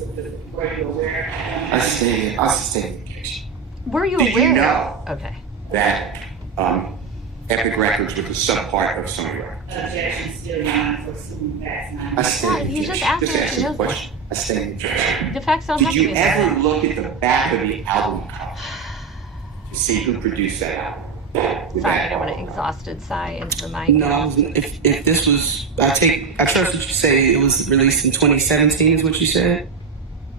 were you aware? I sustain the case. Were you Did aware? you know Okay. that Epic Records was a subpart of Sony Records? Objection still not for assuming facts not. I stand He's the just case. asking Just if asking he a knows. question. I stand the objection. The facts don't have Did to you be ever said. look at the back of the album cover to see who produced that album? With Sorry, I that don't want an artwork? exhausted sigh into the mic. No, if this was, I trust what you say. It was released in 2017, is what you said.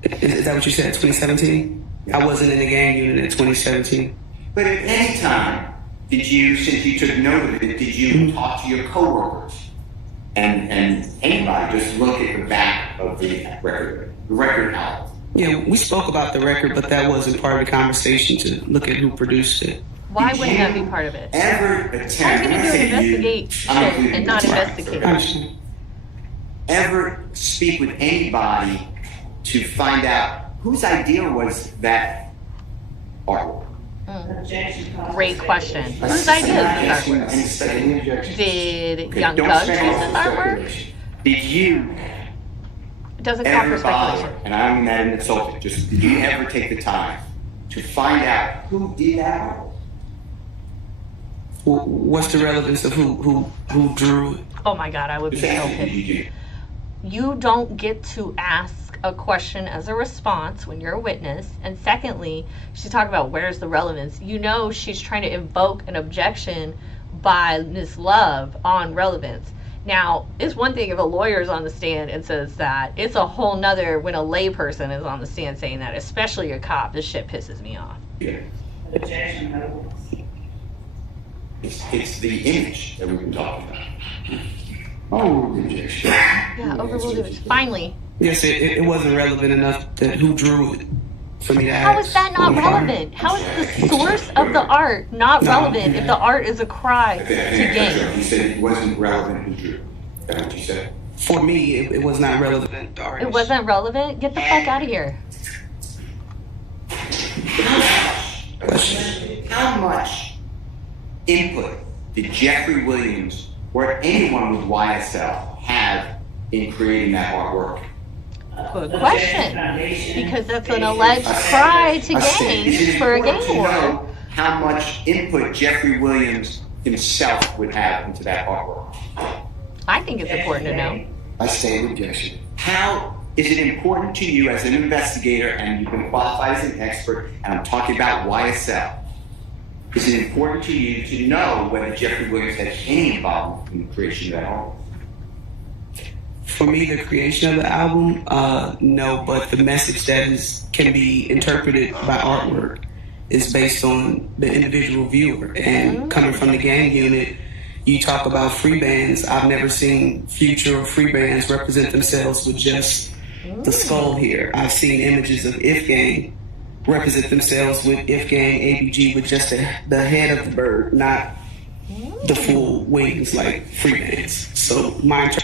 Is that what you said? 2017. I wasn't in the gang unit in 2017. But at any time, did you, since you took note of it, did you talk to your coworkers and anybody just look at the back of the record album? Yeah, we spoke about the record, but that wasn't part of the conversation to look at who produced it. Why Did wouldn't you that be part of it? Ever How are attempt? you going to do an investigation and not investigate? I understand. Ever speak with anybody to find out whose idea was that artwork? Objection. Great question. I Whose stand- idea I is this stand- artwork? I stand the objection. Did Okay, Young don't Thug spend choose all this this artwork? speculation. Did you It doesn't call for ever bother, speculation. and I don't mean that in insulting, just did you ever take the time to find out who did that artwork? What's the relevance of who drew it? Oh my God, I would be Just so asking, did pissed. you do? You don't get to ask a question as a response when you're a witness. And secondly, she's talking about where's the relevance. You know she's trying to invoke an objection by Ms. Love on relevance. Now, it's one thing if a lawyer's on the stand and says that. It's a whole nother when a layperson is on the stand saying that, especially a cop. This shit pisses me off. Yeah. Objection. No. It's the image that we've been talking about. Oh, objection. Yeah, overruled it. Finally. Yes, it wasn't relevant enough that who drew it for me to ask. How is that not relevant? How is the source of the art not No. relevant if the art is a cry I to think that's gain? right. You said it wasn't relevant who drew. Is that what you said? For me, it was not relevant. The artist. It wasn't relevant? Get the fuck out of here. How much input did Jeffrey Williams or anyone with YSL have in creating that artwork? Good question. Because that's an alleged cry to gain Is it for a important gang to war. know how much input Jeffrey Williams himself would have into that artwork? I think it's important to know. I stand the objection. How is it important to you as an investigator, and you've been qualified as an expert, and I'm talking about YSL, is it important to you to know whether Jeffrey Williams had any involvement in the creation of that artwork? For me, the creation of the album, no, but the message that can be interpreted by artwork is based on the individual viewer. And coming from the gang unit, you talk about free bands. I've never seen Future or free bands represent themselves with just the skull here. I've seen images of If Gang represent themselves with If Gang, ABG with just the head of the bird, not the full weight is like freelance. So my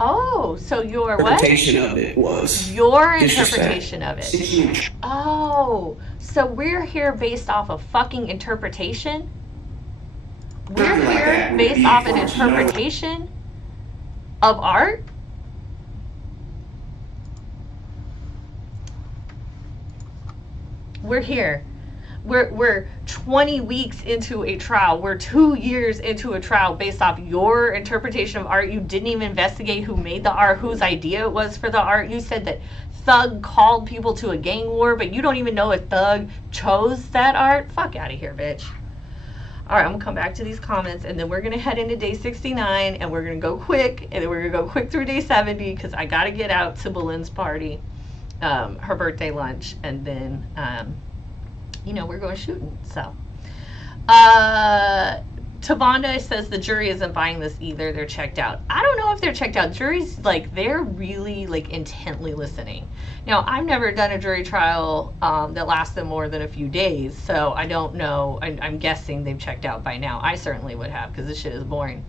Oh, so your what? interpretation of it was Your it's just that interpretation of it. Oh, so we're here based off of fucking interpretation? We're Something like here that would based be off an for us to know. interpretation of art? We're here. We're 20 weeks into a trial. We're 2 years into a trial based off your interpretation of art. You didn't even investigate who made the art, whose idea it was for the art. You said that Thug called people to a gang war, but you don't even know if Thug chose that art. Fuck out of here, bitch. All right, I'm gonna come back to these comments, and then we're gonna head into day 69, and we're gonna go quick, and then we're gonna go quick through day 70, because I gotta get out to Belinda's party, her birthday lunch, and then you know, we're going shooting. So Tavonda says the jury isn't buying this either. They're checked out. I don't know if they're checked out. Juries, like, they're really, like, intently listening. Now, I've never done a jury trial that lasted more than a few days, so I don't know. I'm guessing they've checked out by now. I certainly would have, because this shit is boring.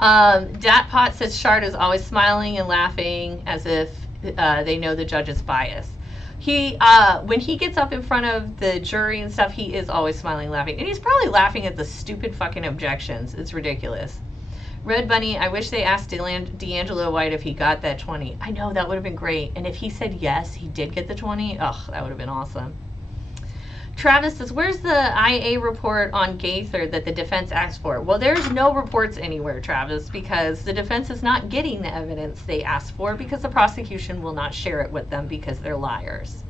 Datpot says Shard is always smiling and laughing as if they know the judge is biased. He, when he gets up in front of the jury and stuff, he is always smiling and laughing. And he's probably laughing at the stupid fucking objections. It's ridiculous. Red Bunny, I wish they asked D'Angelo White if he got that 20. I know, that would have been great. And if he said yes, he did get the 20, ugh, that would have been awesome. Travis says, where's the IA report on Gaither that the defense asked for? Well, there's no reports anywhere, Travis, because the defense is not getting the evidence they asked for because the prosecution will not share it with them because they're liars.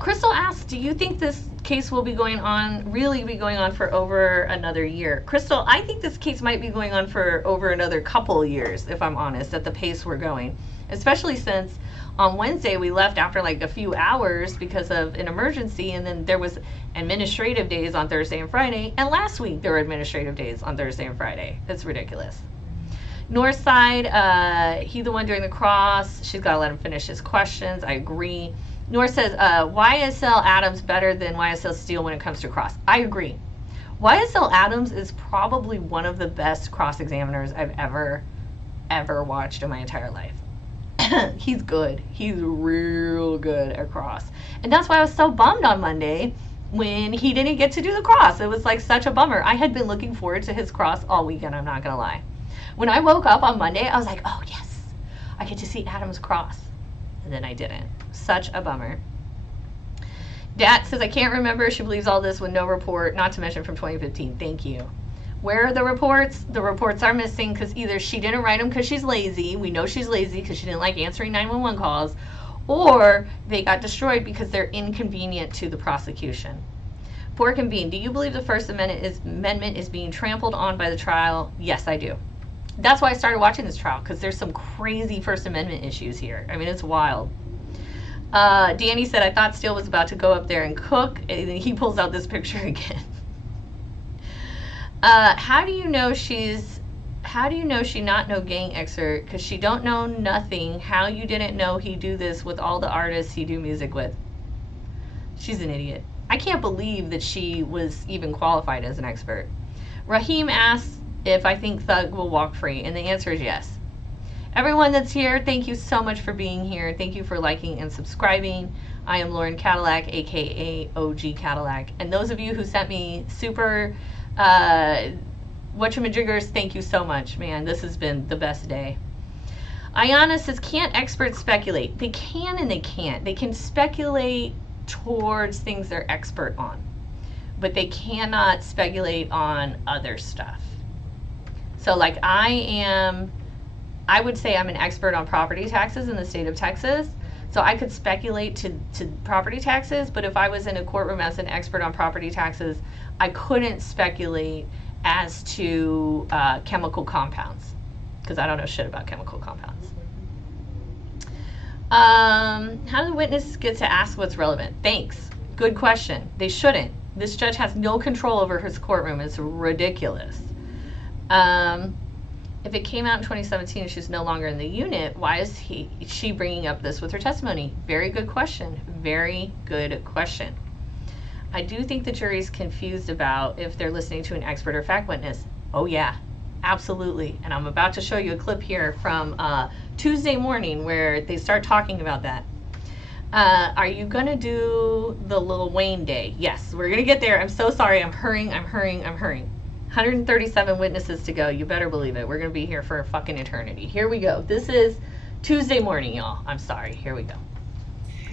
Crystal asks, do you think this case will be going on for over another year? Crystal, I think this case might be going on for over another couple years, if I'm honest, at the pace we're going, especially since on Wednesday we left after like a few hours because of an emergency, and then there was administrative days on Thursday and Friday, and last week there were administrative days on Thursday and Friday. It's ridiculous. Northside, he the one doing the cross. She's got to let him finish his questions. I agree. North says, YSL Adams better than YSL Steele when it comes to cross. I agree. YSL Adams is probably one of the best cross examiners I've ever watched in my entire life. He's good. He's real good at cross. And that's why I was so bummed on Monday when he didn't get to do the cross. It was like such a bummer. I had been looking forward to his cross all weekend, I'm not going to lie. When I woke up on Monday, I was like, oh yes, I get to see Adam's cross. And then I didn't. Such a bummer. Dat says, I can't remember. She believes all this with no report, not to mention from 2015. Thank you. Where are the reports? The reports are missing because either she didn't write them because she's lazy. We know she's lazy because she didn't like answering 911 calls. Or they got destroyed because they're inconvenient to the prosecution. Pork and Bean, do you believe the First Amendment is being trampled on by the trial? Yes, I do. That's why I started watching this trial, because there's some crazy First Amendment issues here. I mean, it's wild. Danny said, I thought Steele was about to go up there and cook, and then he pulls out this picture again. How do you know she not know gang excerpt? Because she don't know nothing. How you didn't know he do this with all the artists he do music with? She's an idiot. I can't believe that she was even qualified as an expert. Raheem asks if I think Thug will walk free, and the answer is yes. Everyone that's here, thank you so much for being here. Thank you for liking and subscribing. I am Lauren Cadillac, aka OG Cadillac, and those of you who sent me super whatchamajiggers, thank you so much, man. This has been the best day. Ayana says, can't experts speculate? They can and they can't. They can speculate towards things they're expert on, but they cannot speculate on other stuff. So like I would say I'm an expert on property taxes in the state of Texas. So I could speculate to property taxes, but if I was in a courtroom as an expert on property taxes, I couldn't speculate as to chemical compounds, because I don't know shit about chemical compounds. How do the witnesses get to ask what's relevant? Thanks. Good question. They shouldn't. This judge has no control over his courtroom. It's ridiculous. If it came out in 2017 and she's no longer in the unit, why is she bringing up this with her testimony? Very good question. Very good question. I do think the jury's confused about if they're listening to an expert or fact witness. Oh yeah, absolutely. And I'm about to show you a clip here from Tuesday morning where they start talking about that. Are you going to do the Lil Wayne Day? Yes, we're going to get there. I'm so sorry. I'm hurrying. 137 witnesses to go. You better believe it. We're going to be here for a fucking eternity. Here we go. This is Tuesday morning, y'all. I'm sorry. Here we go.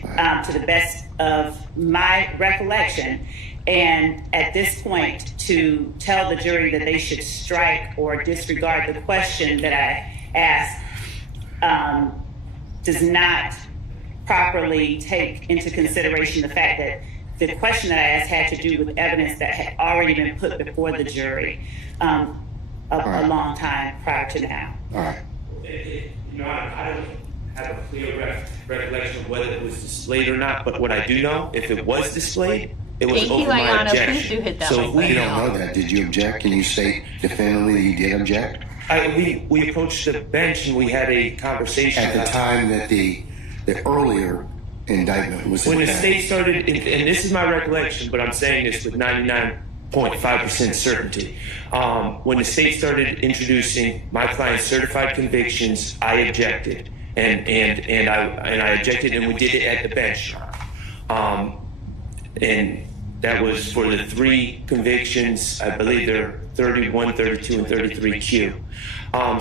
To the best of my recollection, and at this point to tell the jury that they should strike or disregard the question that I asked does not properly take into consideration the fact that the question that I asked had to do with evidence that had already been put before the jury a long time prior to now. All right. I don't have a clear recollection of whether it was displayed or not, but what I do know, if it was displayed, it was over my Iana, objection. please do hit that So mic if button. we You don't know that. Did you object? Can you state definitively that you did object? we approached the bench and we had a conversation At the time that the earlier indictment was when the attempted. state started, and this is my recollection, but I'm saying this with 99.5% certainty. When the state started introducing my client's certified convictions, I objected, and I objected, and we did it at the bench, and that was for the 3 convictions. I believe they're 31, 32, and 33Q.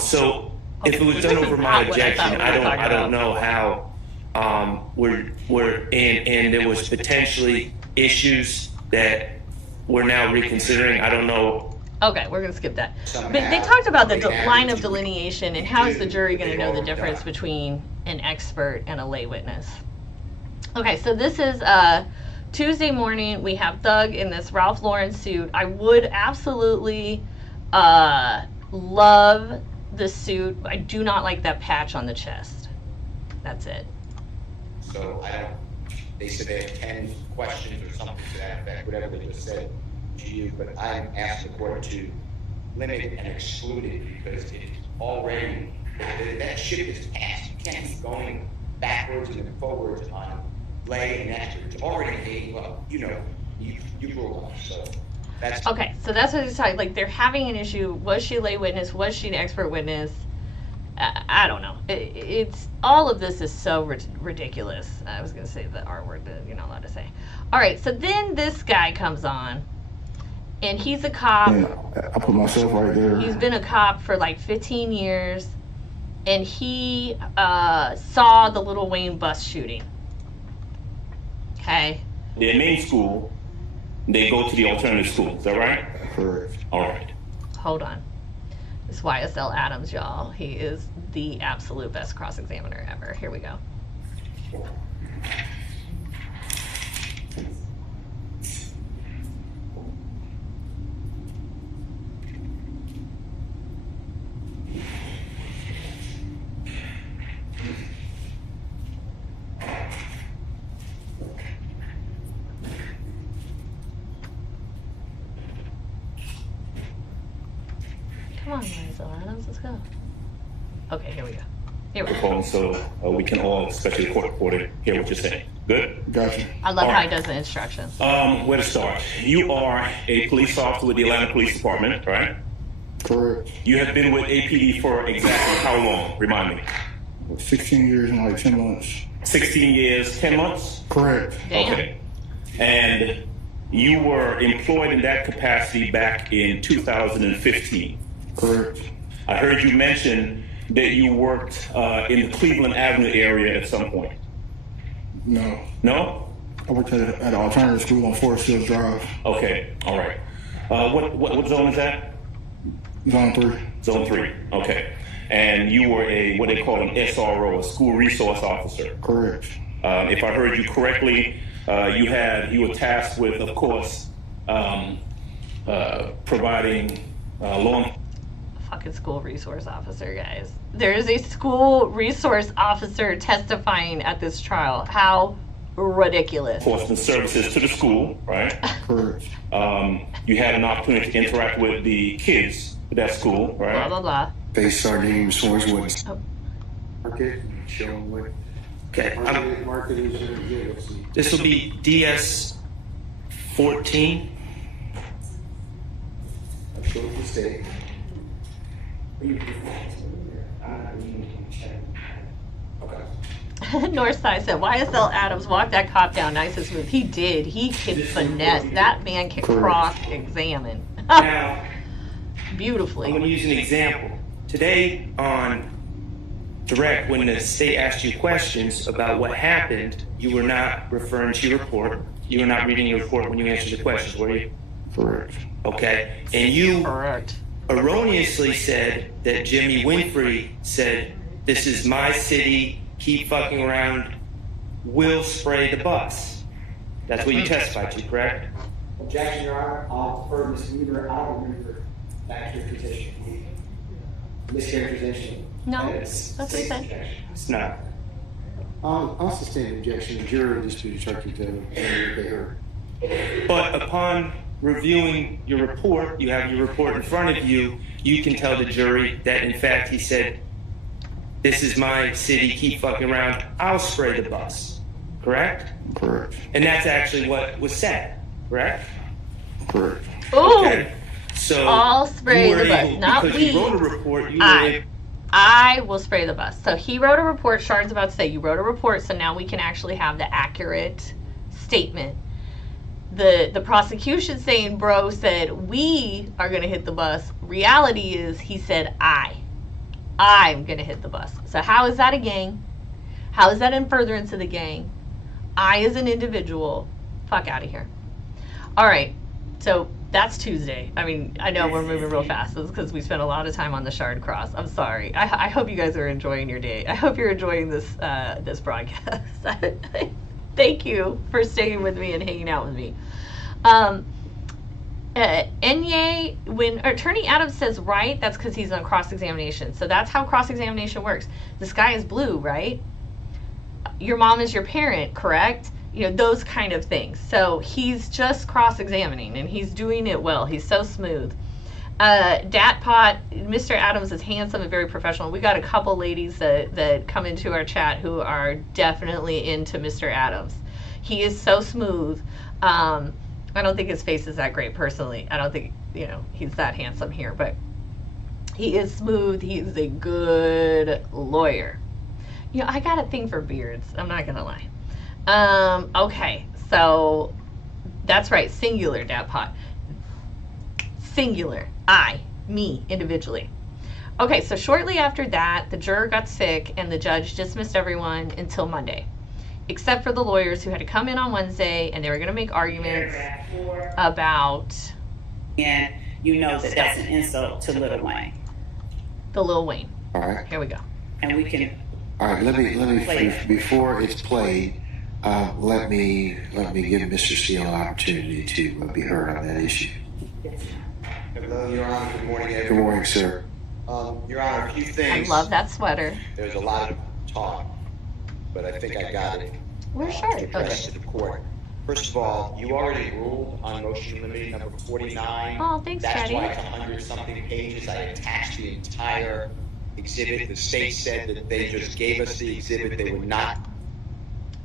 So if it was done over my objection, I don't know how. And there was potentially issues that we're now reconsidering. I don't know. Okay, we're going to skip that. But they talked about the line of delineation and how is the jury going to know the difference between an expert and a lay witness. Okay, so this is Tuesday morning. We have Thug in this Ralph Lauren suit. I would absolutely love the suit. I do not like that patch on the chest. That's it. So they said they had 10 questions or something to that effect, whatever they just said to you, but I'm asking the court to limit and exclude it because it's already, that ship is past. You can't keep going backwards and then forwards on lay and expert. It's already you grew up, so that's... Okay, so that's what it's like. Like, they're having an issue. Was she a lay witness? Was she an expert witness? I don't know. It's all of this is so ridiculous. I was going to say the R word that you're not allowed to say. All right, so then this guy comes on, and he's a cop. Yeah, I put myself right there. He's been a cop for like 15 years, and he saw the Lil Wayne bus shooting. Okay. Their main school, they go to the alternative school. Is that right? Correct. All right. Hold on. It's YSL Adams, y'all. He is the absolute best cross-examiner ever. Here we go. Come on, YSL Adams, let's go. Okay, here we go. Here we go. So we can all, especially the court reporter, hear what you're saying. Good? Gotcha. I love All how right. he does the instructions. Where to start? You are a police officer with the Atlanta Police Department, right? Correct. You have been with APD for exactly how long? Remind me. 16 years and like 10 months. 16 years, 10 months? Correct. Damn. Okay. And you were employed in that capacity back in 2015. Correct. I heard you mention that you worked in the Cleveland Avenue area at some point. No. No? I worked at an alternative school on Forest Hills Drive. Okay, all right. What zone is that? Zone 3. Zone 3, okay. And you were what they call an SRO, a school resource officer. Correct. If I heard you correctly, you were tasked with, of course, providing law. Fucking school resource officer, guys. There is a school resource officer testifying at this trial. How ridiculous. Enforcement services to the school, right? Correct. You had an opportunity to interact with the kids at that school, right? Blah, blah, blah. Face our names, swords, witness. Oh. Mark it, show them what. Okay, Mark it is your this will be DS 14. Approve the state. Northside said, YSL Adams walked that cop down nice and smooth. He did. He can finesse. That man can cross-examine. Now, Beautifully. I'm going to use an example. Today on Direct, when the state asked you questions about what happened, you were not referring to your report. You were not reading your report when you answered the questions, were you? Correct. Okay. And you Correct. erroneously said that Jimmy Winfrey said, "This is my city, keep fucking around, we'll spray the bus." That's what you testified to, correct? Objection, Your Honor. I'll defer to Ms. Weaver. I don't remember that characterization. Mischaracterization. No, that's what he said. It's not. I'll sustain the objection. The jury just be instructed to hear what they heard. But upon reviewing your report, you have your report in front of you, you can tell the jury that in fact he said, "This is my city, keep fucking around, I'll spray the bus." Correct? Correct. And that's actually what was said, correct? Correct. Ooh, Okay. So I'll spray you were the bus, able, not because we. you wrote a report, you were able, I will spray the bus. So he wrote a report. Shard's about to say, you wrote a report, so now we can actually have the accurate statement. The prosecution saying bro said we are going to hit the bus. Reality is he said I'm going to hit the bus. So how is that a gang? How is that in furtherance of the gang? I as an individual, fuck out of here. All right, so that's Tuesday. I mean, I know we're moving real fast. It's because we spent a lot of time on the Shard Cross. I'm sorry. I hope you guys are enjoying your day. I hope you're enjoying this this broadcast. Thank you for staying with me and hanging out with me. Enye, when Attorney Adams says right, that's because he's on cross-examination. So that's how cross-examination works. The sky is blue, right? Your mom is your parent, correct? You know, those kind of things. So he's just cross-examining, and he's doing it well. He's so smooth. Datpot, Mr. Adams is handsome and very professional. We got a couple ladies that come into our chat who are definitely into Mr. Adams. He is so smooth. I don't think his face is that great personally. I don't think, you know, he's that handsome here, but he is smooth. He is a good lawyer. You know, I got a thing for beards. I'm not going to lie. Okay, so that's right. Singular, Datpot. Singular. I, me, individually. Okay, so shortly after that, the juror got sick and the judge dismissed everyone until Monday, except for the lawyers who had to come in on Wednesday, and they were going to make arguments about... And you know that that's an insult to Lil Wayne. The Lil Wayne. All right. Here we go. And we can... All right, let me before it's played, let me give Mr. Steele an opportunity to be heard on that issue. Hello, Your Honor. Good morning, Good everyone. morning, sir. Your Honor, a few I things. love that sweater. There's a lot of talk, but I think I got it. Where's Shard? To address to the court. First of all, you already ruled on motion limited number 49. Oh, thanks, That's Daddy. why it's 100-something pages. I attached the entire exhibit. The state said that they just gave us the exhibit. They would not.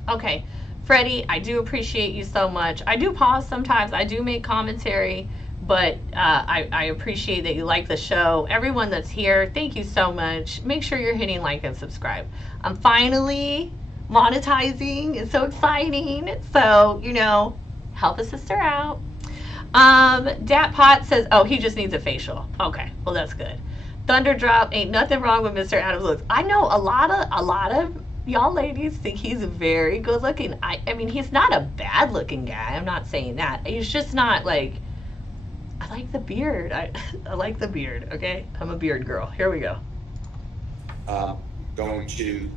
Okay, Freddie, I do appreciate you so much. I do pause sometimes. I do make commentary, but I appreciate that you like the show. Everyone that's here, thank you so much. Make sure you're hitting like and subscribe. I'm finally monetizing. It's so exciting. So, you know, help a sister out. Datpot says, oh, he just needs a facial. Okay, well, that's good. Thunderdrop, ain't nothing wrong with Mr. Adams' looks. I know a lot of y'all ladies think he's very good looking. I mean, he's not a bad looking guy. I'm not saying that. He's just not like, I like the beard. I like the beard, okay? I'm a beard girl. Here we go. Going to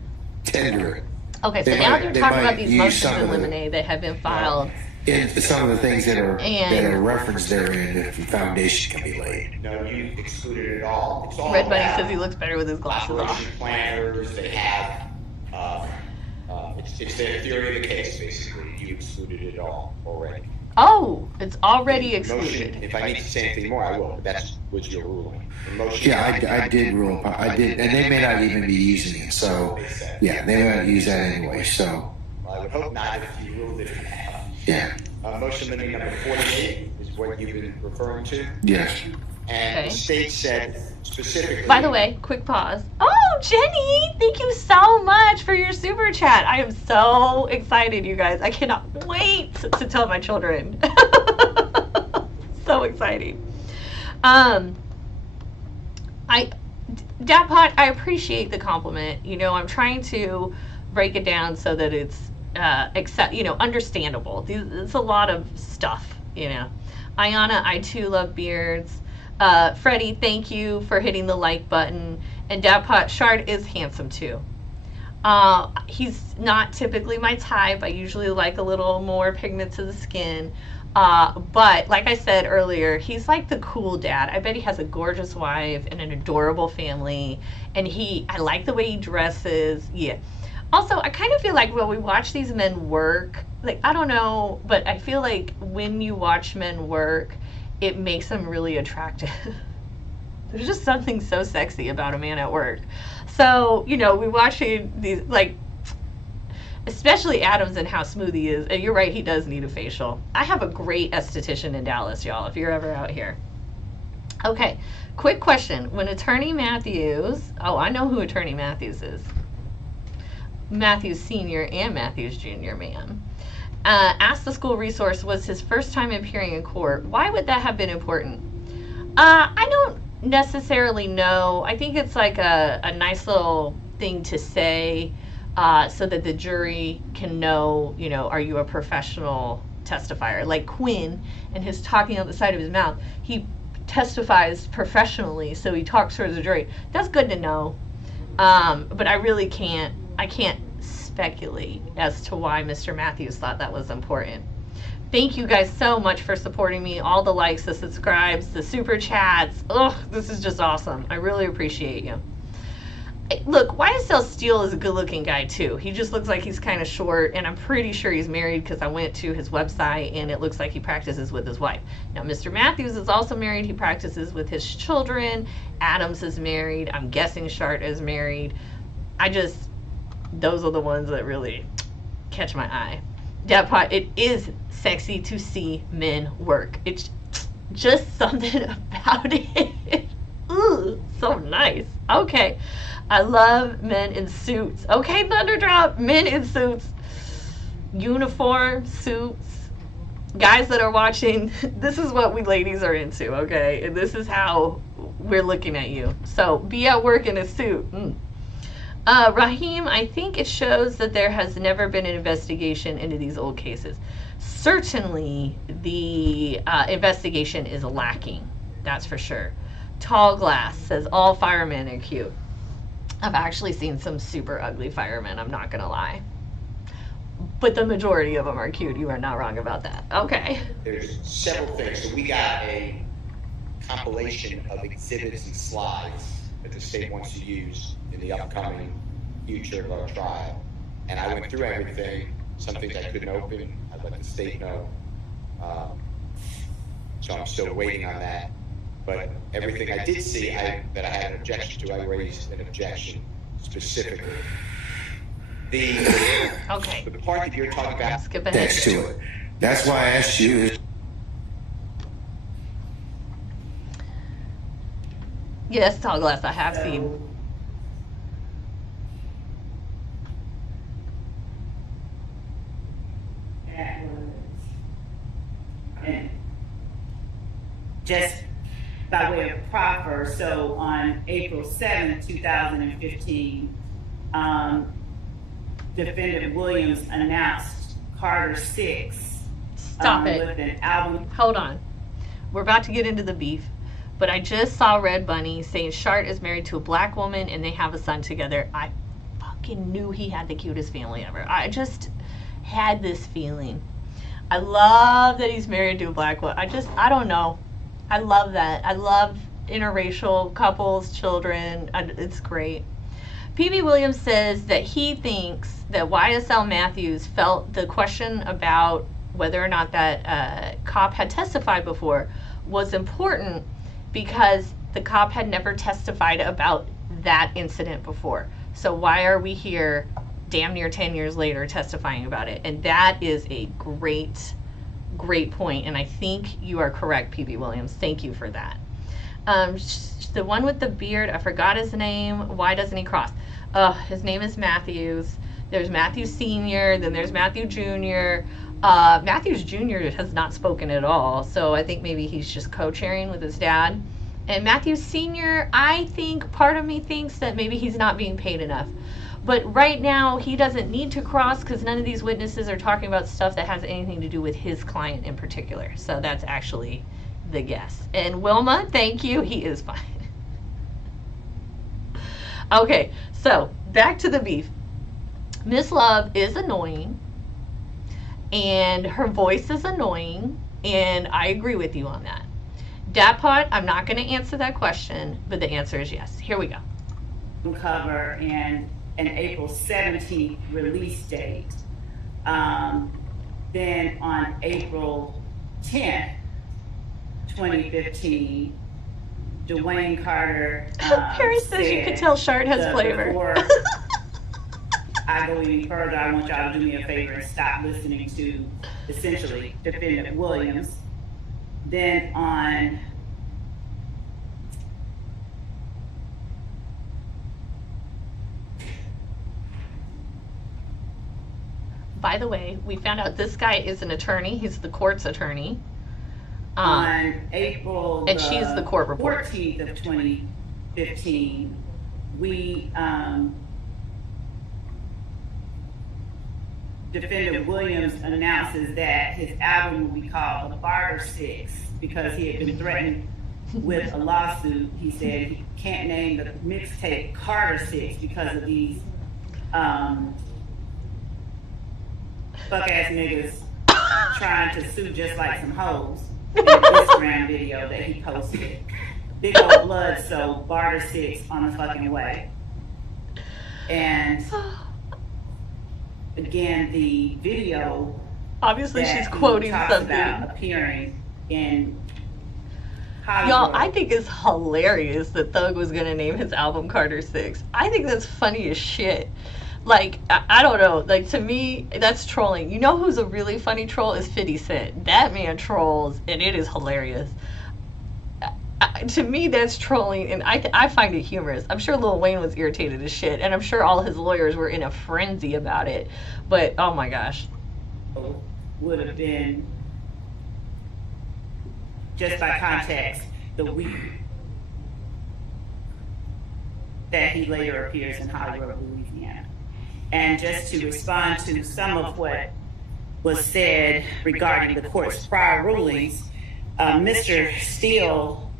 Tender it. Okay, so They now might- they're they talking might about these use motions some in of the- limine that have been filed. And some of the things that are And- referenced therein, if the foundation can be laid. No, you excluded it all. It's all Red Bunny about says he looks better with his glasses off. operation planners. They have. It's their theory of the case, basically. You excluded it all already. Oh, it's already The excluded. motion, if I need to say anything more, I will. But that was your ruling. The motion. Yeah, I did rule. I did, and they may not even be using it. So, yeah, they may not use that anyway. So, I would hope not if you ruled it. Yeah. Motion limiting number 48 is what you've been referring to. Yes. And Okay. the state said specifically. By the way, quick pause. Oh, Jenny, thank you so much for your super chat. I am so excited, you guys. I cannot wait to tell my children. So exciting. Dad I appreciate the compliment. You know, I'm trying to break it down so that it's understandable. It's a lot of stuff, you know. Ayana, I too love beards. Freddie, thank you for hitting the like button. And Dad Shard is handsome too. He's not typically my type. I usually like a little more pigment to the skin. But like I said earlier, he's like the cool dad. I bet he has a gorgeous wife and an adorable family. And I like the way he dresses. Yeah. Also, I kind of feel like when we watch these men work, like, I don't know, but I feel like when you watch men work, it makes them really attractive. There's just something so sexy about a man at work. So, you know, we watching these, like, especially Adams and how smooth he is. And you're right, he does need a facial. I have a great esthetician in Dallas, y'all, if you're ever out here. Okay, quick question. When Attorney Matthews, I know who Attorney Matthews is. Matthews Sr. and Matthews Jr., ma'am. Asked the school resource was his first time appearing in court. Why would that have been important? I don't necessarily know. I think it's like a nice little thing to say so that the jury can know, you know, are you a professional testifier? Like Quinn and his talking out the side of his mouth, he testifies professionally, so he talks towards the jury. That's good to know. But I can't speculate as to why Mr. Matthews thought that was important. Thank you guys so much for supporting me. All the likes, the subscribes, the super chats. Ugh, this is just awesome. I really appreciate you. Look, YSL Steele is a good looking guy too. He just looks like he's kind of short, and I'm pretty sure he's married because I went to his website and it looks like he practices with his wife. Now, Mr. Matthews is also married. He practices with his children. Adams is married. I'm guessing Shart is married. Those are the ones that really catch my eye. Dad, it is sexy to see men work. It's just something about it. Ooh, so nice. Okay. I love men in suits. Okay, Thunderdrop, men in suits. Uniform, suits. Guys that are watching, this is what we ladies are into, okay? And this is how we're looking at you. So be at work in a suit. Raheem, I think it shows that there has never been an investigation into these old cases. Certainly, the investigation is lacking. That's for sure. Tall Glass says all firemen are cute. I've actually seen some super ugly firemen, I'm not going to lie. But the majority of them are cute. You are not wrong about that. Okay. There's several things. So we got a compilation of exhibits and slides that the state wants to use in the upcoming future of our trial. And I went through everything. Some things I couldn't open. I'd let the state know. So I'm still waiting on that. But everything I did see that I had an objection to, I raised an objection specifically. The part that you're talking about, skip ahead. Next to it. That's why I asked you. Yes, Tall Glass, I have seen. Just by way of proffer, so on April 7th, 2015, Defendant Williams announced Carter 6. Stop it. With an album. Hold on. We're about to get into the beef. But I just saw Red Bunny saying Shart is married to a black woman and they have a son together. I fucking knew he had the cutest family ever. I just had this feeling. I love that he's married to a black woman. I don't know. I love that. I love interracial couples, children. It's great. PB Williams says that he thinks that YSL Matthews felt the question about whether or not that cop had testified before was important because the cop had never testified about that incident before. So why are we here damn near 10 years later testifying about it? And that is a great great point, and I think you are correct, PB Williams. Thank you for that. The one with the beard, I forgot his name. Why doesn't he cross? His name is Matthews. There's Matthew Sr., then there's Matthew Jr. Matthews Jr. has not spoken at all, so I think maybe he's just co-chairing with his dad. And Matthew Sr., I think part of me thinks that maybe he's not being paid enough. But right now, he doesn't need to cross because none of these witnesses are talking about stuff that has anything to do with his client in particular. So that's actually the guess. And Wilma, thank you. He is fine. Okay, so back to the beef. Miss Love is annoying, and her voice is annoying, and I agree with you on that. Datpot, I'm not going to answer that question, but the answer is yes. Here we go. Cover and an April 17th release date. Then on April 10th, 2015, Dwayne Carter. Paris says you can tell Shard has flavor. Before I go any further, I want y'all to do me a favor and stop listening to, essentially, Defendant Williams. Then on by the way, we found out this guy is an attorney. He's the court's attorney. On April and she's the court reporter. 14th of 2015, we Defendant Williams announces that his album will be called The Barter Six because he had been threatened with a lawsuit. He said he can't name the mixtape Carter Six because of these fuck ass niggas trying to sue just like some hoes. In the Instagram video that he posted. Big old blood, so Barter Six on the fucking way. And again, the video. Obviously, she's quoting something. About appearing in Hollywood. Y'all, I think it's hilarious that Thug was gonna name his album Carter Six. I think that's funny as shit. Like, I don't know, like, to me, that's trolling. You know who's a really funny troll is 50 Cent. That man trolls, and it is hilarious. To me, that's trolling, and I find it humorous. I'm sure Lil Wayne was irritated as shit, and I'm sure all his lawyers were in a frenzy about it. But, oh my gosh. Would have been, just by context, the week that he later appears in Hollywood, Louisiana. And just to respond to some of what was said regarding the court's prior rulings, Mr. Steele,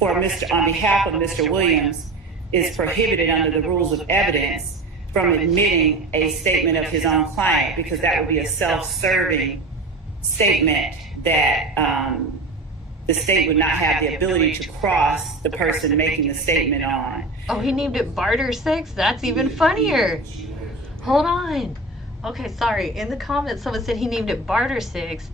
on behalf of Mr. Williams, is prohibited under the rules of evidence from admitting a statement of his own client because that would be a self-serving statement that the state would not have the ability to cross the person making the statement on. Oh, he named it Barter Six? That's even funnier. Hold on. Okay, sorry. In the comments, someone said he named it Barter Six,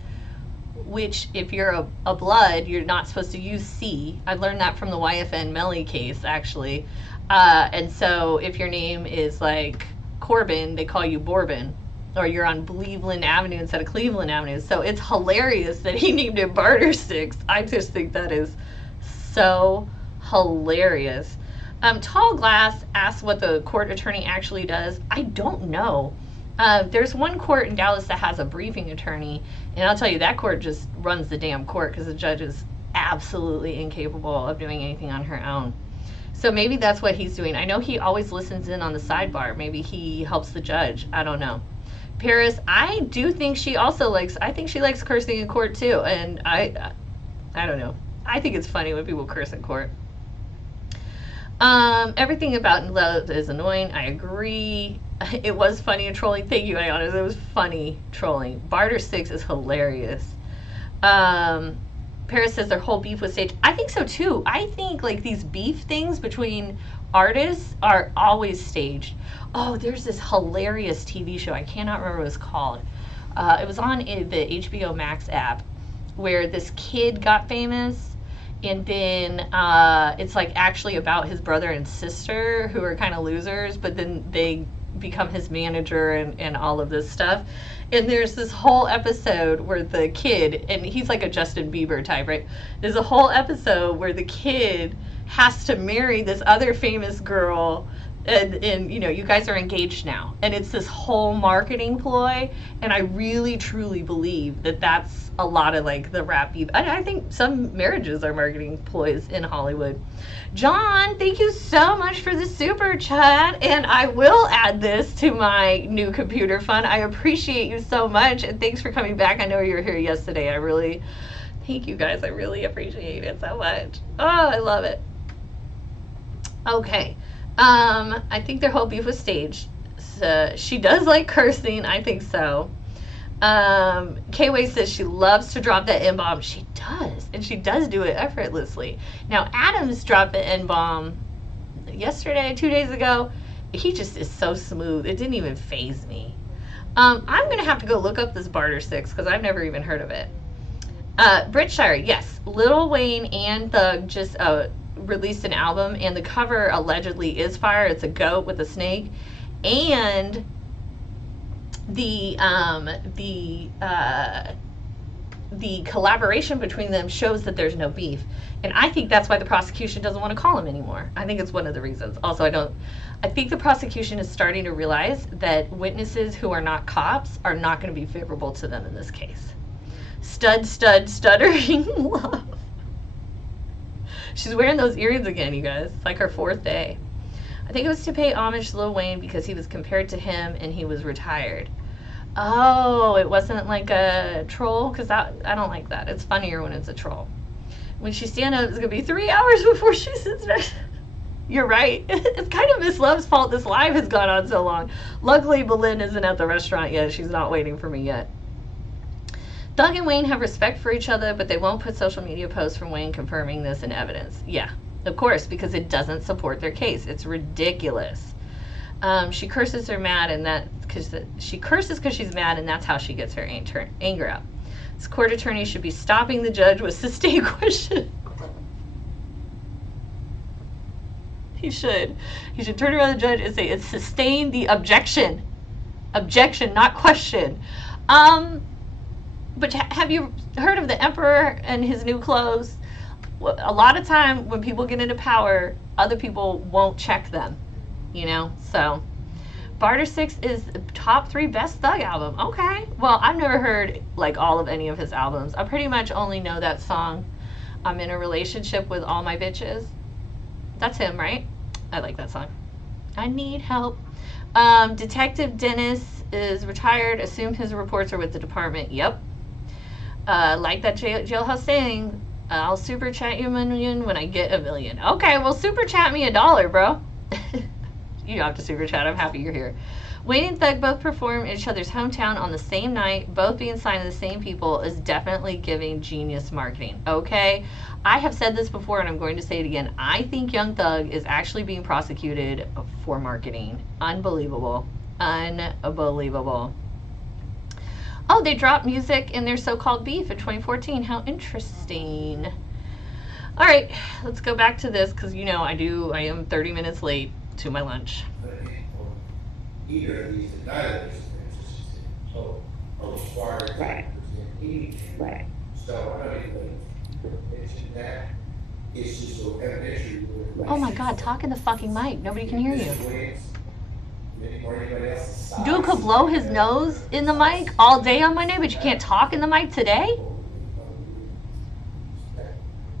which if you're a blood, you're not supposed to use C. I learned that from the YFN Melly case, actually. And so if your name is like Corbin, they call you Bourbon. Or you're on Cleveland Avenue instead of Cleveland Avenue. So it's hilarious that he named it Barter Six. I just think that is so hilarious. Tall Glass asks what the court attorney actually does. I don't know. There's one court in Dallas that has a briefing attorney, and I'll tell you, that court just runs the damn court because the judge is absolutely incapable of doing anything on her own. So maybe that's what he's doing. I know he always listens in on the sidebar. Maybe he helps the judge. I don't know. Paris, I do think she also likes, I think she likes cursing in court too, and I don't know. I think it's funny when people curse in court. Everything about Love is annoying. I agree. It was funny and trolling. Thank you, Ayana. It was funny trolling. Barter Six is hilarious. Paris says their whole beef was staged. I think so too. I think like these beef things between artists are always staged. Oh, there's this hilarious TV show. I cannot remember what it's called. It was on the HBO Max app where this kid got famous, and then it's like actually about his brother and sister who are kind of losers, but then they become his manager and all of this stuff. And there's this whole episode where the kid, and he's like a Justin Bieber type, right? There's a whole episode where the kid has to marry this other famous girl, and you know, you guys are engaged now, and it's this whole marketing ploy. And I really truly believe that that's a lot of like the rap. I think some marriages are marketing ploys in Hollywood. John, thank you so much for the super chat, and I will add this to my new computer fund. I appreciate you so much, and thanks for coming back. I know you were here yesterday. I really thank you guys. I really appreciate it so much. Oh, I love it. Okay. I think their whole beef was staged. So she does like cursing. I think so. K-Way says she loves to drop that N-bomb. She does. And she does do it effortlessly. Now, Adams dropped the N-bomb yesterday, 2 days ago. He just is so smooth. It didn't even faze me. I'm going to have to go look up this Barter 6 because I've never even heard of it. Britshire, yes. Lil Wayne and Thug just released an album, and the cover allegedly is fire. It's a goat with a snake, and the collaboration between them shows that there's no beef, and I think that's why the prosecution doesn't want to call him anymore. I think it's one of the reasons. Also, I think the prosecution is starting to realize that witnesses who are not cops are not going to be favorable to them in this case. Stuttering love. She's wearing those earrings again, you guys. It's like her 4th day. I think it was to pay homage to Lil Wayne because he was compared to him and he was retired. Oh, it wasn't like a troll? Because I don't like that. It's funnier when it's a troll. When she stand up, it's going to be 3 hours before she sits down. You're right. It's kind of Miss Love's fault this live has gone on so long. Luckily, Belinda isn't at the restaurant yet. She's not waiting for me yet. Thug and Wayne have respect for each other, but they won't put social media posts from Wayne confirming this in evidence. Yeah, of course, because it doesn't support their case. It's ridiculous. She curses her mad, and she curses because she's mad, and that's how she gets her anger out. This court attorney should be stopping the judge with sustained question. He should. He should turn around the judge and say, "It's sustain the objection. Objection, not question." But have you heard of the emperor and his new clothes? A lot of time when people get into power, other people won't check them, you know? So, Barter 6 is top 3 best Thug album. Okay. Well, I've never heard like all of any of his albums. I pretty much only know that song, I'm in a relationship with all my bitches. That's him, right? I like that song. I need help. Detective Dennis is retired. Assume his reports are with the department. Yep. Like that jailhouse saying, I'll super chat you $1 million when I get $1 million. Okay, well, super chat me $1, bro. You don't have to super chat. I'm happy you're here. Wayne and Thug both perform in each other's hometown on the same night, both being signed to the same people, is definitely giving genius marketing. Okay, I have said this before and I'm going to say it again. I think Young Thug is actually being prosecuted for marketing. Unbelievable. Unbelievable. Oh, they dropped music in their so-called beef in 2014. How interesting. All right, let's go back to this because, you know, I am 30 minutes late to my lunch. Either of these, neither of these are required to present anything. Right. So I don't even mention that. It's just so evidentiary. Oh my God, talk in the fucking mic. Nobody can hear you. Dude could blow his nose in the mic all day on Monday, but you can't talk in the mic today?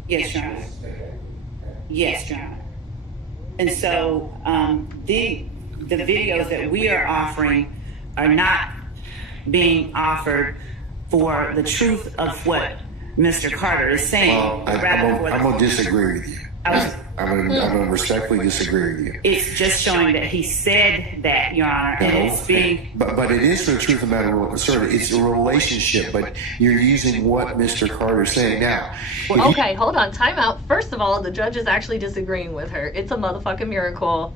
Yes, Your Honor. Yes, Your Honor. And so the videos that we are offering are not being offered for the truth of what Mr. Carter is saying. Well, I'm going to disagree with you. I'm going to respectfully disagree with you. It's just showing that he said that, Your Honor, and it's being... But it is for the truth of the matter, sir. It's a relationship, but you're using what Mr. Carter's saying now. Well, okay, hold on, time out. First of all, the judge is actually disagreeing with her. It's a motherfucking miracle.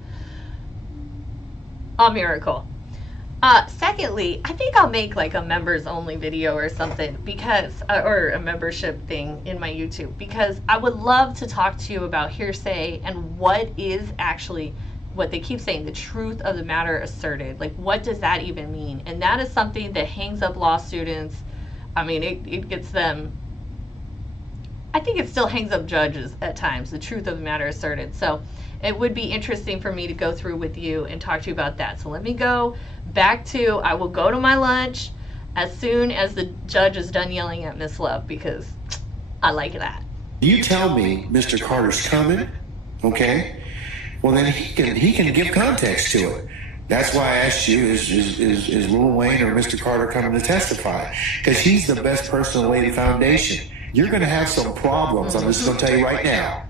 A miracle. Secondly, I think I'll make like a members only video or something because, or a membership thing in my YouTube, because I would love to talk to you about hearsay and what is actually what they keep saying, the truth of the matter asserted. Like, what does that even mean? And that is something that hangs up law students. I mean, it gets them, I think it still hangs up judges at times, the truth of the matter asserted. So it would be interesting for me to go through with you and talk to you about that. So let me go back to, I will go to my lunch as soon as the judge is done yelling at Miss Love, because I like that. You tell me Mr. Carter's coming, okay? Well, then he can give context to it. That's why I asked you, is Lil Wayne or Mr. Carter coming to testify? Because he's the best person to lay the foundation. You're going to have some problems, I'm just going to tell you right now,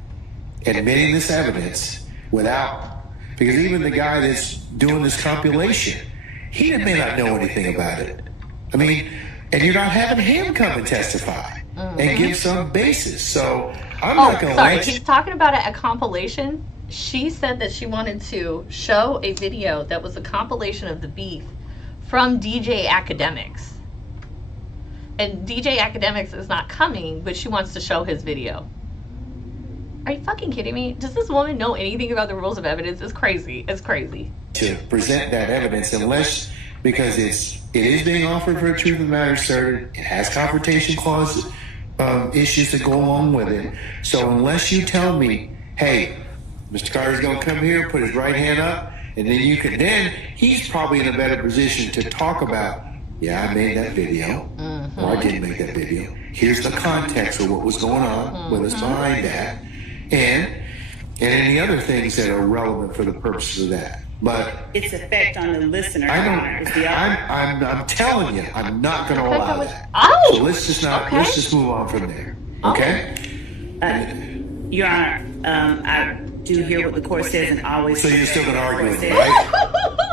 admitting this evidence without, because even the guy that's doing this compilation, he may not know anything about it. I mean, and you're not having him come and testify and give some basis. So I'm not going to let you. He's talking about a compilation. She said that she wanted to show a video that was a compilation of the beef from DJ Academics. And DJ Academics is not coming, but she wants to show his video. Are you fucking kidding me? Does this woman know anything about the rules of evidence? It's crazy. It's crazy. To present that evidence unless, because it is being offered for a truth of the matter asserted, it has confrontation clause issues that go along with it. So unless you tell me, hey, Mr. Carter's going to come here, put his right hand up, and then he's probably in a better position to talk about, yeah, I made that video, or I didn't make that video. Here's the context of what was going on with us behind that, and any other things that are relevant for the purposes of that. But its effect on the listener. I'm telling you, I'm not going to allow that. Oh, so let's just move on from there. Okay? Your Honor, I do hear what the court says and always. So you're still going to argue with me, right?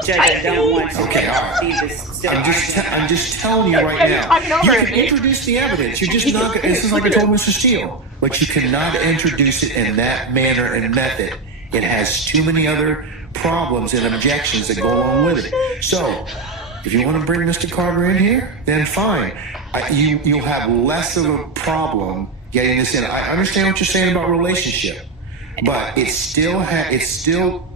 Judge, I don't want to. Okay, all right. I'm just telling you right now. You can introduce the evidence. You're just not. This is like I told Mr. Steele, but you cannot introduce it in that manner and method. It has too many other problems and objections that go along with it. So, if you want to bring Mr. Carter in here, then fine. You'll have less of a problem getting this in. I understand what you're saying about relationship, but it's still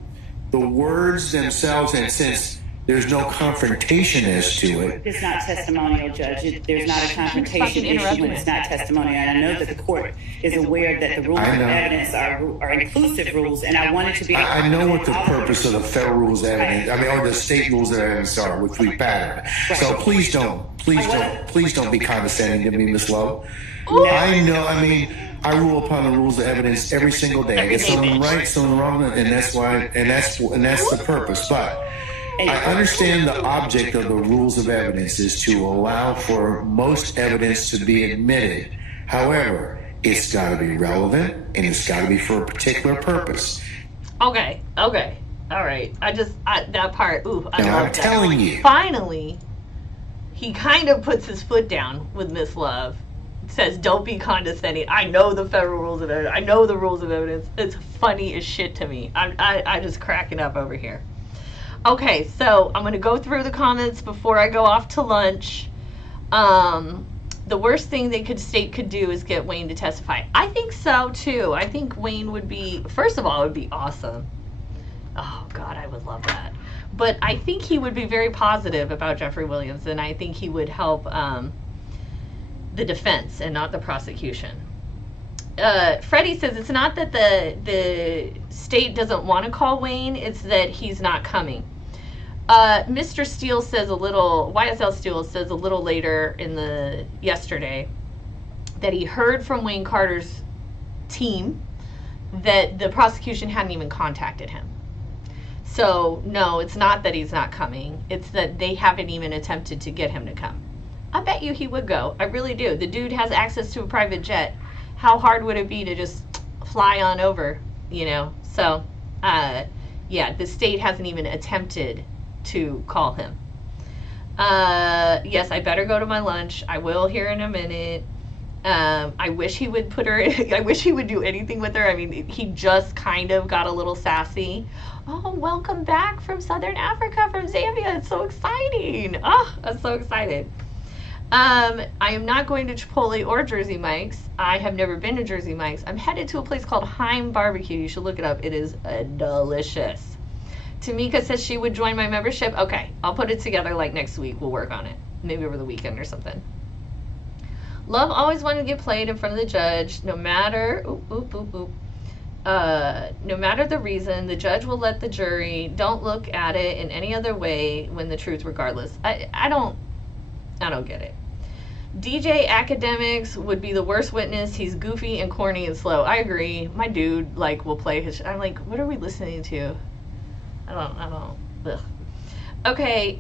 the words themselves, and since there's no confrontation as to it. It's not testimonial, Judge. There's not a confrontation issue when it's not testimonial. And I know that the court is aware that the rules of evidence are inclusive rules, and I wanted to be. I know what the purpose of the federal rules of evidence, or the state rules of evidence are, which we pattern. So please don't be condescending to me, Ms. Lowe. I know. I mean, I rule upon the rules of evidence every single day. I get something right, something wrong, and that's why, and that's the purpose. But I understand the object of the rules of evidence is to allow for most evidence to be admitted. However, it's got to be relevant and it's got to be for a particular purpose. Okay, all right. That part. Ooh, I'm telling you. Finally, he kind of puts his foot down with Miss Love. Says, don't be condescending. I know the federal rules of evidence. I know the rules of evidence. It's funny as shit to me. I'm just cracking up over here. Okay, so I'm going to go through the comments before I go off to lunch. The worst thing the state could do is get Wayne to testify. I think so, too. I think Wayne would be, first of all, it would be awesome. Oh, God, I would love that. But I think he would be very positive about Jeffrey Williams, and I think he would help the defense and not the prosecution. Freddie says it's not that the state doesn't want to call Wayne, it's that he's not coming. Mr. Steele says YSL Steele says a little later yesterday that he heard from Wayne Carter's team that the prosecution hadn't even contacted him. So no, it's not that he's not coming, it's that they haven't even attempted to get him to come. I bet you he would go. I really do. The dude has access to a private jet. How hard would it be to just fly on over, So, yeah, the state hasn't even attempted to call him. Yes, I better go to my lunch. I will here in a minute. I wish he would I wish he would do anything with her. I mean, he just kind of got a little sassy. Oh, welcome back from Southern Africa, from Zambia. It's so exciting. Oh, I'm so excited. I am not going to Chipotle or Jersey Mike's. I have never been to Jersey Mike's. I'm headed to a place called Heim Barbecue. You should look it up. It is delicious. Tamika says she would join my membership. Okay, I'll put it together like next week. We'll work on it. Maybe over the weekend or something. Love always wanted to get played in front of the judge, no matter, no matter the reason. The judge will let the jury don't look at it in any other way when the truth, regardless. I don't get it. DJ Academics would be the worst witness. He's goofy and corny and slow. I agree. My dude, like, will play his. I'm like, what are we listening to? I don't. Ugh. Okay.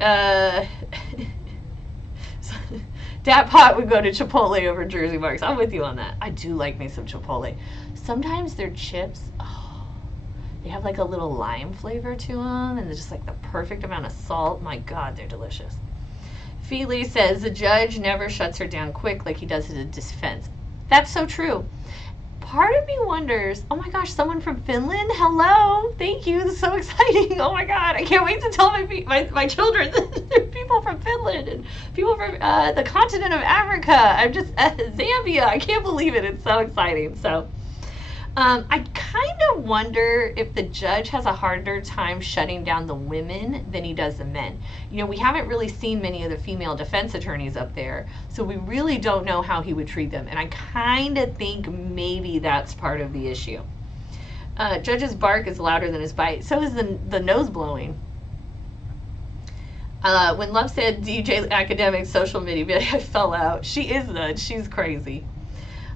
Dat Pot would go to Chipotle over Jersey Marks. I'm with you on that. I do like me some Chipotle. Sometimes their chips, they have like a little lime flavor to them, and they're just like the perfect amount of salt. My God, they're delicious. Feely says the judge never shuts her down quick like he does in a defense. That's so true. Part of me wonders, oh my gosh, someone from Finland? Hello, thank you, this is so exciting. Oh my God, I can't wait to tell my children that there are people from Finland and people from the continent of Africa. I'm just, Zambia, I can't believe it, it's so exciting. So, I kind of wonder if the judge has a harder time shutting down the women than he does the men. You know, we haven't really seen many of the female defense attorneys up there, so we really don't know how he would treat them. And I kind of think maybe that's part of the issue. Judge's bark is louder than his bite. So is the nose blowing. When Love said DJ Academic social media, I fell out. She is nuts. She's crazy.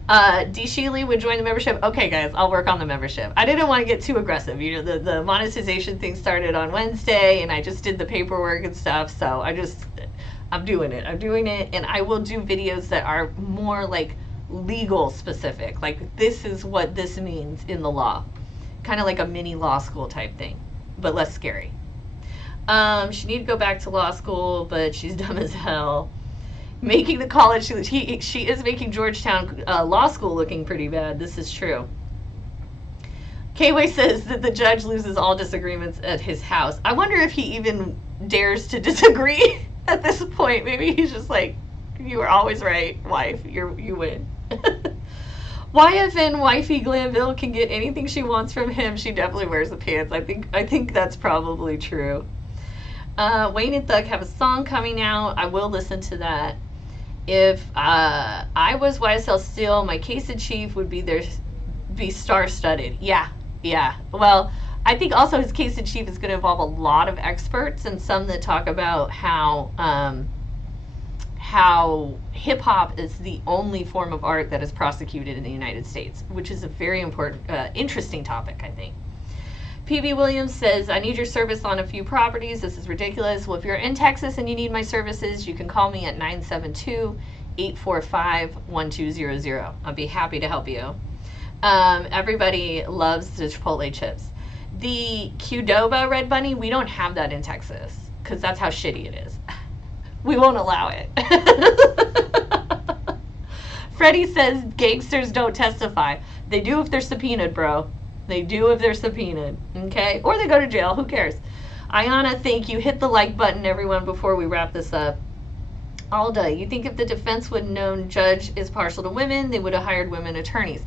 D. Sheely would join the membership. Okay, guys, I'll work on the membership. I didn't want to get too aggressive. You know, the monetization thing started on Wednesday, and I just did the paperwork and stuff. So I'm doing it. And I will do videos that are more like legal specific. Like, this is what this means in the law. Kind of like a mini law school type thing, but less scary. She need to go back to law school, but she's dumb as hell. Making the college, she is making Georgetown Law School looking pretty bad. This is true. K-Way says that the judge loses all disagreements at his house. I wonder if he even dares to disagree at this point. Maybe he's just like, you were always right, wife. You win. YFN wifey Glanville can get anything she wants from him. She definitely wears the pants. I think that's probably true. Wayne and Thug have a song coming out. I will listen to that. If I was YSL Steel, my case in chief would be star-studded. Yeah. Well, I think also his case in chief is going to involve a lot of experts, and some that talk about how hip-hop is the only form of art that is prosecuted in the United States, which is a very important, interesting topic, I think. PB Williams says, I need your service on a few properties. This is ridiculous. Well, if you're in Texas and you need my services, you can call me at 972-845-1200. I'll be happy to help you. Everybody loves the Chipotle chips. The Qdoba Red Bunny, we don't have that in Texas because that's how shitty it is. We won't allow it. Freddie says, gangsters don't testify. They do if they're subpoenaed, bro. They do if they're subpoenaed, okay? Or they go to jail, who cares? Ayana, thank you. Hit the like button, everyone, before we wrap this up. Alda, you think if the defense would have known judge is partial to women, they would have hired women attorneys.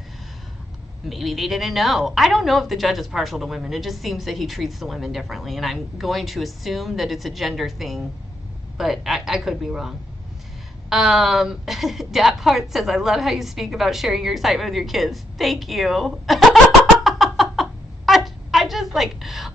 Maybe they didn't know. I don't know if the judge is partial to women. It just seems that he treats the women differently, and I'm going to assume that it's a gender thing, but I could be wrong. Dat Part says, I love how you speak about sharing your excitement with your kids. Thank you.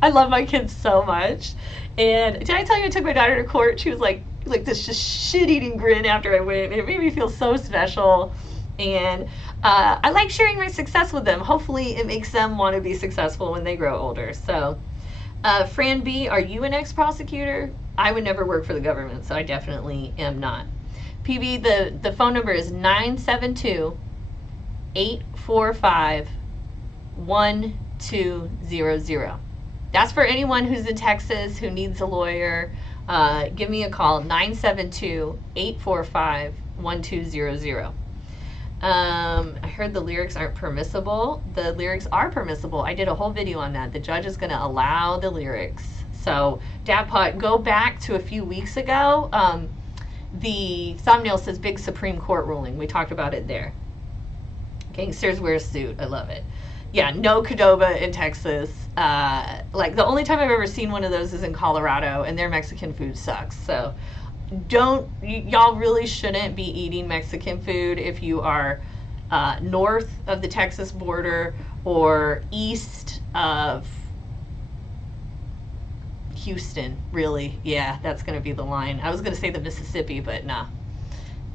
I love my kids so much. And did I tell you I took my daughter to court? She was like this just shit-eating grin after I went. It made me feel so special. And I like sharing my success with them. Hopefully it makes them want to be successful when they grow older. So, Fran B, are you an ex-prosecutor? I would never work for the government, so I definitely am not. PB, the phone number is 972-845-1200. That's for anyone who's in Texas who needs a lawyer. Give me a call, 972-845-1200. I heard the lyrics aren't permissible. The lyrics are permissible. I did a whole video on that. The judge is going to allow the lyrics. So, Dadpot, go back to a few weeks ago. The thumbnail says Big Supreme Court ruling. We talked about it there. Gangsters wear a suit. I love it. yeah, no Qdoba in Texas. Like the only time I've ever seen one of those is in Colorado, and their Mexican food sucks. So y'all really shouldn't be eating Mexican food if you are north of the Texas border or east of Houston, really. Yeah, that's going to be the line. I was going to say the Mississippi, but nah.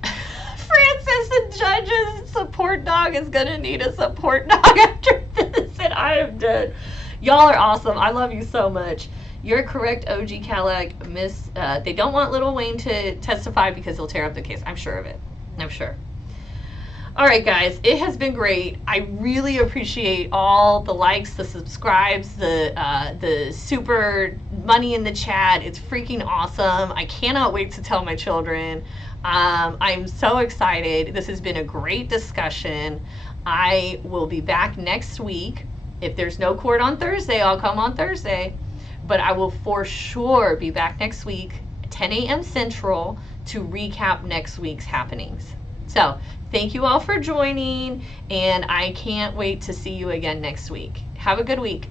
Francis, the judge's support dog is going to need a support dog after this, and I am dead. Y'all are awesome. I love you so much. You're correct, OG Cadillac. Miss, they don't want Lil Wayne to testify because he'll tear up the case. I'm sure of it. I'm sure. All right, guys, it has been great. I really appreciate all the likes, the subscribes, the super money in the chat. It's freaking awesome. I cannot wait to tell my children. I'm so excited. This has been a great discussion. I will be back next week. If there's no court on Thursday, I'll come on Thursday. But I will for sure be back next week, 10 a.m. Central, to recap next week's happenings. So thank you all for joining, and I can't wait to see you again next week. Have a good week.